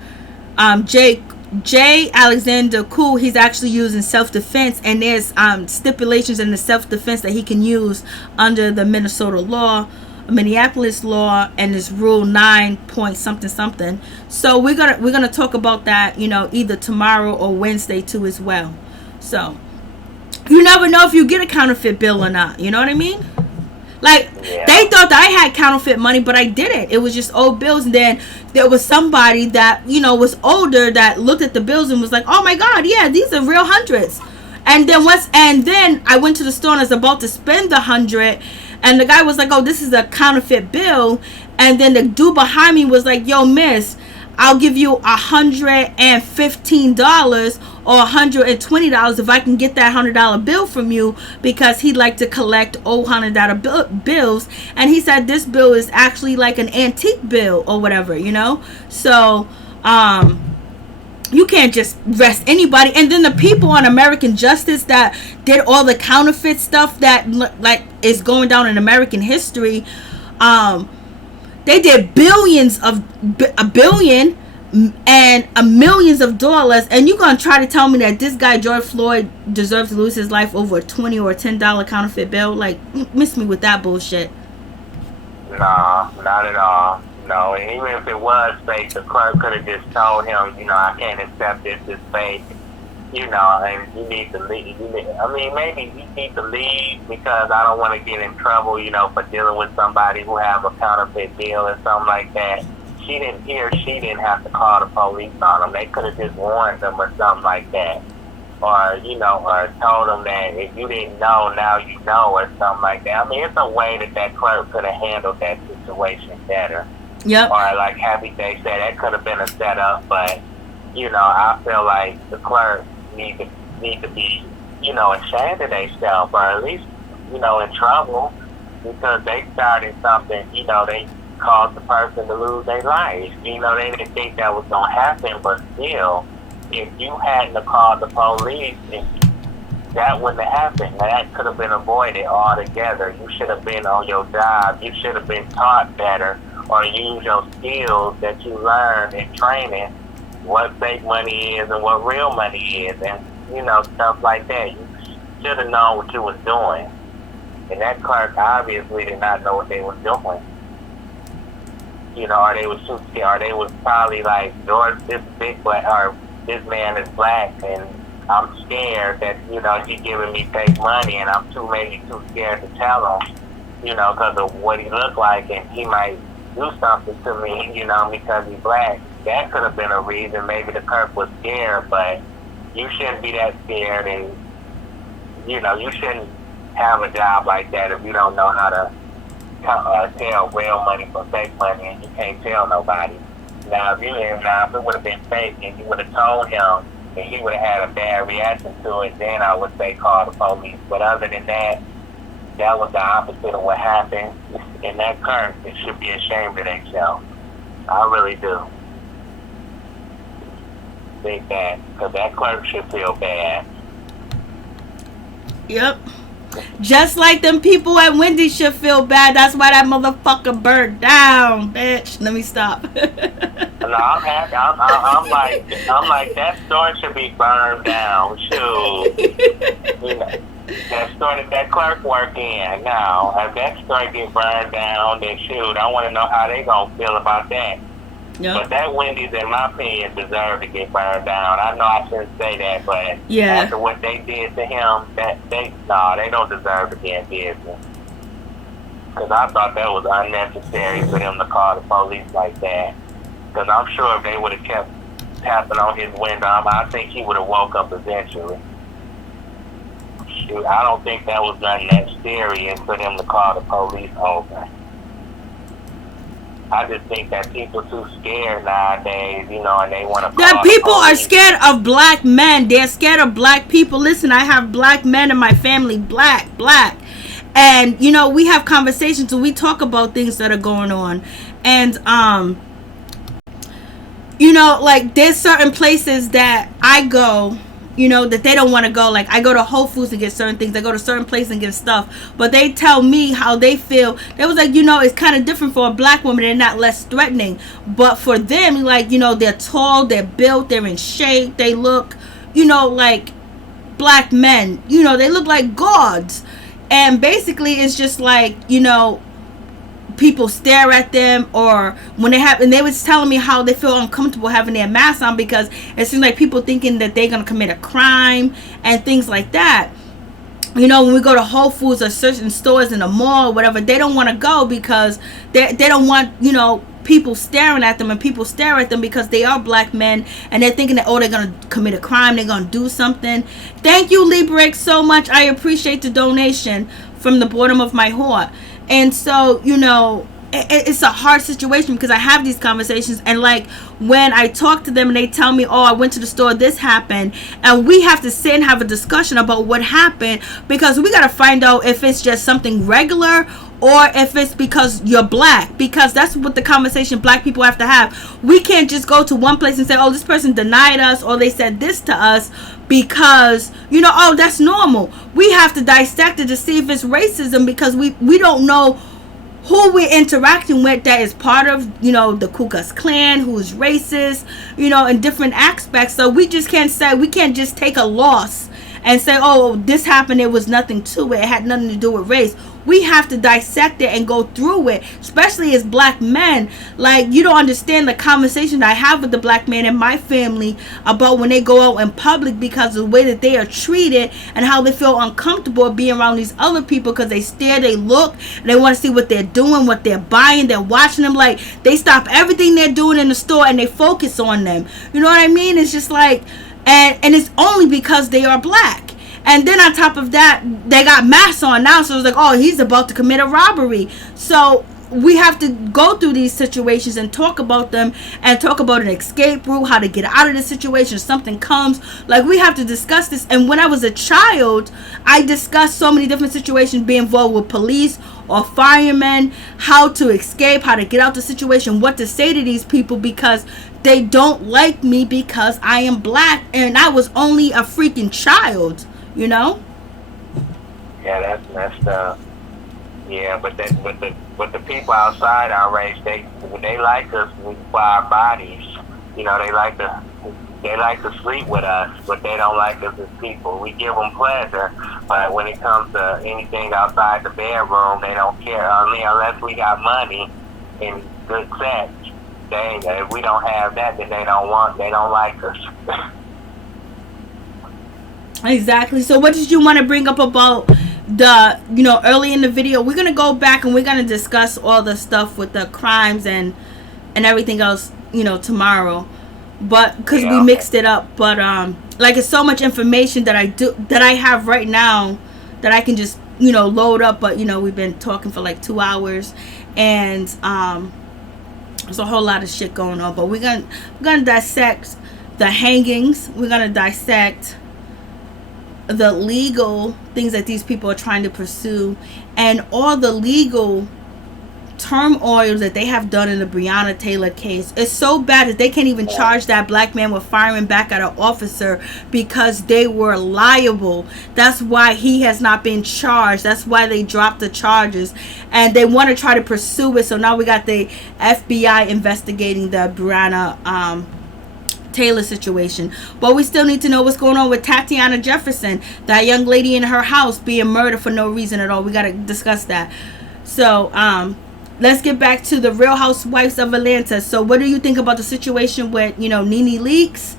J. Alexander Koo, he's actually using self-defense, and there's stipulations in the self-defense that he can use under the Minnesota law, Minneapolis law, and this rule 9 point something. So we're gonna talk about that, you know, either tomorrow or Wednesday too as well. So you never know if you get a counterfeit bill or not, you know what I mean? Like, they thought that I had counterfeit money, but I didn't. It was just old bills. And then there was somebody that, you know, was older that looked at the bills and was like, oh my God, yeah, these are real hundreds. And then I went to the store and I was about to spend the $100, and the guy was like, oh, this is a counterfeit bill. And then the dude behind me was like, yo, miss, I'll give you $115 or $120 if I can get that $100 bill from you, because he'd like to collect old $100 bills. And he said this bill is actually like an antique bill or whatever, you know. So you can't just arrest anybody. And then the people on American Justice that did all the counterfeit stuff that like is going down in American history, they did billions of $1 billion and millions of dollars, and you're gonna try to tell me that this guy George Floyd deserves to lose his life over a $20 or $10 counterfeit bill? Like, miss me with that bullshit. No, not at all. No, and even if it was fake, the clerk could have just told him, you know, I can't accept this, it's fake, you know, and you need to leave. Maybe you need to leave because I don't want to get in trouble, you know, for dealing with somebody who have a counterfeit bill or something like that. She didn't have to call the police on them. They could have just warned them or something like that. Or, you know, or told them that if you didn't know, now you know, or something like that. I mean, it's a way that clerk could have handled that situation better. Yep. Or like Happy Day said, that could have been a setup, but, you know, I feel like the clerk need to be, you know, ashamed of themselves, or at least, you know, in trouble, because they started something, you know, they caused the person to lose their life. You know, they didn't think that was going to happen, but still, if you hadn't called the police, that wouldn't have happened. That could have been avoided altogether. You should have been on your job. You should have been taught better, or use your skills that you learned in training, what fake money is and what real money is, and, you know, stuff like that. You should have known what you was doing. And that clerk obviously did not know what they was doing. You know, or they was too scared, or they was probably like, George, this big black, or this man is black, and I'm scared that, you know, he's giving me fake money, and I'm maybe too scared to tell him, you know, because of what he looked like, and he might do something to me, you know, because he's black. That could have been a reason. Maybe the clerk was scared, but you shouldn't be that scared, and, you know, you shouldn't have a job like that if you don't know how to tell real money from fake money, and you can't tell nobody. Now, if it would have been fake and you would have told him and he would have had a bad reaction to it, then I would say call the police. But other than that, that was the opposite of what happened. And that clerk, it should be ashamed of themselves. I really do. Think that, because that clerk should feel bad. Yep. Just like them people at Wendy's should feel bad. That's why that motherfucker burned down, bitch. Let me stop. No, I'm happy. I'm like that store should be burned down. Shoot, you know, that store that clerk work in now. If that store get burned down, then shoot, I want to know how they gonna feel about that. Yep. But that Wendy's, in my opinion, deserved to get burned down. I know I shouldn't say that, but after what they did to him, they don't deserve to be in business. Because I thought that was unnecessary for them to call the police like that. Because I'm sure if they would have kept tapping on his window, I think he would have woke up eventually. Shoot, I don't think that was nothing that serious for them to call the police over. I just think that people too scared nowadays, you know, and they want to call that people are scared of black men. They're scared of black people. Listen, I have black men in my family, black. And, you know, we have conversations and we talk about things that are going on. And, you know, like, there's certain places that I go, you know, that they don't want to go. Like, I go to Whole Foods and get certain things. I go to certain places and get stuff. But they tell me how they feel. They was like, you know, it's kind of different for a black woman. They're not less threatening. But for them, like, you know, they're tall, they're built, they're in shape. They look, you know, like black men. You know, they look like gods. And basically, it's just like, you know, people stare at them, or when they have, and they was telling me how they feel uncomfortable having their mask on because it seems like people thinking that they're gonna commit a crime and things like that. when we go to Whole Foods or certain stores in the mall or whatever, they don't want to go because they don't want, people staring at them, and people stare at them because they are black men, and they're thinking that, oh, they're going to commit a crime, they're going to do something. Thank you, Librex, so much. I appreciate the donation from the bottom of my heart. And so, it's a hard situation because I have these conversations, and like when I talk to them and they tell me, oh, I went to the store, this happened, and we have to sit and have a discussion about what happened, because we got to find out if it's just something regular or if it's because you're black, because that's what the conversation black people have to have. We can't just go to one place and say, oh, this person denied us, or they said this to us because, oh, that's normal. We have to dissect it to see if it's racism, because we don't know who we're interacting with that is part of, the Ku Klux Klan, who's racist, in different aspects. So we just can't say, we can't just take a loss and say, oh, this happened, it was nothing to it, it had nothing to do with race. We have to dissect it and go through it, especially as black men. Like, you don't understand the conversation that I have with the black men in my family about when they go out in public, because of the way that they are treated and how they feel uncomfortable being around these other people, because they stare, they look, and they want to see what they're doing, what they're buying, they're watching them. Like, they stop everything they're doing in the store and they focus on them. You know what I mean? It's just like, and it's only because they are black. And then on top of that, they got masks on now, so it's like, oh, he's about to commit a robbery. So we have to go through these situations and talk about them, and talk about an escape route, how to get out of the situation if something comes. Like, we have to discuss this. And when I was a child, I discussed so many different situations, being involved with police or firemen, how to escape, how to get out the situation, what to say to these people, because they don't like me because I am black, and I was only a freaking child. Yeah, that's messed up. Yeah, but the people outside our race, they like us for our bodies. They like to sleep with us, but they don't like us as people. We give them pleasure, but when it comes to anything outside the bedroom, they don't care. Unless we got money and good sex, if we don't have that, then they don't like us. Exactly. So what did you want to bring up about the, early in the video? We're going to go back and we're going to discuss all the stuff with the crimes and everything else, tomorrow. But because we mixed it up. But like, it's so much information that I have right now that I can just, load up. But, we've been talking for like 2 hours, and there's a whole lot of shit going on. But we're going to dissect the hangings. We're going to dissect the legal things that these people are trying to pursue, and all the legal turmoil that they have done in the Breonna Taylor case. It's so bad that they can't even charge that black man with firing back at an officer because they were liable. That's why he has not been charged. That's why they dropped the charges, and they want to try to pursue it. So now we got the FBI investigating the Breonna Taylor situation. But we still need to know what's going on with Tatiana Jefferson, that young lady in her house being murdered for no reason at all. We got to discuss that. So let's get back to the Real Housewives of Atlanta. So what do you think about the situation with NeNe Leakes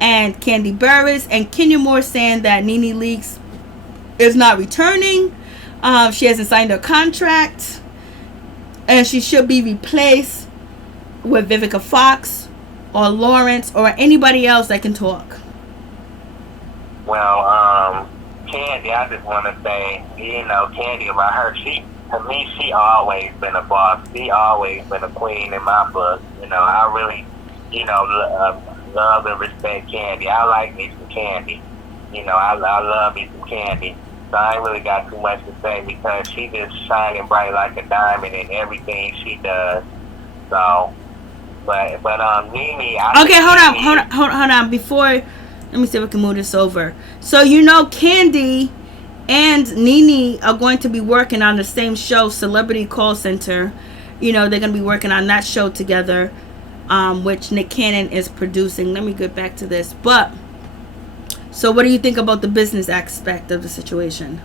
and Kandi Burruss, and Kenya Moore saying that NeNe Leakes is not returning? She hasn't signed her contract, and she should be replaced with Vivica Fox or Lawrence or anybody else that can talk. Well, Kandi, I just want to say, Kandi, about her, to me, she always been a boss. She always been a queen in my book. I really, love and respect Kandi. I like me some Kandi. I love me some Kandi. So I ain't really got too much to say, because she just shining bright like a diamond in everything she does. So, but NeNe, okay, hold on. Before, let me see if we can move this over. So Kandi and NeNe are going to be working on the same show, Celebrity Call Center. They're going to be working on that show together, which Nick Cannon is producing. Let me get back to this. But, so what do you think about the business aspect of the situation?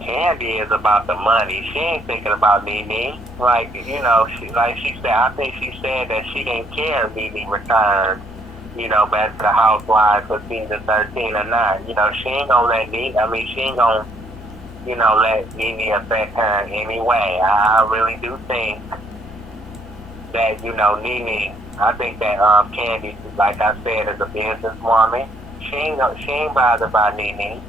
Kandi is about the money. She ain't thinking about NeNe. Like, she said, I think she said that she didn't care if NeNe returned. back to the Housewives for season 13 or not. She ain't gonna let NeNe, she ain't gonna, let NeNe affect her in any way. I really do think that, NeNe, I think that Kandi, like I said, is a businesswoman. She ain't bothered by NeNe.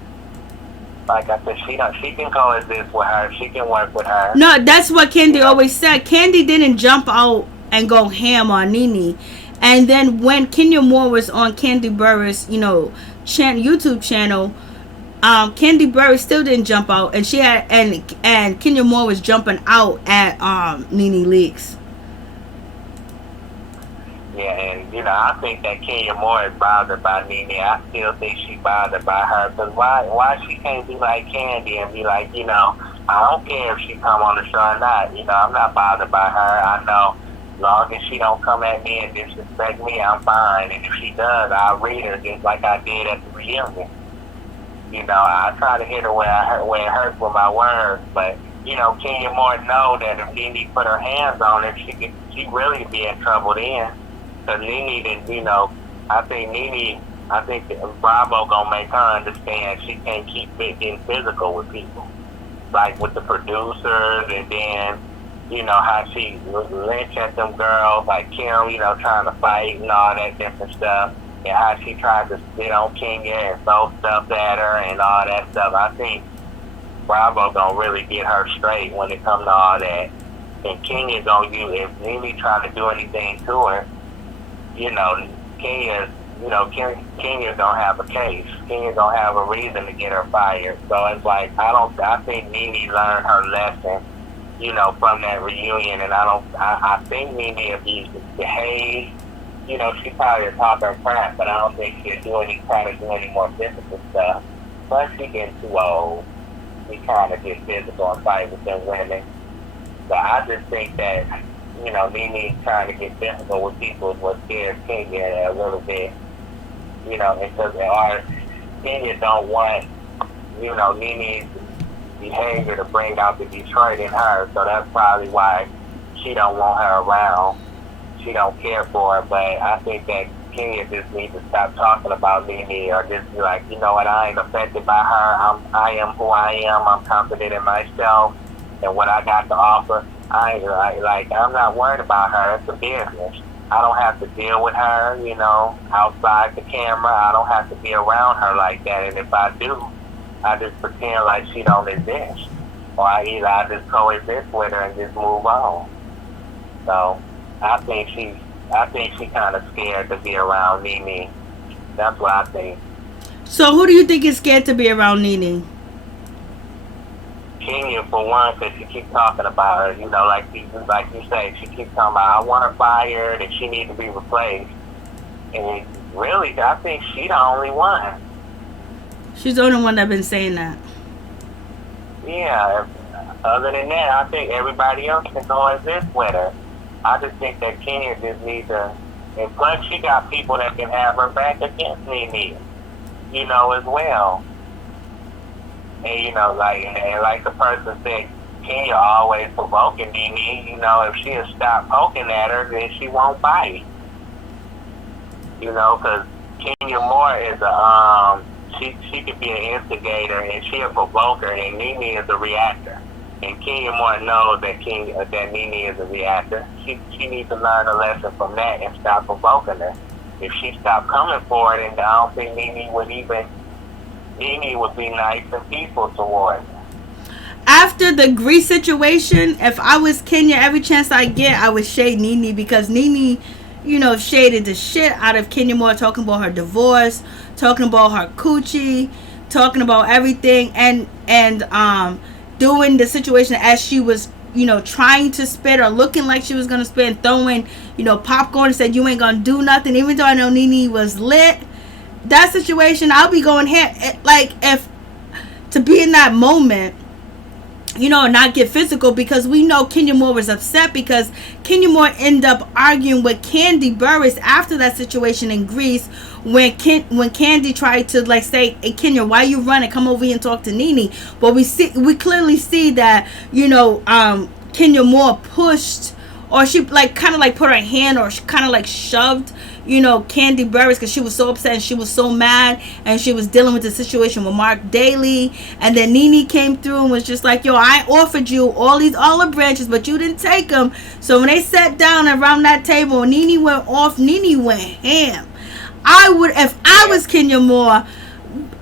Like I said, she can coexist with her. She can work with her. No, that's what Kandi always said. Kandi didn't jump out and go ham on NeNe. And then when Kenya Moore was on Kandi Burruss, YouTube channel, Kandi Burruss still didn't jump out, and she had and Kenya Moore was jumping out at NeNe Leakes. Yeah, and I think that Kenya Moore is bothered by NeNe. I still think she's bothered by her. Because why she can't be like Kandi and be like, I don't care if she come on the show or not. I'm not bothered by her. I know as long as she don't come at me and disrespect me, I'm fine. And if she does, I'll read her just like I did at the reunion. I try to hit her where it hurts with my words. But, Kenya Moore know that if NeNe put her hands on her, she really be in trouble then. Because NeNe didn't, I think Bravo gonna make her understand she can't keep getting physical with people. Like with the producers, and then, how she lynched at them girls, like Kim, trying to fight and all that different stuff. And how she tried to spit on Kenya and throw stuff at her and all that stuff. I think Bravo gonna really get her straight when it comes to all that. And Kenya gonna use, if NeNe trying to do anything to her, Kenya's gonna have a case. Kenya's gonna have a reason to get her fired. So it's like, I think NeNe learned her lesson, from that reunion, and I think NeNe will be behaved. She probably a talker crap, but I don't think she'll try to do any more physical stuff. Plus, she getting too old. She trying to get physical and fight with them women. So I just think that, NeNe trying to get physical with people is what scares Kenya a little bit. Because Kenya don't want, NeNe's behavior to bring out the Detroit in her. So that's probably why she don't want her around. She don't care for her. But I think that Kenya just needs to stop talking about NeNe, or just be like, I ain't affected by her. I am who I am. I'm confident in myself and what I got to offer. I'm not worried about her. It's a business. I don't have to deal with her, outside the camera. I don't have to be around her like that. And if I do, I just pretend like she don't exist. Or I just coexist with her and just move on. So I think she kind of scared to be around NeNe. That's what I think. So who do you think is scared to be around NeNe? Kenya, for one, because she keeps talking about her, like you say, she keeps talking about, I want her fired and she needs to be replaced. And really, I think she's the only one. She's the only one that's been saying that. Yeah. Other than that, I think everybody else can coexist with her. I just think that Kenya just needs to, and plus she got people that can have her back against NeNe, as well. And, like the person said, Kenya always provoking NeNe. If she'll stop poking at her, then she won't bite. Because Kenya Moore is she could be an instigator, and she a provoker, and NeNe is a reactor. And Kenya Moore knows that NeNe is a reactor. She needs to learn a lesson from that and stop provoking her. If she stopped coming for it, and I don't think NeNe would be nice and peaceful towards her. After the Grease situation, if I was Kenya, every chance I get, I would shade NeNe, because NeNe, shaded the shit out of Kenya Moore, talking about her divorce, talking about her coochie, talking about everything, and doing the situation as she was, trying to spit or looking like she was gonna spit, and throwing, popcorn, and said, you ain't gonna do nothing, even though I know NeNe was lit. That situation, I'll be going ham. Like, if to be in that moment, not get physical, because we know Kenya Moore was upset, because Kenya Moore ended up arguing with Kandi Burruss after that situation in Greece, when Kandi tried to say, hey Kenya, why you running? Come over here and talk to NeNe. But we clearly see that Kenya Moore pushed or she like kind of like put her hand, or she kind of like shoved, you know, Kandi Burruss, because she was so upset and she was so mad, and she was dealing with the situation with Mark Daly. And then NeNe came through and was just like, yo, I offered you all these olive branches, but you didn't take them. So when they sat down around that table, NeNe went off. NeNe went ham. I would, if I was Kenya Moore,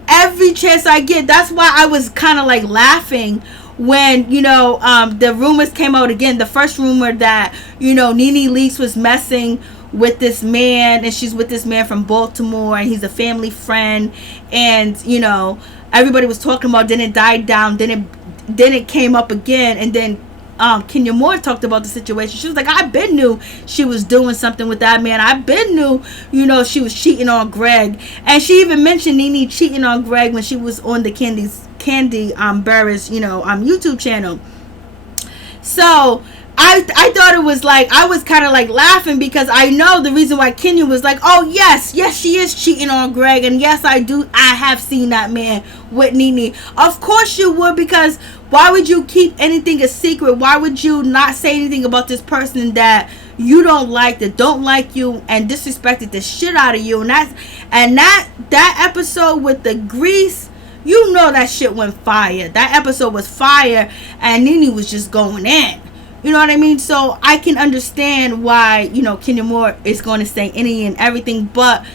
every chance I get. That's why I was kind of like laughing when, you know, the rumors came out again. The first rumor that, you know, NeNe Leakes was messing with this man, and she's with this man from Baltimore, and he's a family friend, and, you know, everybody was talking about, then it died down, then it came up again, and then Kenya Moore talked about the situation. She was like, I been knew she was doing something with that man. I been knew, you know, she was cheating on Greg. And she even mentioned NeNe cheating on Greg when she was on the Kandi Burruss, you know, YouTube channel. So I thought it was like, I was kind of like laughing, because I know the reason why Kenya was like, oh yes, she is cheating on Greg, and yes, I have seen that man with NeNe. Of course you would, because why would you keep anything a secret? Why would you not say anything about this person that you don't like, that don't like you, and disrespected the shit out of you? And that episode with the grease, you know, that shit went fire. That episode was fire, and NeNe was just going in. You know what I mean? So I can understand why, you know, Kenya Moore is going to say any and everything, but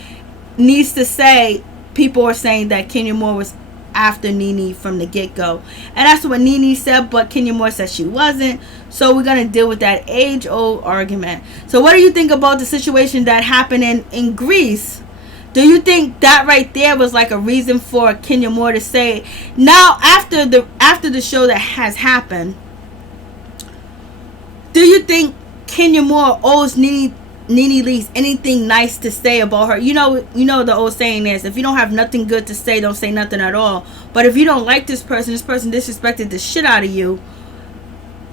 needs to say, people are saying that Kenya Moore was after NeNe from the get-go. And that's what NeNe said, but Kenya Moore said she wasn't. So we're going to deal with that age-old argument. So what do you think about the situation that happened in Greece? Do you think that right there was like a reason for Kenya Moore to say, now after the show that has happened, do you think Kenya Moore owes NeNe Leakes anything nice to say about her? You know the old saying is, if you don't have nothing good to say, don't say nothing at all. But if you don't like this person disrespected the shit out of you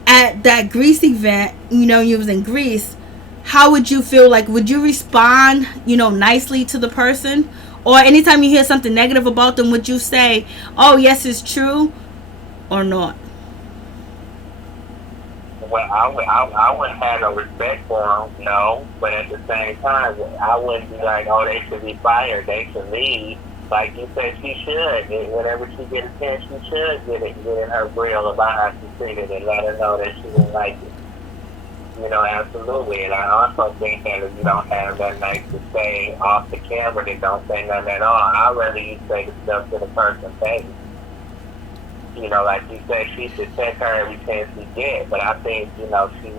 at that Greece event, you know, you was in Greece, how would you feel? Like, would you respond, you know, nicely to the person? Or anytime you hear something negative about them, would you say, oh yes, it's true, or not? Well, I wouldn't have no respect for them, no. But at the same time, I wouldn't be like, oh, they should be fired, they should leave. Like you said, she should. Whenever she gets a chance, she should get in her grill about how she treated, and let her know that she didn't like it. You know, absolutely. And I also think that if you don't have that nice to say off the camera, then don't say nothing at all. I'd rather you say the stuff to the person's face. You know, like you said, she should check her every chance she gets. But I think, you know, she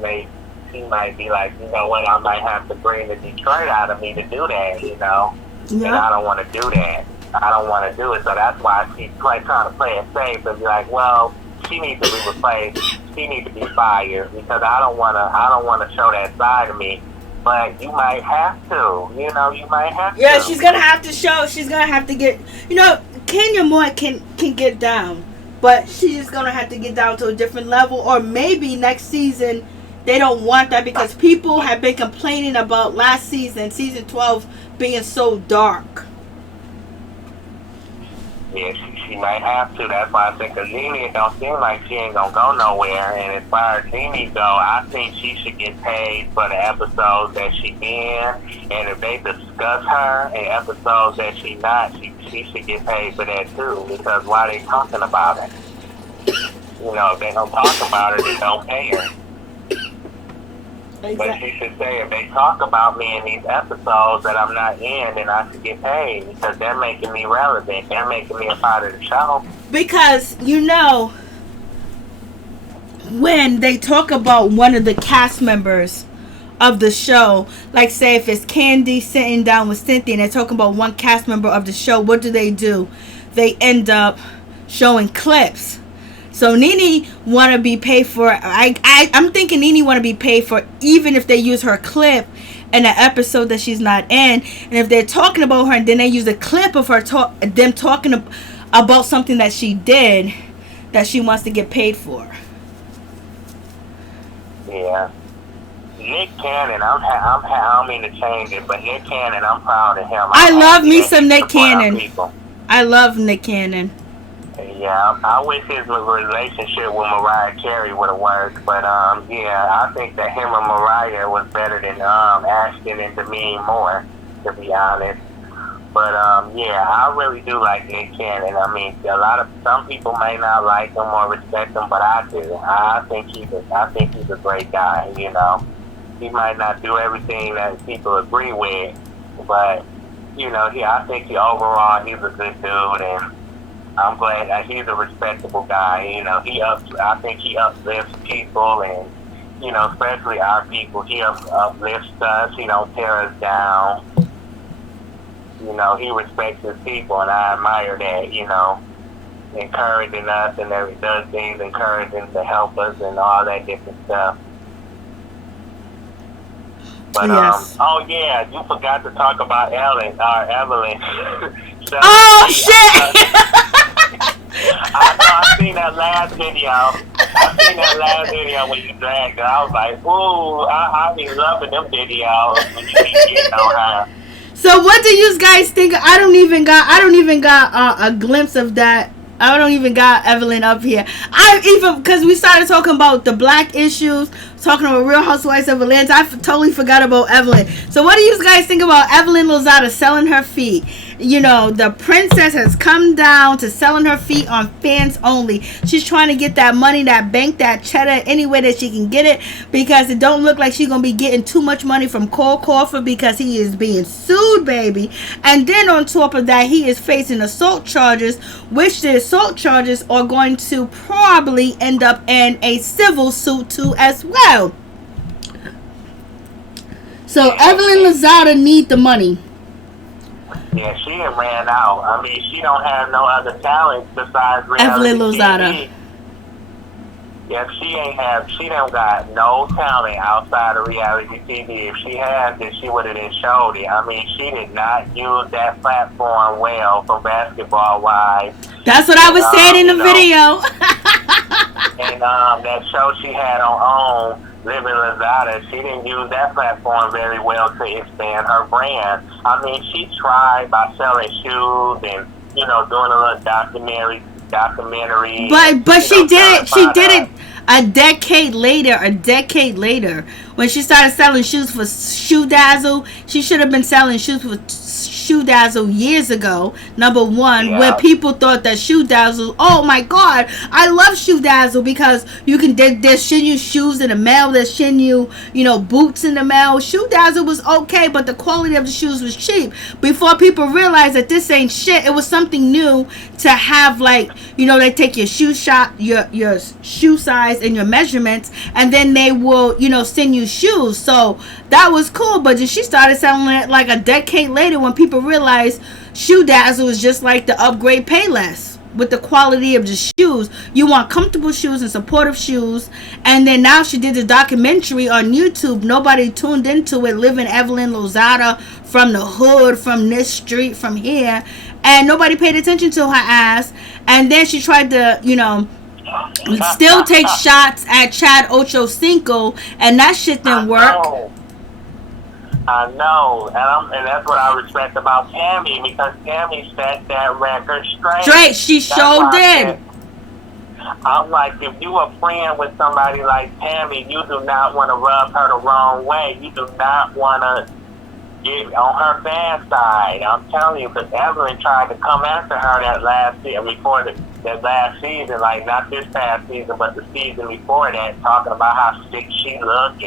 might be like, you know what, I might have to bring the Detroit out of me to do that, you know. Yeah. And I don't want to do that. I don't want to do it. So that's why she's trying to play it safe and be like, well, she needs to be replaced. She needs to be fired, because I don't want to show that side of me. But you might have to. You know, you might have to. Yeah, she's gonna have to show. She's gonna have to get. You know, Kenya Moore can get down. But she's going to have to get down to a different level. Or maybe next season they don't want that, because people have been complaining about last season, season 12, being so dark. Yeah, she might have to. That's why I think, because NeNe don't seem like she ain't going to go nowhere. And as far as NeNe go, I think she should get paid for the episodes that she in. And if they discuss her in episodes that she not, she should get paid for that too. Because why they talking about it? You know, if they don't talk about her, they don't pay her. Exactly. But she should say, if they talk about me in these episodes that I'm not in, then I should get paid, because they're making me relevant. They're making me a part of the show. Because, you know, when they talk about one of the cast members of the show, like say if it's Kandi sitting down with Cynthia and they're talking about one cast member of the show, what do? They end up showing clips. So NeNe want to be paid for. I'm thinking NeNe want to be paid for, even if they use her clip in an episode that she's not in, and if they're talking about her and then they use a clip of her them talking about something that she did that she wants to get paid for. Yeah. Nick Cannon, I don't mean to change it, but Nick Cannon, I'm proud of him. I love me some Nick Cannon. I love Nick Cannon. Yeah, I wish his relationship with Mariah Carey would have worked, but yeah, I think that him and Mariah was better than Ashton and Demi Moore, to be honest. But yeah, I really do like Nick Cannon. I mean, some people may not like him or respect him, but I do. I think he's a great guy. You know, he might not do everything that people agree with, but you know, I think overall he's a good dude, and I'm glad that he's a respectable guy. You know, I think he uplifts people, and you know, especially our people. He uplifts us. He don't tear us down. You know, he respects his people, and I admire that, you know, encouraging us, and that he does things encouraging to help us and all that different stuff. But, yes. Oh, yeah, you forgot to talk about Evelyn. So, oh, shit! I know, I seen that last video when you dragged her. I was like, ooh, I be loving them videos when you be getting on her. So what do you guys think? I don't even got a glimpse of that. I don't even got Evelyn up here. Because we started talking about the black issues, talking about Real Housewives of Atlanta. I totally forgot about Evelyn. So what do you guys think about Evelyn Lozada selling her feet? You know, the princess has come down to selling her feet on fans only. She's trying to get that money, that bank, that cheddar, any way that she can get it, because it don't look like she's going to be getting too much money from Cole Crawford, because he is being sued, baby. And then on top of that, he is facing assault charges, which the assault charges are going to probably end up in a civil suit too as well. So Evelyn Lozada need the money. Yeah, she done ran out. I mean, she don't have no other talent besides reality Evelyn Lozada. TV. Yeah, she don't got no talent outside of reality TV. If she had, then she would have been showed it. I mean, she did not use that platform well for Basketball Wives. That's what I was saying in the video. And that show she had on Living Lozada, she didn't use that platform very well to expand her brand. I mean, she tried by selling shoes and, you know, doing a little documentary. But she did it a decade later when she started selling shoes for Shoe Dazzle. She should have been selling shoes for Shoe Dazzle years ago, number one, where people thought that Shoe Dazzle, oh my god, I love Shoe Dazzle because you can, they're sending you shoes in the mail, they're sending you, you know, boots in the mail. Shoe Dazzle was okay, but the quality of the shoes was cheap. Before people realized that this ain't shit, it was something new to have, like, you know, they take your shoe shot, your shoe size and your measurements, and then they will, you know, send you shoes. So that was cool, but then she started selling it like a decade later when people realized Shoe Dazzle is just like the upgrade Payless with the quality of the shoes. You want comfortable shoes and supportive shoes. And then now she did the documentary on YouTube. Nobody tuned into it, living Evelyn Lozada from the hood, from this street, from here, and nobody paid attention to her ass. And then she tried to, you know, still take shots at Chad Ochocinco, and that shit didn't work. I know, and that's what I respect about Tammy, because Tammy set that record straight. She sure did. I'm like, if you are friend with somebody like Tammy, you do not want to rub her the wrong way. You do not want to get on her fan side. I'm telling you, because Evelyn tried to come after her that last season, that last season, like not this past season, but the season before that, talking about how sick she looked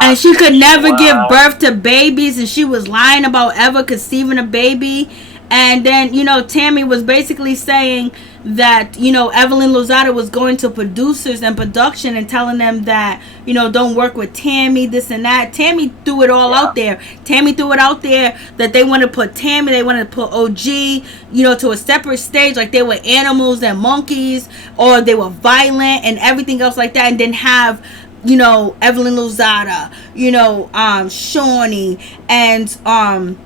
and she could never give birth to babies, and she was lying about ever conceiving a baby. And then, you know, Tammy was basically saying that, you know, Evelyn Lozada was going to producers and production and telling them that, you know, don't work with Tammy, this and that. Tammy threw it all out there. Tammy threw it out there that they want to put Tammy, they want to put OG, you know, to a separate stage, like they were animals and monkeys, or they were violent and everything else like that, and then have, you know, Evelyn Lozada, you know, Shawnee and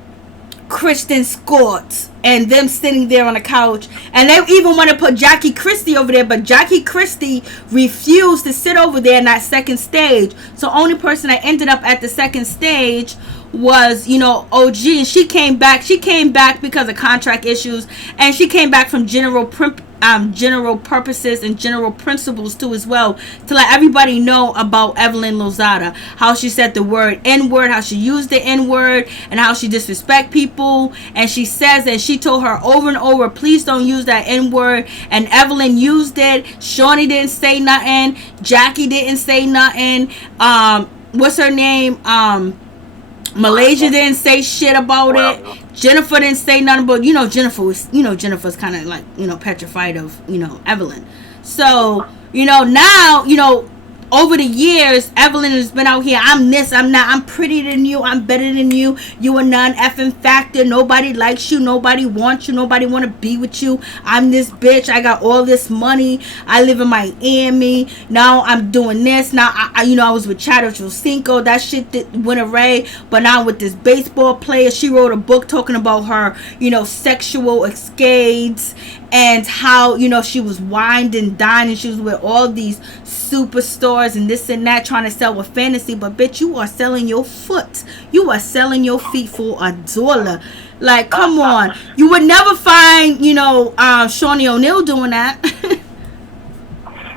Kristen Scott and them sitting there on the couch. And they even want to put Jackie Christie over there, but Jackie Christie refused to sit over there in that second stage. So only person that ended up at the second stage was, you know, OG. And she came back because of contract issues, and she came back from general general purposes and general principles too as well, to let everybody know about Evelyn Lozada, how she said the word N-word, how she used the N-word, and how she disrespect people. And she says that she told her over and over, please don't use that N-word, and Evelyn used it. Shawnee didn't say nothing, Jackie didn't say nothing, what's her name, Malaysia didn't say shit about it. Jennifer didn't say nothing, but Jennifer's kind of like, petrified of, Evelyn. So, now, over the years, Evelyn has been out here. I'm this, I'm not. I'm prettier than you. I'm better than you. You are non-effing factor. Nobody likes you. Nobody wants you. Nobody want to be with you. I'm this bitch. I got all this money. I live in Miami. Now I'm doing this. Now, I was with Chadwick Cinco. That shit went away. But now with this baseball player, she wrote a book talking about her, sexual escapades. And how, she was wined and dined, and she was with all these superstars and this and that, trying to sell a fantasy. But bitch, you are selling your foot. You are selling your feet for $1. Like, come on. You would never find, Shawnee O'Neal doing that.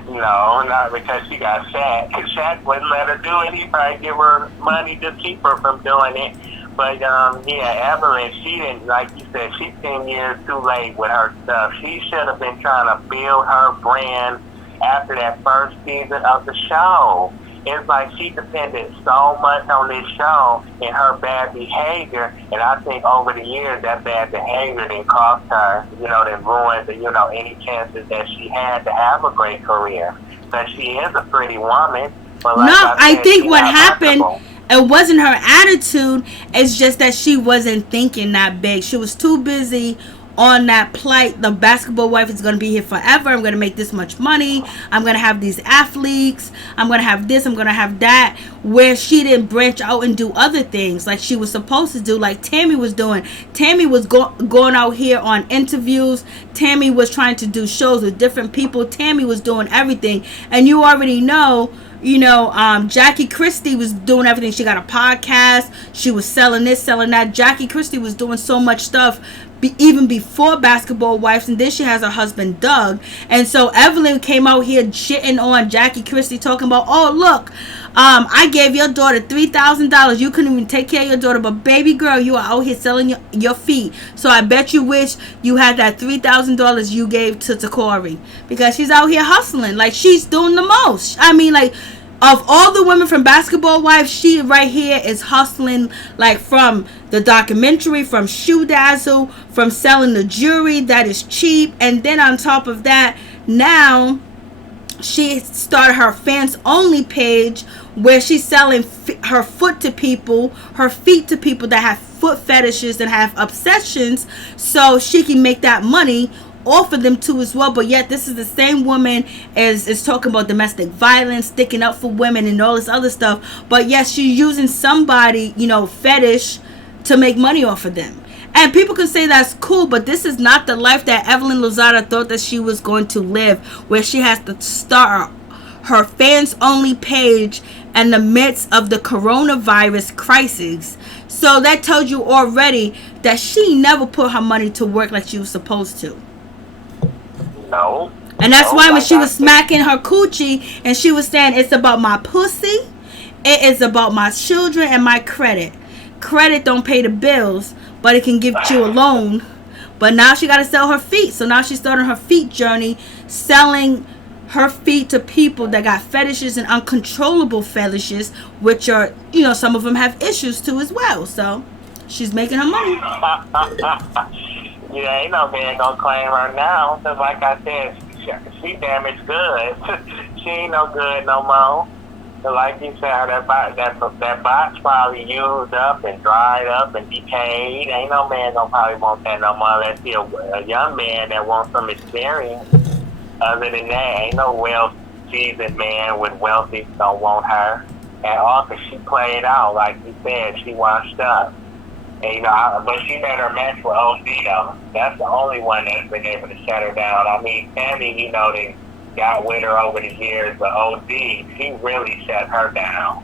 No, not because she got Shaq. Because Shaq wouldn't let her do it. He'd probably give her money to keep her from doing it. But, Evelyn, she didn't, like you said, she's 10 years too late with her stuff. She should have been trying to build her brand after that first season of the show. It's like she depended so much on this show and her bad behavior. And I think over the years, that bad behavior didn't cost her, that ruined, any chances that she had to have a great career. Because she is a pretty woman. But like I think what happened... It wasn't her attitude. It's just that she wasn't thinking that big. She was too busy on that plight. The basketball wife is going to be here forever. I'm going to make this much money. I'm going to have these athletes. I'm going to have this. I'm going to have that. Where she didn't branch out and do other things like she was supposed to do, like Tammy was doing. Tammy was going out here on interviews. Tammy was trying to do shows with different people. Tammy was doing everything. And you already know, Jackie Christie was doing everything. She got a podcast. She was selling this, selling that. Jackie Christie was doing so much stuff even before Basketball Wives, and then she has her husband Doug. And so Evelyn came out here shitting on Jackie Christie, talking about, oh look, I gave your daughter $3,000. You couldn't even take care of your daughter, but baby girl, you are out here selling your feet. So I bet you wish you had that $3,000 you gave to Corey, because she's out here hustling. Like, she's doing the most. I mean, like, of all the women from Basketball Wives, she right here is hustling, like, from the documentary, from Shoe Dazzle, from selling the jewelry that is cheap. And then on top of that, now she started her fans only page where she's selling her foot to people, her feet to people that have foot fetishes and have obsessions, so she can make that money off of them too as well. But yet this is the same woman is talking about domestic violence, sticking up for women and all this other stuff, but yes, she's using somebody, fetish to make money off of them. And people can say that's cool, but this is not the life that Evelyn Lozada thought that she was going to live, where she has to start her fans only page in the midst of the coronavirus crisis. So that tells you already that she never put her money to work like she was supposed to. No. And that's why when she was smacking her coochie and she was saying, it's about my pussy, it is about my children and my credit. Credit don't pay the bills, but it can give you a loan. But now she got to sell her feet. So now she's starting her feet journey, selling her feet to people that got fetishes and uncontrollable fetishes, which are, some of them have issues too as well. So she's making her money. Yeah, ain't no man gonna claim her now. Cause like I said, she damaged goods. She ain't no good no more. So like you said, that box probably used up and dried up and decayed. Ain't no man gonna probably want that no more. Let's see a young man that wants some experience. Other than that, ain't no well-seasoned man with wealthy don't want her at all. Cause she played out, like you said, she washed up. And, but she made her match with OD though. That's the only one that's been able to shut her down. I mean, Tammy, they got with her over the years, but OD, she really shut her down.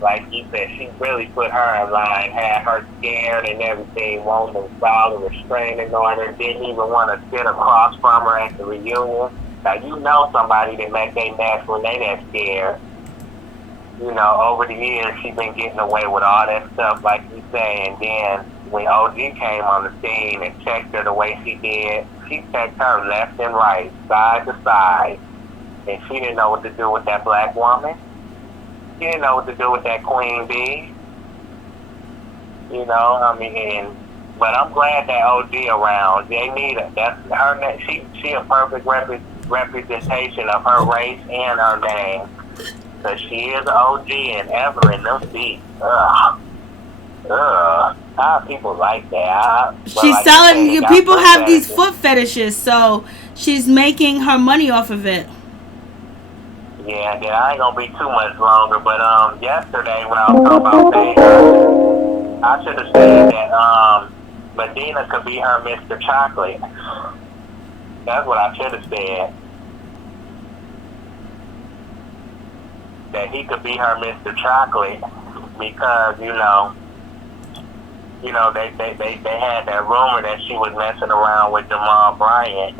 like you said, she really put her in line, had her scared and everything, wanted to file a restraining order, didn't even want to sit across from her at the reunion. Now, you know somebody that make they mess when they that scared. You know, over the years, she been getting away with all that stuff, like you say, and then when OG came on the scene and checked her the way she did, she checked her left and right, side to side, and she didn't know what to do with that black woman. She didn't know what to do with that queen bee. You know, I mean, but I'm glad that OG around. They need her. That's her. She a perfect representation of her race and her name. Cause she is an OG and Evelyn. Them beats. How people like that? She's like selling. you People have these foot fetishes, so she's making her money off of it. Yeah, I ain't gonna be too much longer, but yesterday when I was talking about Taylor, I should have said that Medina could be her Mr. Chocolate. That's what I should have said. That he could be her Mr. Chocolate because you know they had that rumor that she was messing around with Jamal Bryant.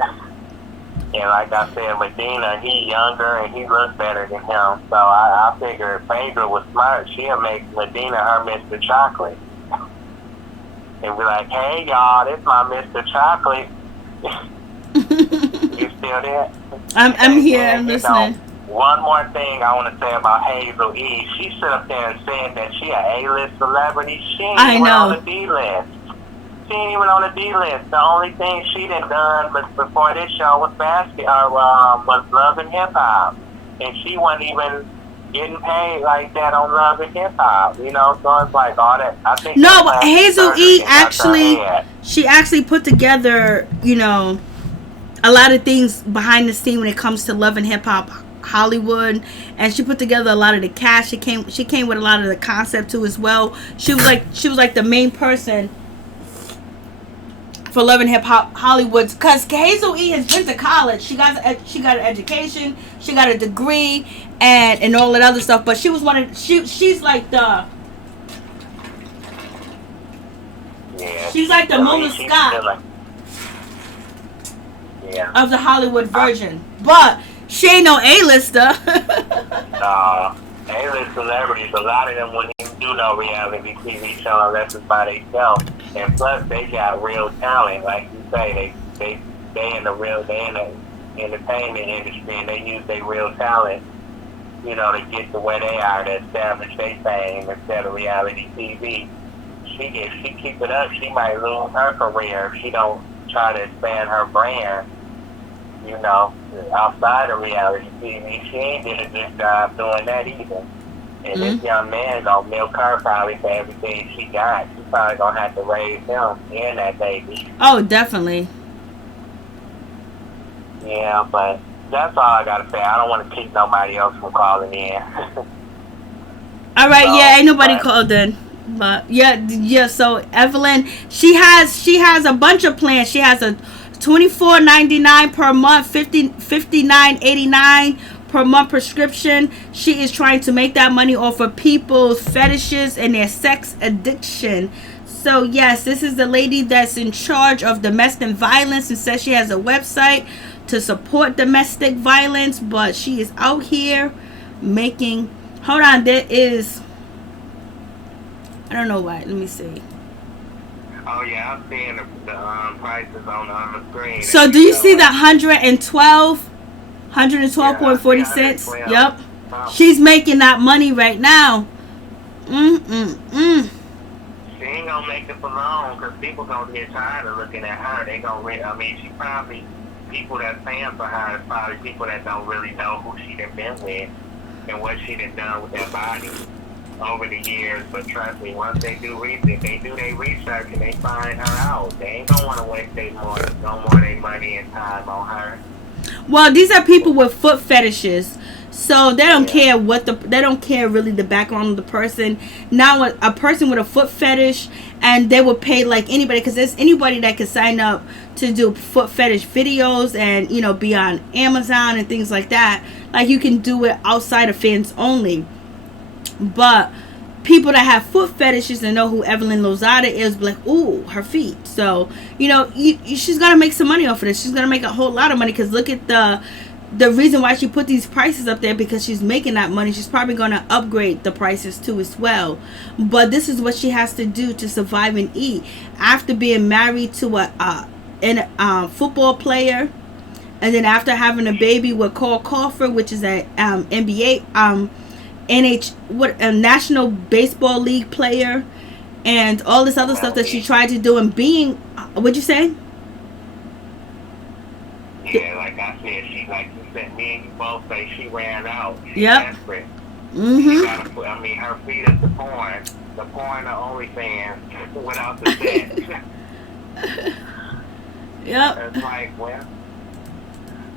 And like I said, Medina, he younger and he looks better than him. So I figured if Phaedra was smart, she'll make Medina her Mr. Chocolate. And be like, hey, y'all, this my Mr. Chocolate. You still there? I'm here. I'm listening. One more thing I want to say about Hazel E. She stood up there and said that she an A-list celebrity. She ain't even on the D-list. She ain't even on the D-list. The only thing she done before this show was was Love and Hip Hop, and she wasn't even getting paid like that on Love and Hip Hop. You know, so it's like all that. I think Hazel E. she actually put together, you know, a lot of things behind the scene when it comes to Love and Hip Hop Hollywood, and she put together a lot of the cast. She came with a lot of the concept too as well. She was like the main person for Love and Hip Hop Hollywood, because Hazel E. has been to college. She got an education, she got a degree, and all that other stuff. But she was she's like the she's like the Mona Scott of the Hollywood version, but she ain't no A-lister. A-list celebrities, a lot of them wouldn't even do no reality TV show unless it's by themselves. And plus, they got real talent, like you say. They in the entertainment industry, and they use their real talent, you know, to get to where they are, to establish their fame instead of reality TV. If she keep it up, she might lose her career if she don't try to expand her brand. You know, outside of reality TV, she ain't did a good job doing that either. And this young man gonna milk her probably for everything she got. She's probably gonna have to raise him and that baby. Oh, definitely. Yeah, but that's all I gotta say. I don't want to keep nobody else from calling in. All right, ain't nobody called in. But yeah. So Evelyn, she has a bunch of plans. She has a $24.99 per month, $59.89 per month prescription. She is trying to make that money off of people's fetishes and their sex addiction. So yes, this is the lady that's in charge of domestic violence and says she has a website to support domestic violence, but she is out here making. Hold on, there is. I don't know why. Let me see. Oh yeah, I'm seeing the prices on the screen. So do you see the 112.40 cents? Yep. She's making that money right now. She ain't gonna make it for long because people gonna get tired of looking at her. They gonna she probably, people that paying for her is probably people that don't really know who she done been with and what she done done with their body over the years. But trust me, once they do research, and they find her out, they ain't gonna want to waste their money and time on her. Well, these are people with foot fetishes, so they don't care they don't care really the background of the person. Now a person with a foot fetish, and they would pay like anybody, because there's anybody that can sign up to do foot fetish videos and, you know, be on Amazon and things like that. Like, you can do it outside of fans only. But people that have foot fetishes and know who Evelyn Lozada is, be like, ooh, her feet. So, you know, she's gonna make some money off of this. She's gonna make a whole lot of money, because look at the reason why she put these prices up there, because she's making that money. She's probably gonna upgrade the prices too as well. But this is what she has to do to survive and eat after being married to a football player, and then after having a baby with Cole Crawford, which is a NBA a National Baseball League player, and all this other stuff that she tried to do, and being what'd you say? Yeah, like I said, she, like you said, me and you both say she ran out. She's Yep. desperate. Mm-hmm. I mean, her feet is the porn the OnlyFans without the sex. Yep. It's like, well,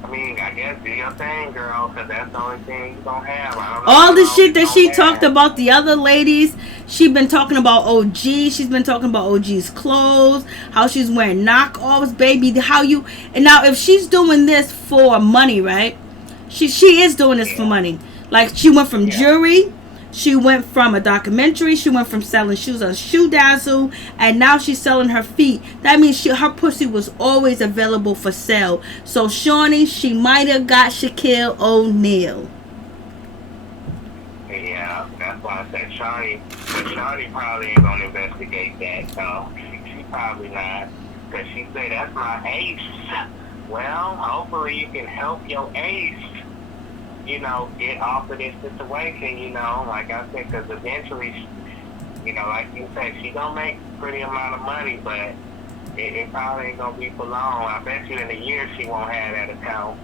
I mean, I guess do your thing, girl, because that's the only thing you gonna have. I don't know All the shit that she have. talked about the other ladies, she's been talking about OG. She's been talking about OG's clothes, how she's wearing knockoffs, baby. And now if she's doing this for money, right? She is doing this for money. Like, she went from jewelry, she went from a documentary, she went from selling shoes on Shoe Dazzle, and now she's selling her feet. That means her pussy was always available for sale. So Shawnee, she might have got Shaquille O'Neal. Yeah, that's why I said Shawnee. But Shawnee probably ain't gonna investigate that, so she probably not. Because she said, that's my ace. Well, hopefully you can help your ace, you know, get off of this situation, you know, like I said, because eventually, you know, like you said, she gonna make a pretty amount of money, but it probably ain't gonna be for long. I bet you in a year she won't have that account.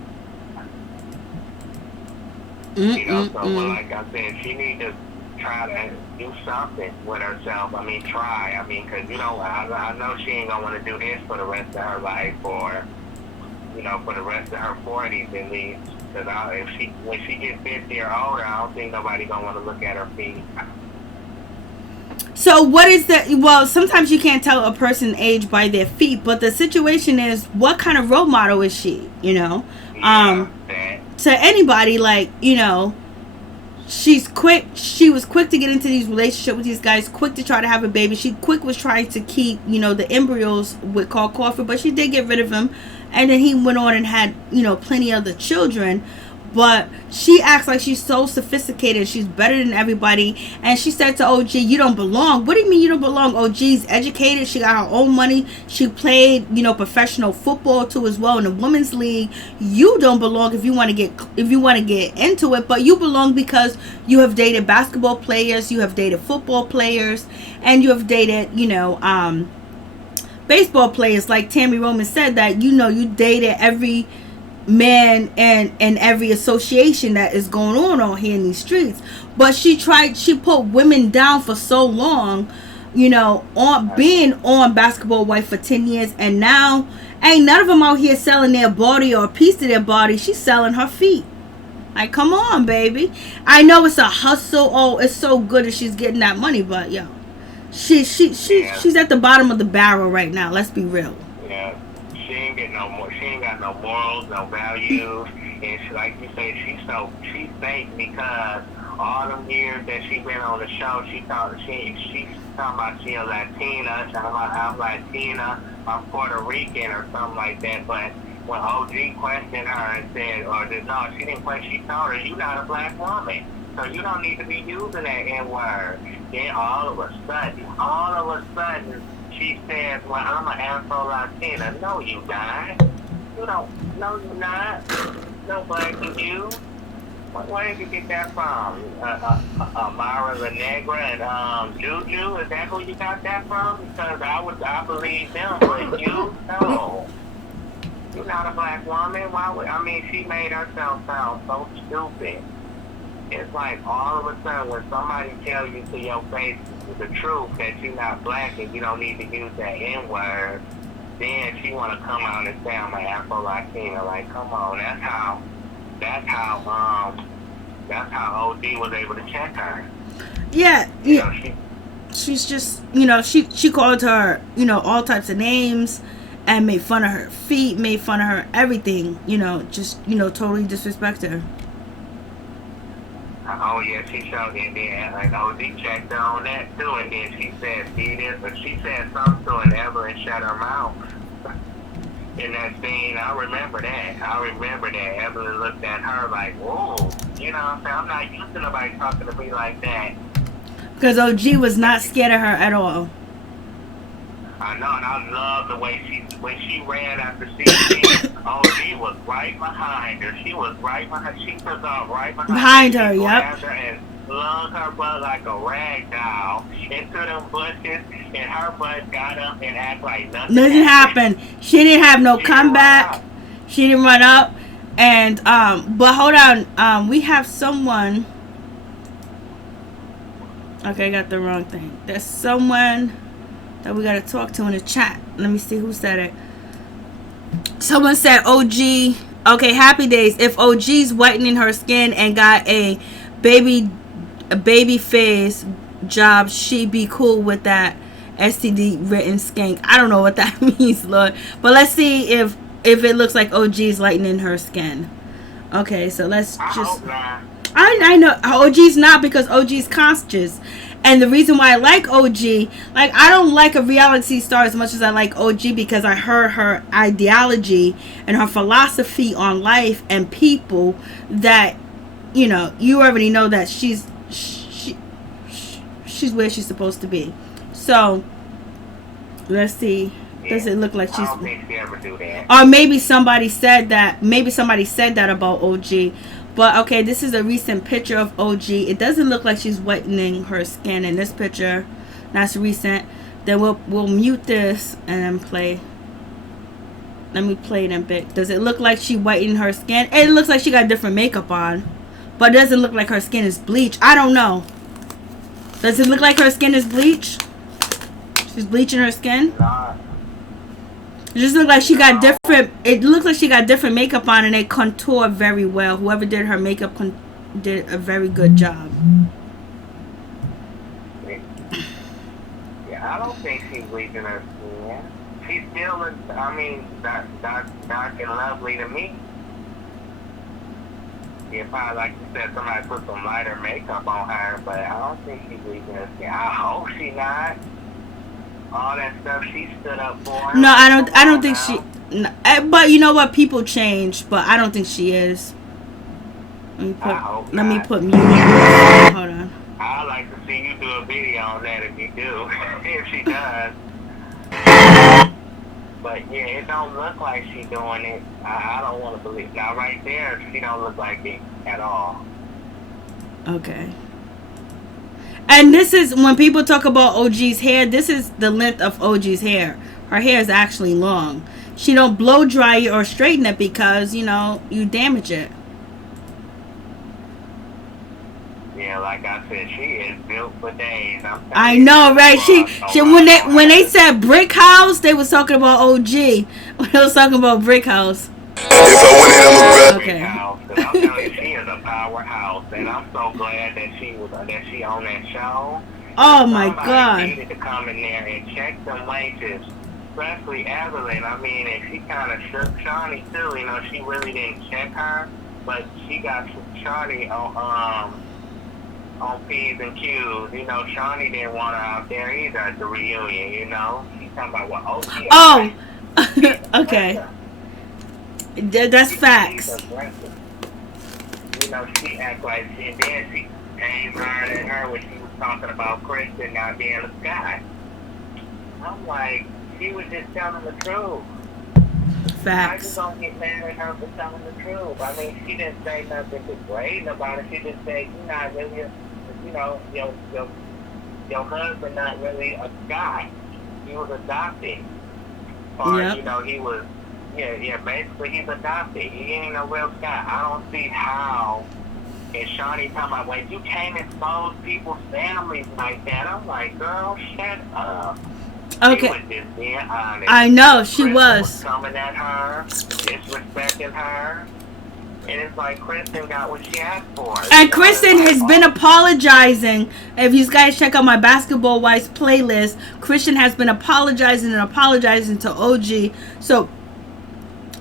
You know, so well, like I said, she need to try to do something with herself. I mean, try. I mean, because, you know, I know she ain't gonna want to do this for the rest of her life, or, you know, for the rest of her 40s at least. Because when she gets 50 or older, I don't think nobody gonna want to look at her feet. So what is well, sometimes you can't tell a person's age by their feet, but the situation is, what kind of role model is she, you know? To anybody, like, you know, she was quick to get into these relationships with these guys, quick to try to have a baby. She was trying to keep, you know, the embryos with Carl Crawford, but she did get rid of him, and then he went on and had, you know, plenty of the children. But she acts like she's so sophisticated, she's better than everybody. And she said to OG, you don't belong. What do you mean you don't belong? OG's educated, she got her own money, she played, you know, professional football too as well in the women's league. You don't belong if you want to get into it, but you belong because you have dated basketball players, you have dated football players, and you have dated, you know, baseball players. Like Tammy Roman said, that, you know, you dated every man and every association that is going on here in these streets. But she put women down for so long, you know, on being on Basketball Wife for 10 years, and now ain't none of them out here selling their body or a piece of their body. She's selling her feet. Like, come on, baby. I know it's a hustle. Oh, it's so good that she's getting that money, but yo, she's at the bottom of the barrel right now. Let's be real. Yeah. She ain't got no morals, no values, and she, like you say, she's fake, because all them years that she been on the show, she's talking about she a Latina, I'm Latina, I'm Puerto Rican or something like that. But when OG questioned her and said, no, she didn't question, she told her, you're not a black woman, so you don't need to be using that N-word. Then all of a sudden, she says, well, I'm an Afro-Latina. No, you not. You don't. No, you're not. No black than you. Where did you get that from? Mara La Negra and Juju? Is that who you got that from? Because I believe them, but you, no. You're not a black woman. She made herself sound so stupid. It's like all of a sudden when somebody tells you to your face the truth that you're not black and you don't need to use that N-word, then she want to come out and say I'm an Afro-Latina. Like, come on, that's how OD was able to check her. Yeah, you know, she's just, you know, she called her, you know, all types of names and made fun of her feet, made fun of her everything, you know, just, you know, totally disrespected her. Oh yeah, she showed it. Then like OG checked her on that too, and then she said, "See this," or she said something to an Evelyn shut her mouth. In that scene, I remember that. Evelyn looked at her like, "Whoa," you know what I'm saying? I'm not used to nobody talking to me like that. Because OG was not scared of her at all. I know, and I love the way when she ran after CC, OG was right behind her. She was right behind. She took off right behind her. She Yep. grabbed her and slung her butt like a rag doll into them bushes, and her butt got up and act like nothing happened. She didn't have no comeback. She didn't run up. And but hold on. We have someone. Okay, I got the wrong thing. There's someone that we gotta talk to in the chat. Let me see who said it. Someone said OG. Okay, Happy Days. If OG's whitening her skin and got a baby face job, she be cool with that STD written skank. I don't know what that means, Lord. But let's see if it looks like OG's lightening her skin. Okay, so let's just. I know OG's not, because OG's conscious. And the reason why I like OG, like, I don't like a reality star as much as I like OG, because I heard her ideology and her philosophy on life and people that, you know, you already know that she's where she's supposed to be. So let's see. Does it look like she's? I don't think she ever do that. Or maybe somebody said that. Maybe somebody said that about OG. But okay, this is a recent picture of OG. It doesn't look like she's whitening her skin in this picture. That's recent. Then we'll mute this and then play. Let me play it in a bit. Does it look like she whitening her skin? It looks like she got different makeup on, but it doesn't look like her skin is bleached. I don't know. Does it look like her skin is bleached? She's bleaching her skin. It just looks like she got different. It looks like she got different makeup on, and they contour very well. Whoever did her makeup did a very good job. Yeah, I don't think she's bleaching her skin. She's still, I mean, dark and lovely to me. Yeah, probably like you said, somebody put some lighter makeup on her, but I don't think she's bleaching her skin. I hope she not. All that stuff she stood up for. No, I don't think she. No, but you know what? People change, but I don't think she is. Let me put music. Hold on. I'd like to see you do a video on that if you do, if she does. But yeah, it don't look like she's doing it. I don't want to believe. Now right there, she don't look like it at all. Okay. And this is, when people talk about OG's hair, this is the length of OG's hair. Her hair is actually long. She don't blow dry it or straighten it because, you know, you damage it. Yeah, like I said, she is built for days. I know, right? She when they said brick house, they was talking about OG. When they was talking about brick house. Okay. I'm telling you, she is a powerhouse, and I'm so glad that she on that show. Oh my God! Somebody needed to come in there and check them wages, especially Evelyn. I mean, and she kind of shook Shawnee too. You know, she really didn't check her, but she got Shawnee on P's and Q's. You know, Shawnee didn't want her out there either at the reunion. You know, she's talking about what? Oh, okay. That's facts. You know, she act like she, and then she came hard at her when she was talking about Kristen not being a guy. I'm like, she was just telling the truth. Facts. I just don't get mad at her for telling the truth. I mean, she didn't say nothing degrading about it. She just said, you're not really, you know, your husband not really a guy. He was adopted. Or, you know, he was, yeah, basically he's adopted. He ain't no real guy. I don't see how. And Shawnee talking about, well, you can't expose people's families like that. I'm like, girl, shut up. Okay. She was just being honest. I know, she Kristen was coming at her, disrespecting her. And it's like Kristen got what she asked for. And Kristen has been apologizing. If you guys check out my Basketball Wives playlist, Kristen has been apologizing to OG. So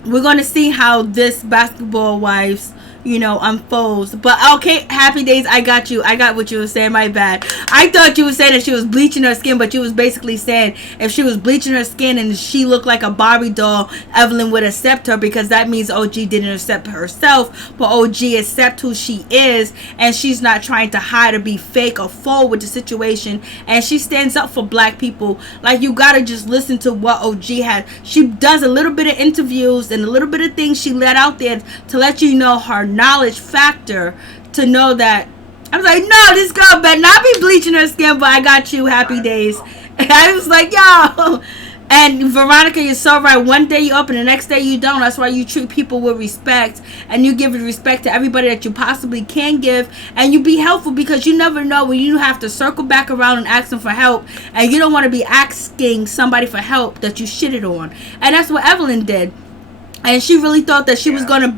we're going to see how this Basketball Wives unfolds. But okay, Happy Days, I got you. I got what you were saying. My bad. I thought you were saying that she was bleaching her skin, but you was basically saying if she was bleaching her skin and she looked like a Barbie doll, Evelyn would accept her, because that means OG didn't accept herself, but OG accept who she is, and she's not trying to hide or be fake or fool with the situation, and she stands up for black people. Like, you gotta just listen to what OG has. She does a little bit of interviews and a little bit of things she let out there to let you know her knowledge factor, to know that I was like, no, this girl better not be bleaching her skin, but I got you, Happy Days. And I was like, yo. And Veronica, you're so right. One day you up and the next day you don't. That's why you treat people with respect, and you give respect to everybody that you possibly can give, and you be helpful, because you never know when you have to circle back around and ask them for help, and you don't want to be asking somebody for help that you shitted on. And that's what Evelyn did. And she really thought that she was going to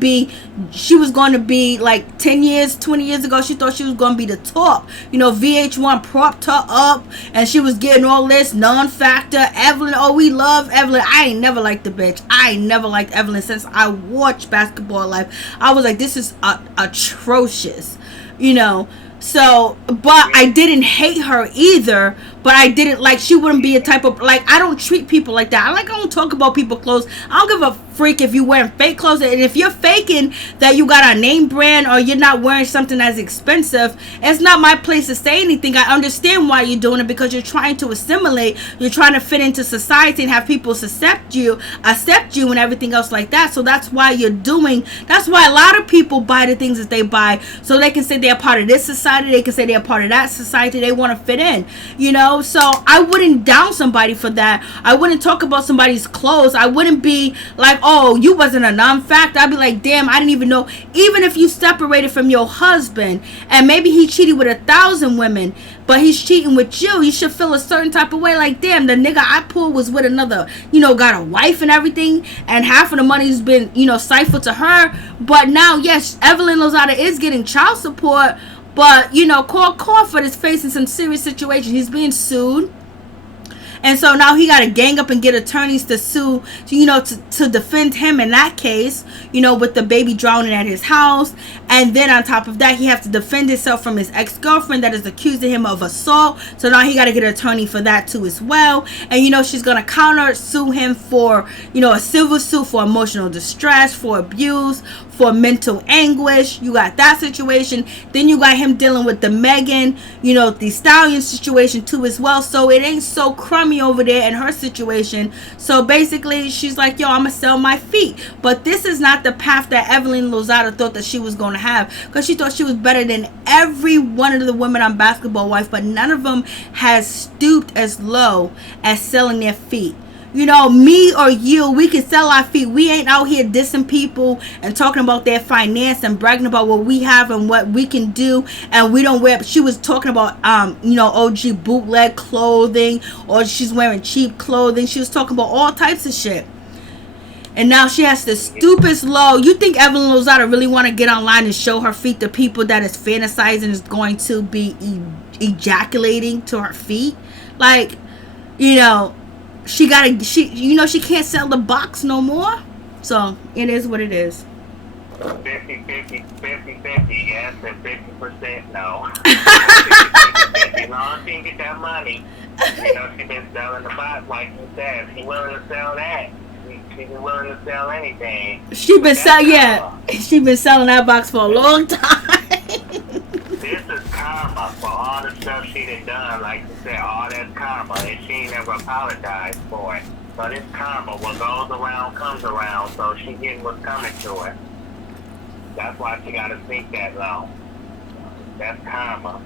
be like 10 years, 20 years ago. She thought she was going to be the top. VH1 propped her up, and she was getting all this non-factor. Evelyn, oh, we love Evelyn. I ain't never liked the bitch. I ain't never liked Evelyn since I watched Basketball Life. I was like, this is atrocious, So, but I didn't hate her either, but I didn't, like, she wouldn't be a type of, like, I don't treat people like that. I don't talk about people's clothes. I don't give a freak if you're wearing fake clothes, and if you're faking that you got a name brand or you're not wearing something that's expensive, it's not my place to say anything. I understand why you're doing it, because you're trying to assimilate, you're trying to fit into society and have people accept you and everything else like that. So that's why that's why a lot of people buy the things that they buy, so they can say they're part of this society, they can say they're part of that society, they want to fit in, so I wouldn't down somebody for that. I wouldn't talk about somebody's clothes. I wouldn't be like, oh, you wasn't a non-factor. I'd be like, damn, I didn't even know. Even if you separated from your husband and maybe he cheated with 1,000 women, but he's cheating with you should feel a certain type of way, like, damn, the nigga I pulled was with another, got a wife and everything, and half of the money's been, ciphered to her. But now, yes, Evelyn Lozada is getting child support, but, Crawford is facing some serious situation. He's being sued. And so now he got to gang up and get attorneys to sue, to defend him in that case, with the baby drowning at his house. And then on top of that, he has to defend himself from his ex-girlfriend that is accusing him of assault. So now he got to get an attorney for that too as well. And, she's going to counter sue him for, a civil suit for emotional distress, for abuse, for mental anguish. You got that situation. Then you got him dealing with the Megan, the Stallion situation too as well. So it ain't so crummy over there in her situation. So basically she's like, yo, I'm gonna sell my feet. But this is not the path that Evelyn Lozada thought that she was going to have, because she thought she was better than every one of the women on Basketball Wife, but none of them has stooped as low as selling their feet. Me or you, we can sell our feet. We ain't out here dissing people and talking about their finance and bragging about what we have and what we can do, and we don't wear. She was talking about OG bootleg clothing, or she's wearing cheap clothing. She was talking about all types of shit. And now she has the stupidest low. You think Evelyn Lozada really want to get online and show her feet to people that is fantasizing is going to be ejaculating to her feet? Like, she can't sell the box no more. So it is what it is. 50-50, 50-50, yes, and 50% no. 50-50, as long as she can get that money. She been selling the box, like you said. She willing to sell that. She been willing to sell anything. She been selling that box for a long time. This is karma for all the stuff she done. Like you said, all that's karma, and she ain't never apologized for it. So this karma, what goes around comes around. So she getting what's coming to her. That's why she got to think that long. That's karma.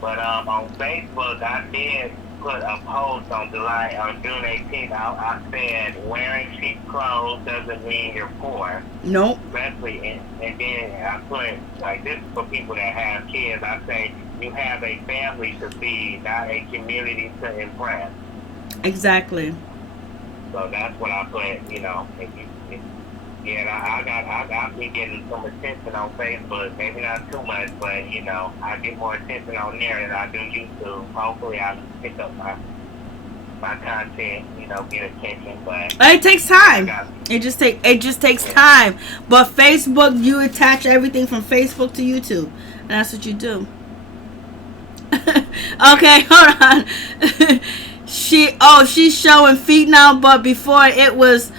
But on Facebook, I did put a post on June 18th. I said, wearing cheap clothes doesn't mean you're poor. Nope. Especially, and then I put, like, this is for people that have kids. I say, you have a family to feed, not a community to impress. Exactly. So that's what I put, I've been getting some attention on Facebook, maybe not too much, but, I get more attention on there than I do YouTube. Hopefully I pick up my content, get attention. But it takes time. It just takes time. But Facebook, you attach everything from Facebook to YouTube. And that's what you do. Okay, hold on. She's showing feet now, but before it was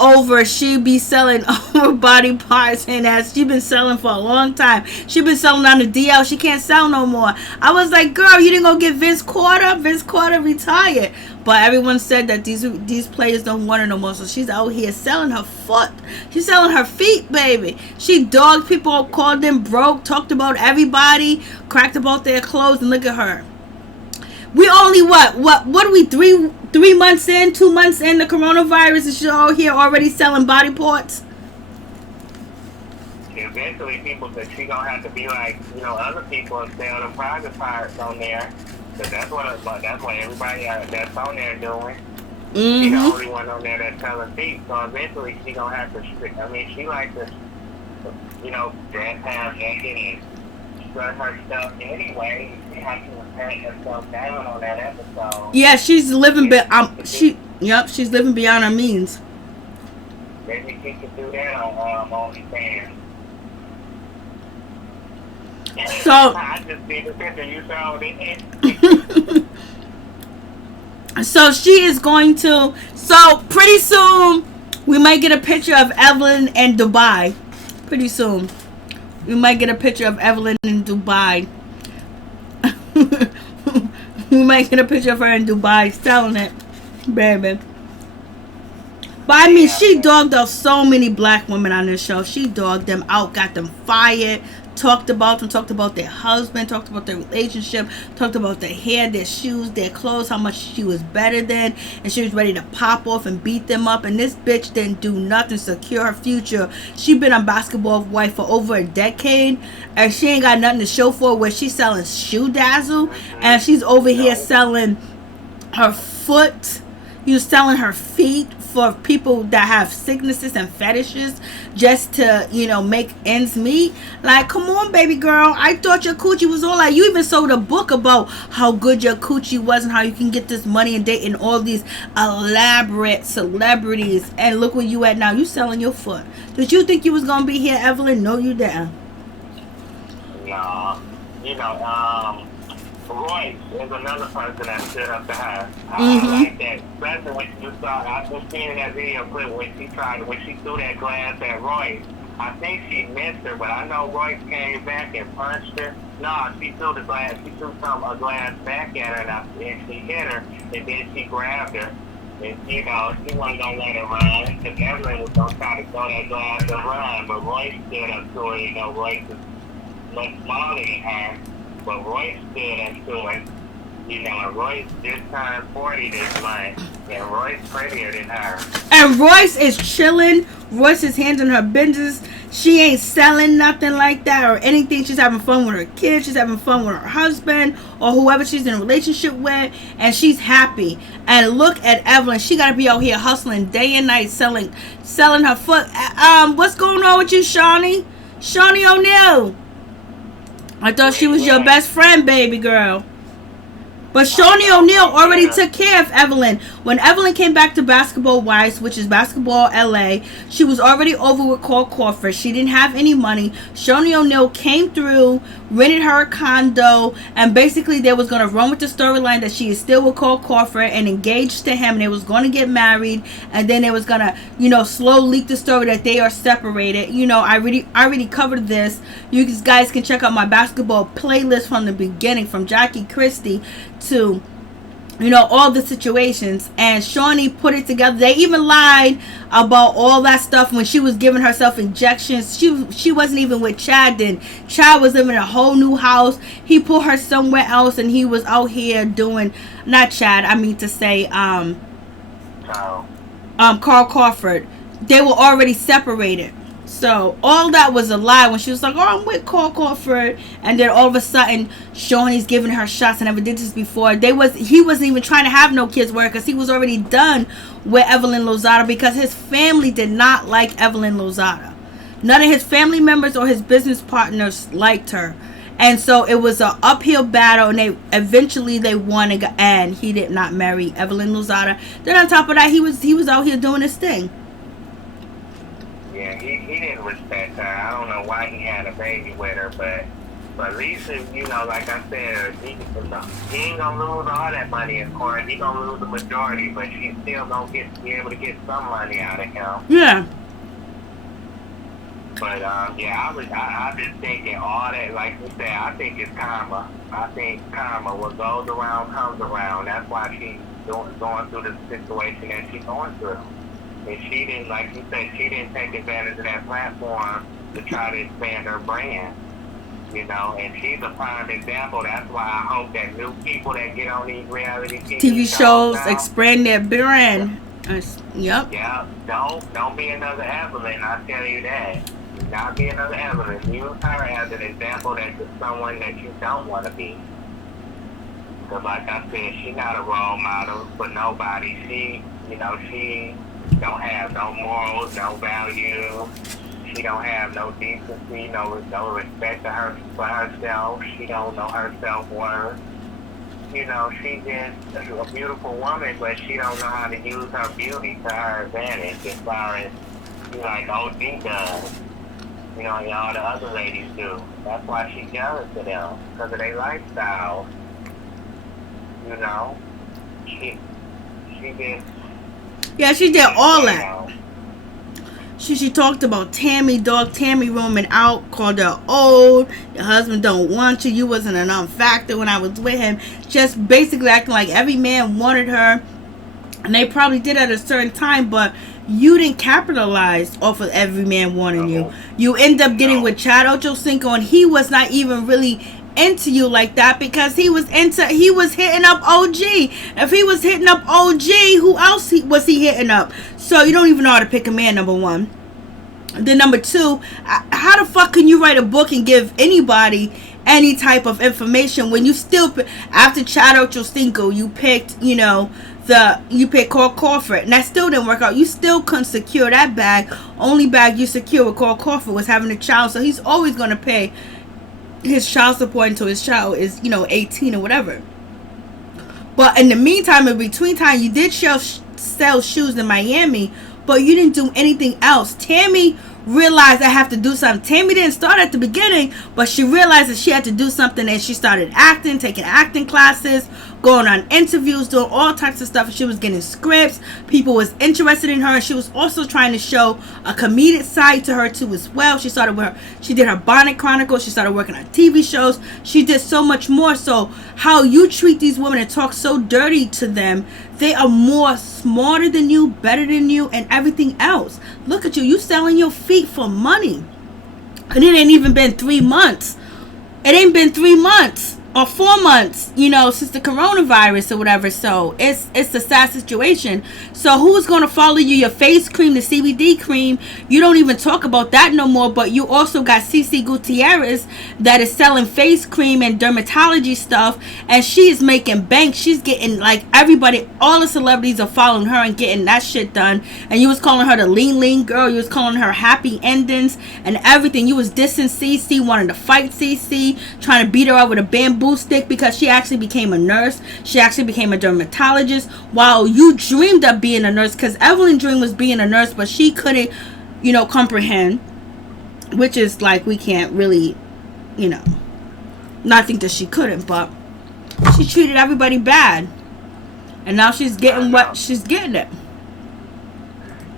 over, she be selling over body parts, and as she been selling for a long time. She been selling on the DL. She can't sell no more. I was like, girl, you didn't go get Vince Carter. Vince Carter retired. But everyone said that these players don't want her no more. So she's out here selling her foot. She's selling her feet, baby. She dogged people, called them broke, talked about everybody, cracked about their clothes, and look at her. We only what are we 3 months in, 2 months in the coronavirus, and she's all here already selling body parts. Eventually, people that she gonna have to be like other people and sell the private parts on there, because that's what everybody that's on there doing. She's the only one on there that's selling feet. So eventually, she gonna have to. I mean, she likes to, dress half naked and strut her stuff anyway. She has to pat herself down on that episode. Yeah, she's living she's living beyond her means. Maybe she could do that on OnlyFans. So I just see the picture you showed it. So she is going to. So pretty soon we might get a picture of Evelyn in Dubai. Pretty soon we might get a picture of Evelyn in Dubai. We might get a picture of her in Dubai selling it, baby. But I mean, she dogged out so many black women on this show. She dogged them out, got them fired, talked about them, talked about their husband, talked about their relationship, talked about their hair, their shoes, their clothes, how much she was better than, and she was ready to pop off and beat them up. And this bitch didn't do nothing to secure her future. She been on Basketball Wife for over a decade, and she ain't got nothing to show for it, where she's selling shoe dazzle, and she's over here selling her foot. You're selling her feet for people that have sicknesses and fetishes just to, make ends meet. Like, come on, baby girl. I thought your coochie was all like, you even sold a book about how good your coochie was and how you can get this money and dating all these elaborate celebrities. And look where you at now. You selling your foot. Did you think you was going to be here, Evelyn? No, you didn't. No. Royce is another person that stood up to her. I like that, especially when you saw. I was seeing that video clip when she threw that glass at Royce. I think she missed her, but I know Royce came back and punched her. No, she threw a glass back at her, and she hit her, and then she grabbed her. And she wasn't gonna let her run, because Evelyn was gonna try to throw that glass and run, but Royce stood up to her. Royce is much smaller than her. But Royce stood up to it. Royce just turned 40 this month. And Royce prettier than her. And Royce is chilling. Royce is handling her business. She ain't selling nothing like that or anything. She's having fun with her kids. She's having fun with her husband or whoever she's in a relationship with. And she's happy. And look at Evelyn. She got to be out here hustling day and night selling her foot. What's going on with you, Shawnee? Shawnee O'Neal. I thought she was your best friend, baby girl. But Shawnee O'Neal already took care of Evelyn. When Evelyn came back to Basketball Wives, which is Basketball LA, she was already over with Cole Crawford. She didn't have any money. Shawnee O'Neal came through, rented her a condo, and basically they was going to run with the storyline that she is still with Cole Crawford and engaged to him, and they was going to get married, and then they was going to, slow leak the story that they are separated. I already covered this. You guys can check out my basketball playlist from the beginning, from Jackie Christie to all the situations, and Shawnee put it together. They even lied about all that stuff when she was giving herself injections. She wasn't even with Chad then. Chad was living in a whole new house. He put her somewhere else, and he was out here doing, not Chad, I mean to say Carl Crawford. They were already separated. So all that was a lie when she was like, I'm with Cole Crawford, and then all of a sudden Shawnee's giving her shots. I never did this before. He wasn't even trying to have no kids with her because he was already done with Evelyn Lozada because his family did not like Evelyn Lozada. None of his family members or his business partners liked her. And so it was an uphill battle, and they eventually won, and he did not marry Evelyn Lozada. Then on top of that, he was out here doing his thing. Yeah, he didn't respect her. I don't know why he had a baby with her, but at least, like I said, he ain't gonna lose all that money in court. He gonna lose the majority, but she's still gonna be able to get some money out of him. Yeah. But I just thinking all that, like you said, I think it's karma. I think karma, what goes around comes around. That's why she's going through the situation that she's going through. And she didn't, like you said, she didn't take advantage of that platform to try to expand her brand. And she's a prime example. That's why I hope that new people that get on these reality TV shows now, expand their brand. Yep. Yeah. Don't be another Evelyn. I tell you that. Do not be another Evelyn. Use her as an example that to someone that you don't want to be. Because like I said, she's not a role model for nobody. She don't have no morals, no value. She don't have no decency, no respect for herself. She don't know her self-worth. She's just a beautiful woman, but she don't know how to use her beauty to her advantage as far as like OG does. And all the other ladies do. That's why she's jealous of them, because of their lifestyle. She did. Yeah, she did all that. She talked about Tammy roaming out, called her old. Your husband don't want you. You wasn't a non-factor when I was with him. Just basically acting like every man wanted her. And they probably did at a certain time, but you didn't capitalize off of every man wanting you. You end up getting with Chad Ochocinco, and he was not even really into you like that, because he was hitting up OG. If he was hitting up OG, who else was he hitting up? So you don't even know how to pick a man, number one. Then number two, how the fuck can you write a book and give anybody any type of information when you still, after Chad Ochocinco, you picked, you picked Cole Crawford, and that still didn't work out. You still couldn't secure that bag. Only bag you secured with Cole Crawford was having a child, so he's always going to pay his child support until his child is 18 or whatever. But in the meantime, in between time, you did sell shoes in Miami, but you didn't do anything else. Tammy realized I have to do something. Tammy didn't start at the beginning, but she realized that she had to do something, and she started acting, taking acting classes, going on interviews, doing all types of stuff. She was getting scripts. People was interested in her, and she was also trying to show a comedic side to her too as well. She did her Bonnet Chronicles. She started working on TV shows. She did so much more. So how you treat these women and talk so dirty to them, they are more smarter than you, better than you, and everything else. Look at you. You selling your feet for money. And it ain't even been 3 months. It ain't been 3 months or 4 months, since the coronavirus or whatever. So it's a sad situation. So who's going to follow you? Your face cream, the CBD cream, you don't even talk about that no more. But you also got CC Gutierrez that is selling face cream and dermatology stuff, and she is making bank. She's getting, like, everybody, all the celebrities are following her and getting that shit done. And you was calling her the lean girl. You was calling her happy endings and everything. You was dissing CC, wanting to fight CC, trying to beat her up with a bamboo stick, because she actually became a nurse. She actually became a dermatologist, while you dreamed of being a nurse, because Evelyn dream was being a nurse, but she couldn't comprehend, which is like, we can't really not think that she couldn't, but she treated everybody bad, and now she's getting what she's getting it.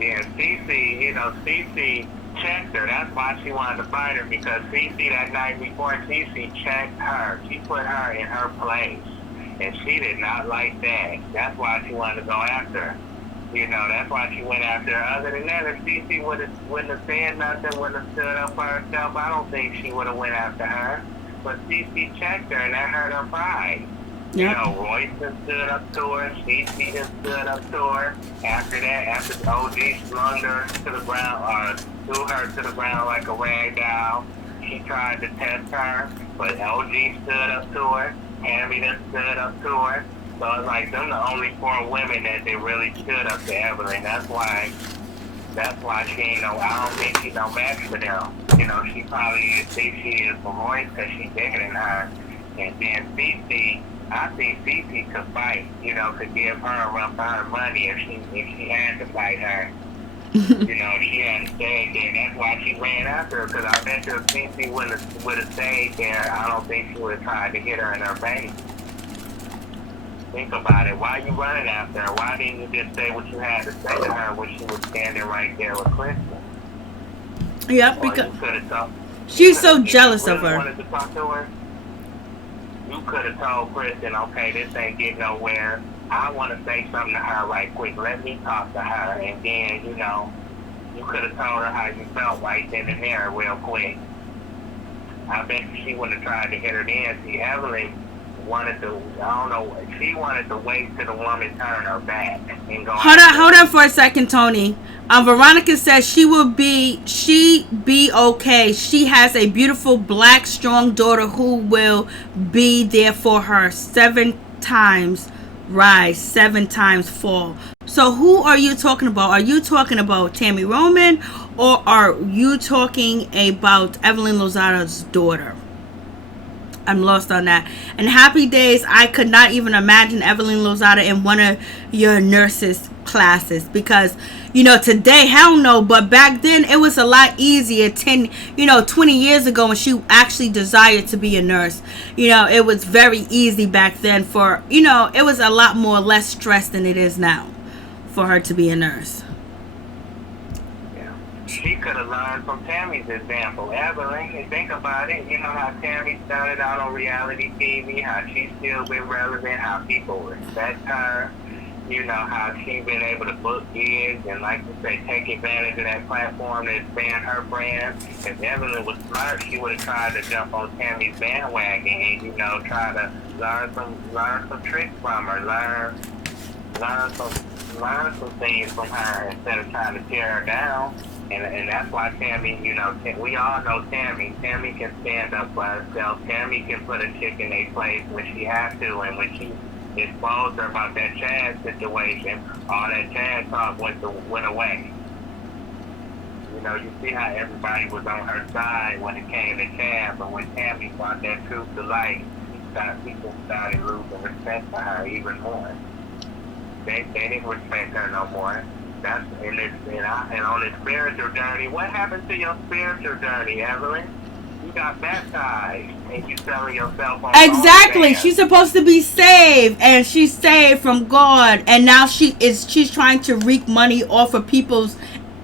Yeah, Cece checked her. That's why she wanted to fight her, because Cece that night before, Cece checked her. She put her in her place, and she did not like that. That's why she wanted to go after her. That's why she went after her. Other than that, if Cece wouldn't have said nothing, wouldn't have stood up for herself, I don't think she would have went after her. But Cece checked her, and that hurt her pride. Yep. Royce stood up to her, Cece stood up to her. After that, after OG slung her to the ground, threw her to the ground like a rag doll, she tried to test her, but OG stood up to her, Tammy stood up to her. So it's like, them the only 4 women that they really stood up to Evelyn. That's why That's why she ain't no. I don't think she no match for them. You know, she probably thinks she is for Royce because she's bigger than her. And then Cece, I think Cece could fight. You know, could give her a run for her money if she had to fight her. You know, she had to stay there. That's why she ran after her. Because I bet you if Cece would have stayed there, I don't think she would have tried to hit her in her face. Think about it. Why you running after her? Why didn't you just say what you had to say to her when she was standing right there with Kristen? Yep, because she's so jealous of her. Wanted to talk to her? You could have told Kristen, okay, this ain't getting nowhere. I want to say something to her right quick. Let me talk to her. And then, you know, you could have told her how you felt right then and there real quick. I bet she wouldn't have tried to hit her then. See, Evelyn wanted to, I don't know, she wanted to wait till the woman turned her back and go. Hold on for a second, Tony. Veronica says she be okay. She has a beautiful black strong daughter who will be there for her 7 times rise, 7 times fall. So who are you talking about? Are you talking about Tammy Roman, or are you talking about Evelyn Lozada's daughter? I'm lost on that. And happy days, I could not even imagine Evelyn Lozada in one of your nurses classes, because, you know, today, hell no, but back then it was a lot easier 20 years ago when she actually desired to be a nurse. You know, it was very easy back then for, you know, it was a lot more less stress than it is now for her to be a nurse. She could have learned from Tammy's example. Evelyn, think about it. You know how Tammy started out on reality TV, how she's still been relevant, how people respect her. You know how she's been able to book gigs and, like you say, take advantage of that platform to expand her brand. If Evelyn was smart, she would have tried to jump on Tammy's bandwagon and, you know, try to learn some tricks from her, learn some things from her instead of trying to tear her down. And that's why Tammy, you know, we all know Tammy. Tammy can stand up for herself. Tammy can put a chick in a place when she has to. And when she exposed her about that Chad situation, all that Chad talk went away. You know, you see how everybody was on her side when it came to Chad. But when Tammy brought that truth to light, people started losing respect for her even more. They didn't respect her no more. That's and on the spiritual journey. What happened to your spiritual journey, Evelyn? You got baptized and you selling yourself on. Exactly. She's supposed to be saved, and she's saved from God, and now she's trying to reap money off of people's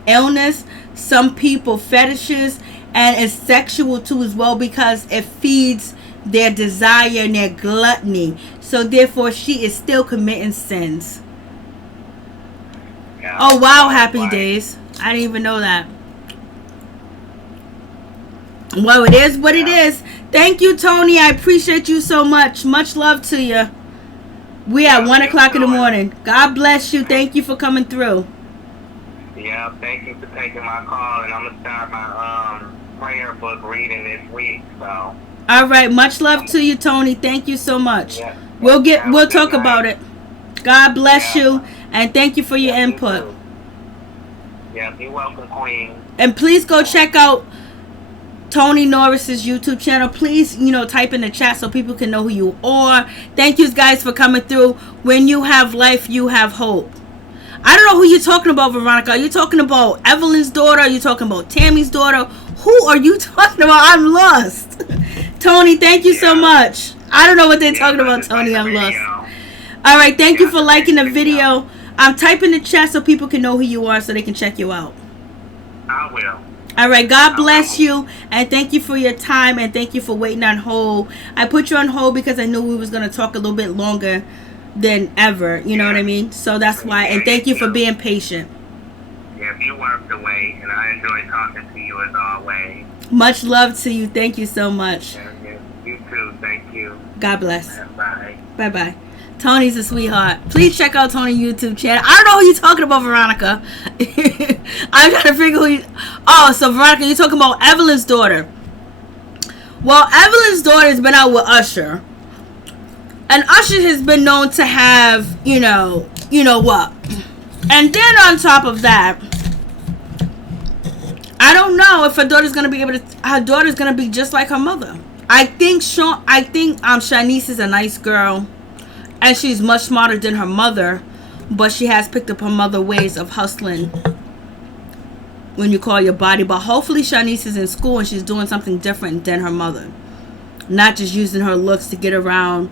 illness, some people fetishes, and it's sexual too as well, because it feeds their desire and their gluttony. So therefore she is still committing sins. Oh wow, happy days. I didn't even know that. Well, it is what it is. Thank you, Tony. I appreciate you so much. Much love to you. We at 1 o'clock in the morning. God bless you. Thank you for coming through. Yeah, thank you for taking my call, and I'm gonna start my prayer book reading this week. So. All right. Much love to you, Tony. Thank you so much. Yeah. We'll talk about it. God bless you, and thank you for your input. Yeah, you're welcome, Queen. And please go check out Tony Norris's YouTube channel. Please, you know, type in the chat so people can know who you are. Thank you guys for coming through. When you have life, you have hope. I don't know who you're talking about, Veronica. Are you talking about Evelyn's daughter? Are you talking about Tammy's daughter? Who are you talking about? I'm lost. Tony, thank you so much. I don't know what they're talking about, Tony. I'm lost. All right, thank you for liking the video. I'm typing the chat so people can know who you are so they can check you out. I will. All right, God bless you, and thank you for your time, and thank you for waiting on hold. I put you on hold because I knew we was going to talk a little bit longer than ever, you know what I mean? So that's why, and thank you for being patient. Yeah, you worked away, and I enjoyed talking to you as always. Much love to you. Thank you so much. You too. Thank you. God bless. Bye. Bye-bye. Tony's a sweetheart. Please check out Tony's YouTube channel. I don't know who you're talking about, Veronica. I'm trying to figure who you... Oh, so Veronica, you're talking about Evelyn's daughter. Well, Evelyn's daughter has been out with Usher. And Usher has been known to have, you know what. And then on top of that, I don't know if her daughter's gonna be able to. Her daughter's gonna be just like her mother. I think Shanice is a nice girl, and she's much smarter than her mother, but she has picked up her mother ways of hustling. When you call your body, but hopefully Shanice is in school and she's doing something different than her mother, not just using her looks to get around.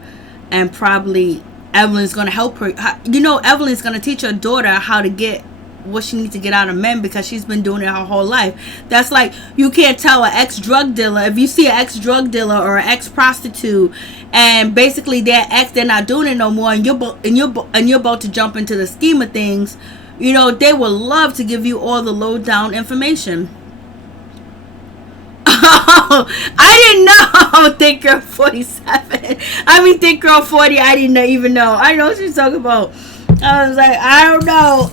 And probably Evelyn's gonna help her. Evelyn's gonna teach her daughter how to get what she needs to get out of men, because she's been doing it her whole life. That's like, you can't tell an ex-drug dealer, if you see an ex-drug dealer or an ex-prostitute and basically they're not doing it no more, and you're about to jump into the scheme of things, they will love to give you all the low down information. Oh, I didn't know. Thick Girl 47. Thick Girl 40. I didn't even know. I know what she's talking about. I was like, I don't know.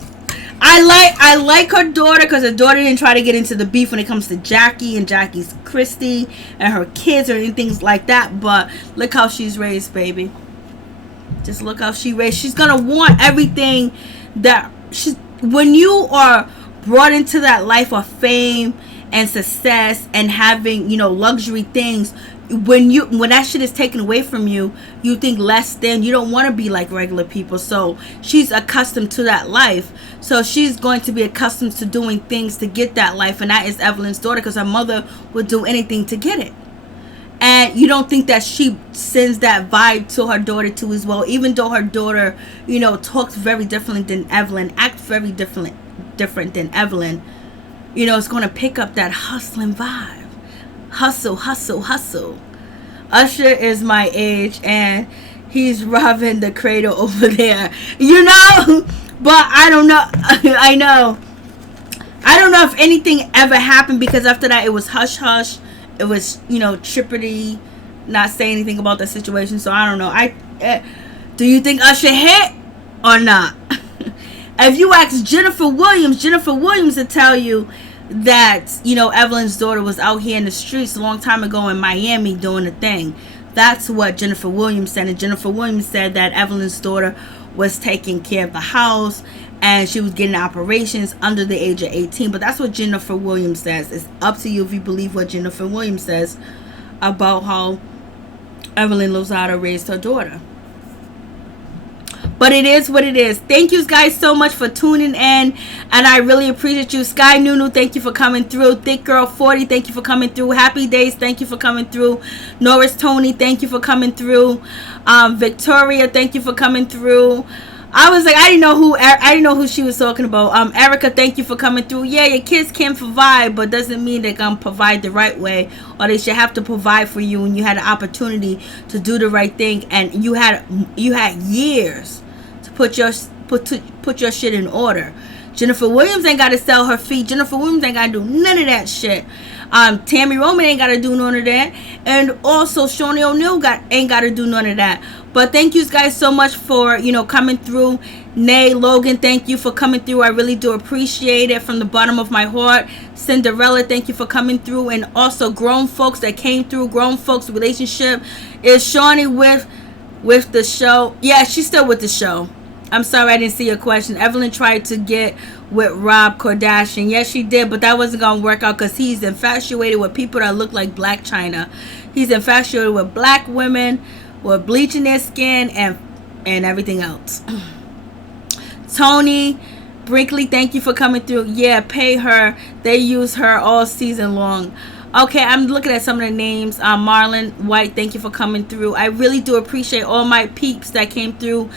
I like her daughter, because her daughter didn't try to get into the beef when it comes to Jackie and Jackie's Christy and her kids or anything like that. But look how she's raised, baby. Just look how she raised. She's gonna want everything that when you are brought into that life of fame and success and having luxury things, when that shit is taken away from you, you think less than. You don't want to be like regular people. So she's accustomed to that life, so she's going to be accustomed to doing things to get that life. And that is Evelyn's daughter, because her mother would do anything to get it. And you don't think that she sends that vibe to her daughter too as well, even though her daughter, talks very differently than Evelyn, acts very different than Evelyn. It's going to pick up that hustling vibe. Hustle, hustle, hustle. Usher is my age, and he's robbing the cradle over there. But I don't know. I know. I don't know if anything ever happened, because after that it was hush hush. It was, trippity, not saying anything about the situation. So I don't know. Do you think Usher hit or not? If you ask Jennifer Williams will tell you that, Evelyn's daughter was out here in the streets a long time ago in Miami doing the thing. That's what Jennifer Williams said. And Jennifer Williams said that Evelyn's daughter was taking care of the house and she was getting operations under the age of 18. But that's what Jennifer Williams says. It's up to you if you believe what Jennifer Williams says about how Evelyn Lozada raised her daughter. But it is what it is. Thank you guys so much for tuning in, and I really appreciate you. Sky Nunu, thank you for coming through. Thick Girl 40, thank you for coming through. Happy Days, thank you for coming through. Norris Tony, thank you for coming through. Victoria, thank you for coming through. I was like, I didn't know who she was talking about. Erica, thank you for coming through. Yeah, your kids can provide, but doesn't mean they're gonna provide the right way, or they should have to provide for you when you had an opportunity to do the right thing, and you had years to put your shit in order. Jennifer Williams ain't got to sell her feet. Jennifer Williams ain't got to do none of that shit. Tammy Roman ain't got to do none of that. And also, Shawnee O'Neal ain't got to do none of that. But thank you guys so much for, coming through. Nay, Logan, thank you for coming through. I really do appreciate it from the bottom of my heart. Cinderella, thank you for coming through. And also, grown folks that came through. Grown folks relationship. Is Shawnee with the show? Yeah, she's still with the show. I'm sorry I didn't see your question. Evelyn tried to get with Rob Kardashian. Yes, she did, but that wasn't going to work out because he's infatuated with people that look like Black China. He's infatuated with black women, with bleaching their skin and everything else. Tony Brinkley, thank you for coming through. Yeah, pay her. They use her all season long. Okay, I'm looking at some of the names. Marlon White, thank you for coming through. I really do appreciate all my peeps that came through.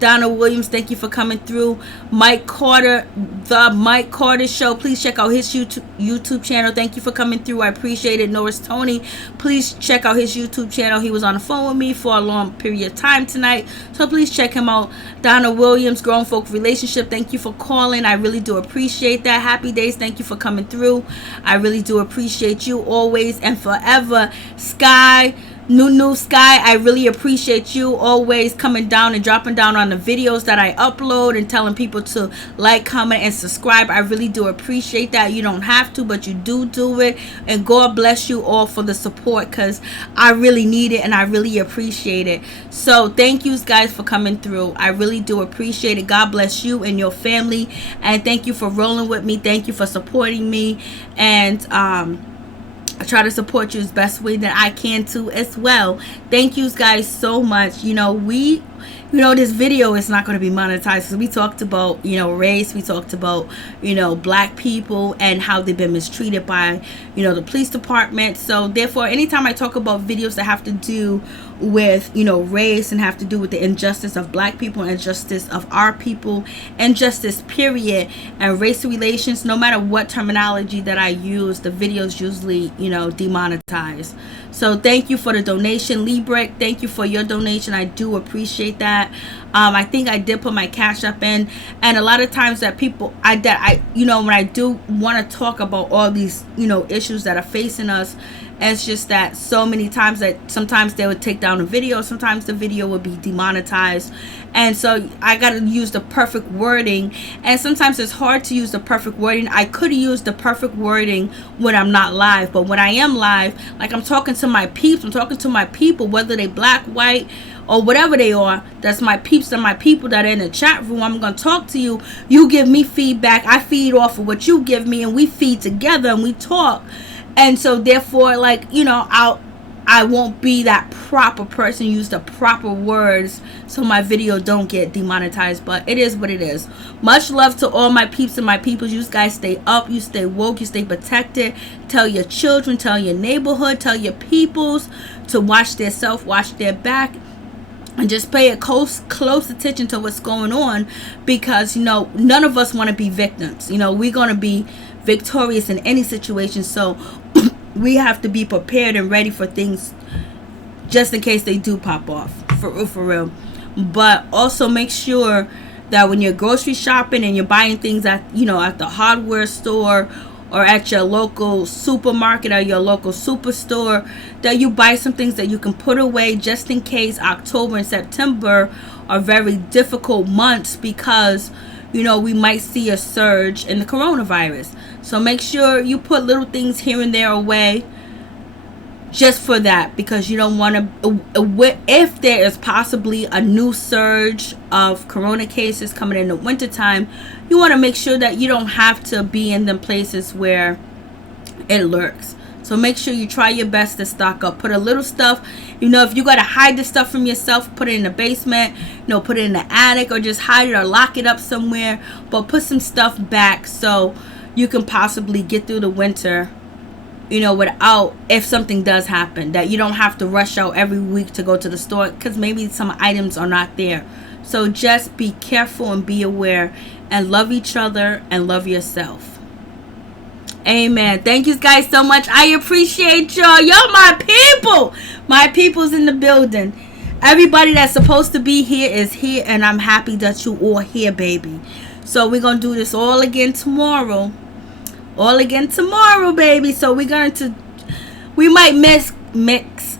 Donna Williams, thank you for coming through. Mike Carter, the Mike Carter Show, please check out his YouTube channel. Thank you for coming through. I appreciate it. Norris Tony, please check out his YouTube channel. He was on the phone with me for a long period of time tonight, so please check him out. Donna Williams, Grown Folk Relationship, thank you for calling. I really do appreciate that. Happy Days, thank you for coming through. I really do appreciate you always and forever. Sky New Sky, I really appreciate you always coming down and dropping down on the videos that I upload and telling people to like, comment, and subscribe. I really do appreciate that. You don't have to, but you do it. And God bless you all for the support, because I really need it and I really appreciate it. So thank you guys for coming through. I really do appreciate it. God bless you and your family, and thank you for rolling with me. Thank you for supporting me, and I try to support you as best way that I can too as well. Thank you guys so much. This video is not going to be monetized because we talked about, race. We talked about, black people and how they've been mistreated by, the police department. So therefore, anytime I talk about videos that have to do with, race and have to do with the injustice of black people, injustice of our people, injustice period, and race relations, no matter what terminology that I use, the videos usually, demonetized. So thank you for the donation, Librick. Thank you for your donation. I do appreciate that. I think I did put my Cash App in, and a lot of times that people, when I do want to talk about all these, issues that are facing us, it's just that so many times that sometimes they would take down a video, sometimes the video would be demonetized, and so I got to use the perfect wording, and sometimes it's hard to use the perfect wording. I could use the perfect wording when I'm not live, but when I am live, like I'm talking to my peeps, I'm talking to my people, whether they black, white, or whatever they are, that's my peeps and my people that are in the chat room. I'm going to talk to you. You give me feedback. I feed off of what you give me, and we feed together and we talk. And so therefore, I won't be that proper person, use the proper words so my video don't get demonetized, but it is what it is. Much love to all my peeps and my peoples. You guys stay up, you stay woke, you stay protected. Tell your children, tell your neighborhood, tell your peoples to watch their self, watch their back, and just pay a close attention to what's going on, because none of us want to be victims. We're going to be victorious in any situation, so we have to be prepared and ready for things just in case they do pop off, for real. But also make sure that when you're grocery shopping and you're buying things at the hardware store or at your local supermarket or your local superstore, that you buy some things that you can put away just in case October and September are very difficult months, because we might see a surge in the coronavirus. So make sure you put little things here and there away just for that, because you don't want to, if there is possibly a new surge of corona cases coming in the wintertime, you want to make sure that you don't have to be in them places where it lurks. So make sure you try your best to stock up. Put a little stuff, if you got to hide the stuff from yourself, put it in the basement, put it in the attic, or just hide it or lock it up somewhere. But put some stuff back so you can possibly get through the winter, without, if something does happen, that you don't have to rush out every week to go to the store because maybe some items are not there. So just be careful and be aware, and love each other and love yourself. Amen. Thank you guys so much. I appreciate y'all. Y'all my people. My people's in the building. Everybody that's supposed to be here is here, and I'm happy that you all here, baby. So we're going to do this all again tomorrow. All again tomorrow, baby. So we might mix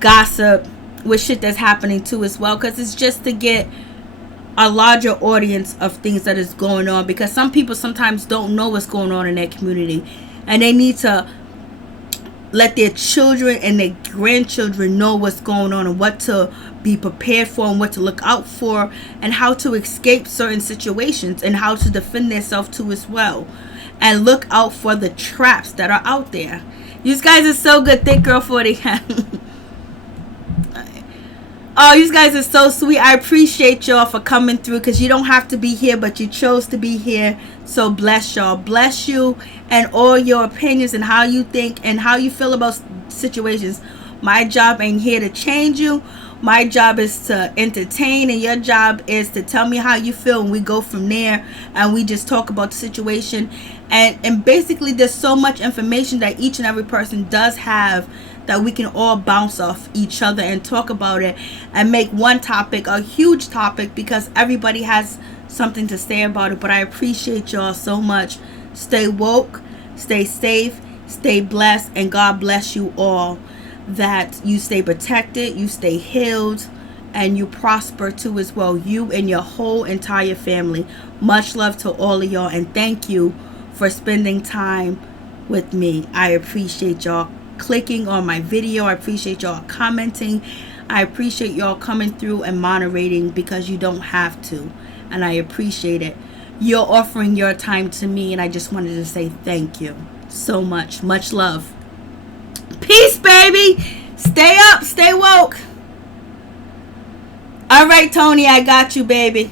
gossip with shit that's happening too as well, because it's just to get a larger audience of things that is going on, because some people sometimes don't know what's going on in their community, and they need to let their children and their grandchildren know what's going on and what to be prepared for and what to look out for and how to escape certain situations and how to defend themselves too as well, and look out for the traps that are out there. You guys are so good. Thick Girl 40. Oh, you guys are so sweet. I appreciate y'all for coming through, because you don't have to be here, but you chose to be here. So bless y'all. Bless you and all your opinions and how you think and how you feel about situations. My job ain't here to change you. My job is to entertain, and your job is to tell me how you feel, and we go from there, and we just talk about the situation. And basically, there's so much information that each and every person does have that we can all bounce off each other and talk about it and make one topic a huge topic, because everybody has something to say about it. But I appreciate y'all so much. Stay woke, stay safe, stay blessed, and God bless you all. that you stay protected, you stay healed, and you prosper too as well. You and your whole entire family. Much love to all of y'all, and thank you for spending time with me. I appreciate y'all clicking on my video. I appreciate y'all commenting. I appreciate y'all coming through and moderating, because you don't have to, and I appreciate it. You're offering your time to me, and I just wanted to say thank you so much. Much love. Peace, baby. Stay up, stay woke. All right, Tony, I got you, baby.